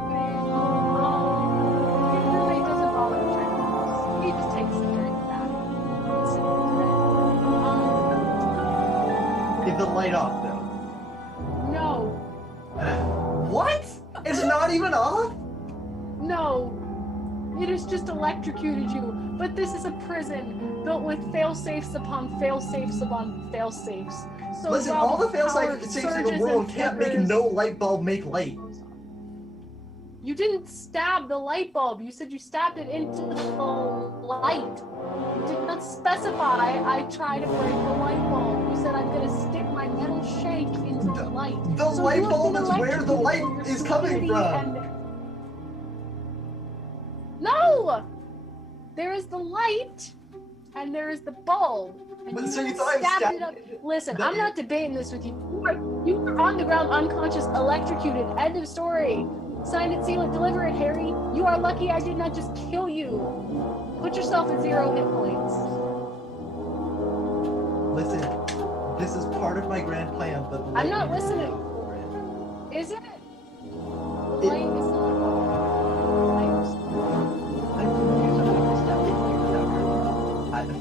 He really doesn't bother to check this. He just takes a drink back. Is the light off though? No, What? It's not even off? no. It has just electrocuted you. But this is a prison built with fail-safes upon fail-safes upon fail-safes. So Listen, while all the power fail-safes in the surges world and can't make flickers- no light bulb make light. You didn't stab the light bulb. You said you stabbed it into the light. You did not specify I try to break the light bulb. You said I'm going to stick my metal shank into the light. The So light you have bulb been is where the electrocuted light for your is coming stupidity from. No! There is the light, and there is the bulb. And But you so you thought I stabbed stabbed it up. Listen, the- I'm not debating this with you. You are on the ground, unconscious, electrocuted. End of story. Sign it, seal it, deliver it, Harry. You are lucky I did not just kill you. Put yourself at 0 hit points. Listen, this is part of my grand plan, but I'm not light listening. for it. Is it? The It- light is not on. I'm confused on how to stab it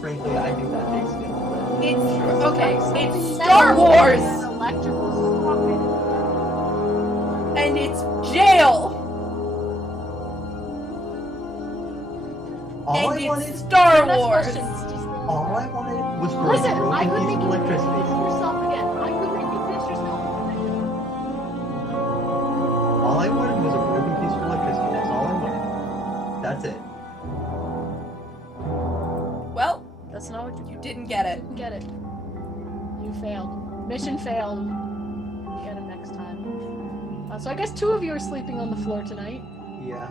frankly, I think that takes skill. It's okay. Something It's metal Star in Wars, an electrical socket. and it's jail, All and I it's wanted, Star Next Wars. question, just all I wanted was for listen, a broken I could piece make of you finish electricity. yourself again. I could make you finish yourself again. All I wanted was a broken piece of electricity. That's all I wanted. That's it. Well, That's not what you didn't get it. didn't get it. You failed. Mission failed. Get him next time. So I guess 2 of you are sleeping on the floor tonight. Yeah.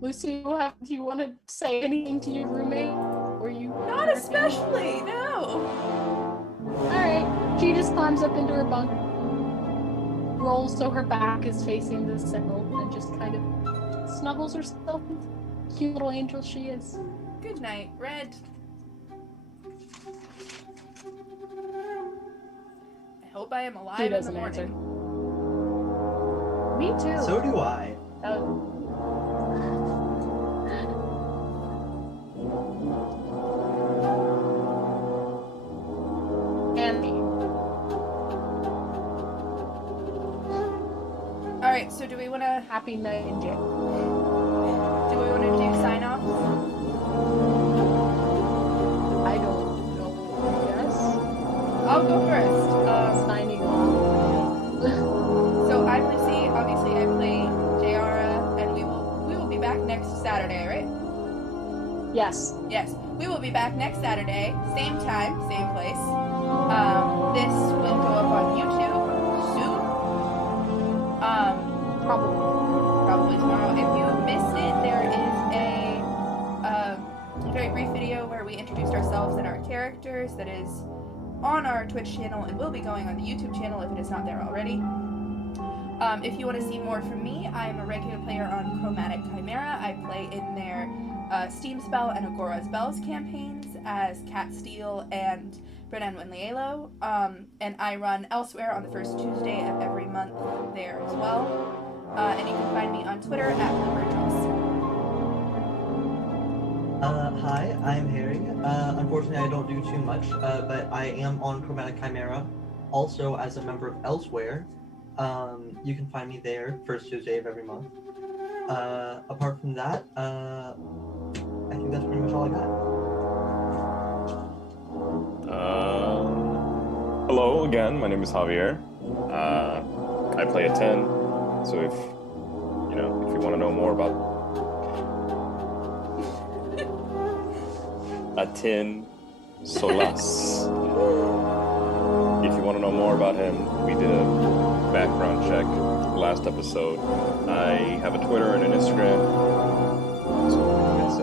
Lucy, do you want to say anything to your roommate? Or you? Not especially. No. Alright. She just climbs up into her bunk, rolls so her back is facing the sill, and just kind of snuggles herself. Cute little angel she is. Good night, Red. I hope I am alive He in the doesn't answer. morning. Me too. So do I. Andy. All right. So do we want to Happy night in jail. do sign offs? I don't know. Yes. I'll go first. Signing off. So I'm Lucy. Obviously, I play Jayara, and we will be back next Saturday, right? Yes. Yes, we will be back next Saturday, same time, same place. This will go up on YouTube soon. Probably. probably tomorrow. If you missed it, there is a very brief video where we introduced ourselves and our characters that is on our Twitch channel and will be going on the YouTube channel if it is not there already. If you want to see more from me, I'm a regular player on Chromatic Chimera. I play in their Steam Spell and Agora's Bells campaigns as Cat Steele and Brennan Winlielo. And I run elsewhere on the first Tuesday of every month there as well. And you can find me on Twitter at BluebirdDross. Hi, I'm Harry. Unfortunately, I don't do too much, but I am on Chromatic Chimera, also as a member of Elsewhere. You can find me there first Tuesday of every month. Apart from that, I think that's pretty much all I got. Hello again. My name is Javier. I play a 10. So if you want to know more about a 10 Solas. If you want to know more about him, we did a background check last episode. I have a Twitter and an Instagram. So it's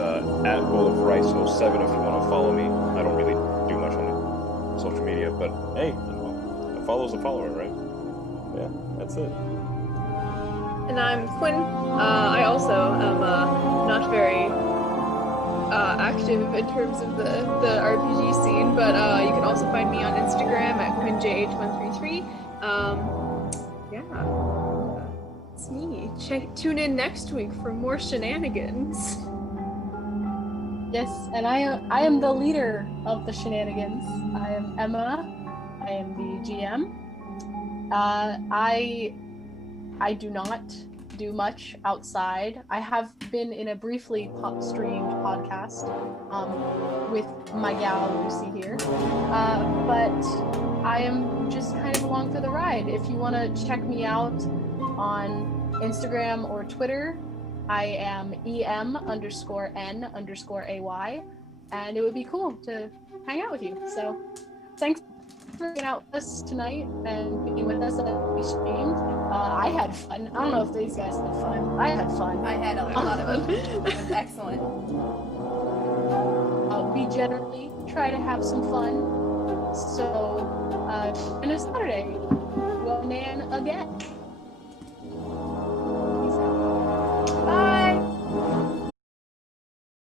at BulletFrice07 if you want to follow me. I don't really do much on social media, but hey, a follow's a follower, right? Yeah, that's it. And I'm Quinn. I also am not very active in terms of the RPG scene, but you can also find me on Instagram at QuinnJH133. It's me. Tune in next week for more shenanigans. Yes, and I am the leader of the shenanigans. I am Emma. I am the GM. I do not do much outside. I have been in a briefly streamed podcast with my gal Lucy here, but I am just kind of along for the ride. If you want to check me out on Instagram or Twitter, I am EM_N_AY, and it would be cool to hang out with you. So thanks for hanging out with us tonight and being with us as we streamed. I had fun. I don't know if these guys had fun. I had fun. I had a lot of fun. It was excellent. We generally try to have some fun. So, and it's Saturday. Well, Nan again.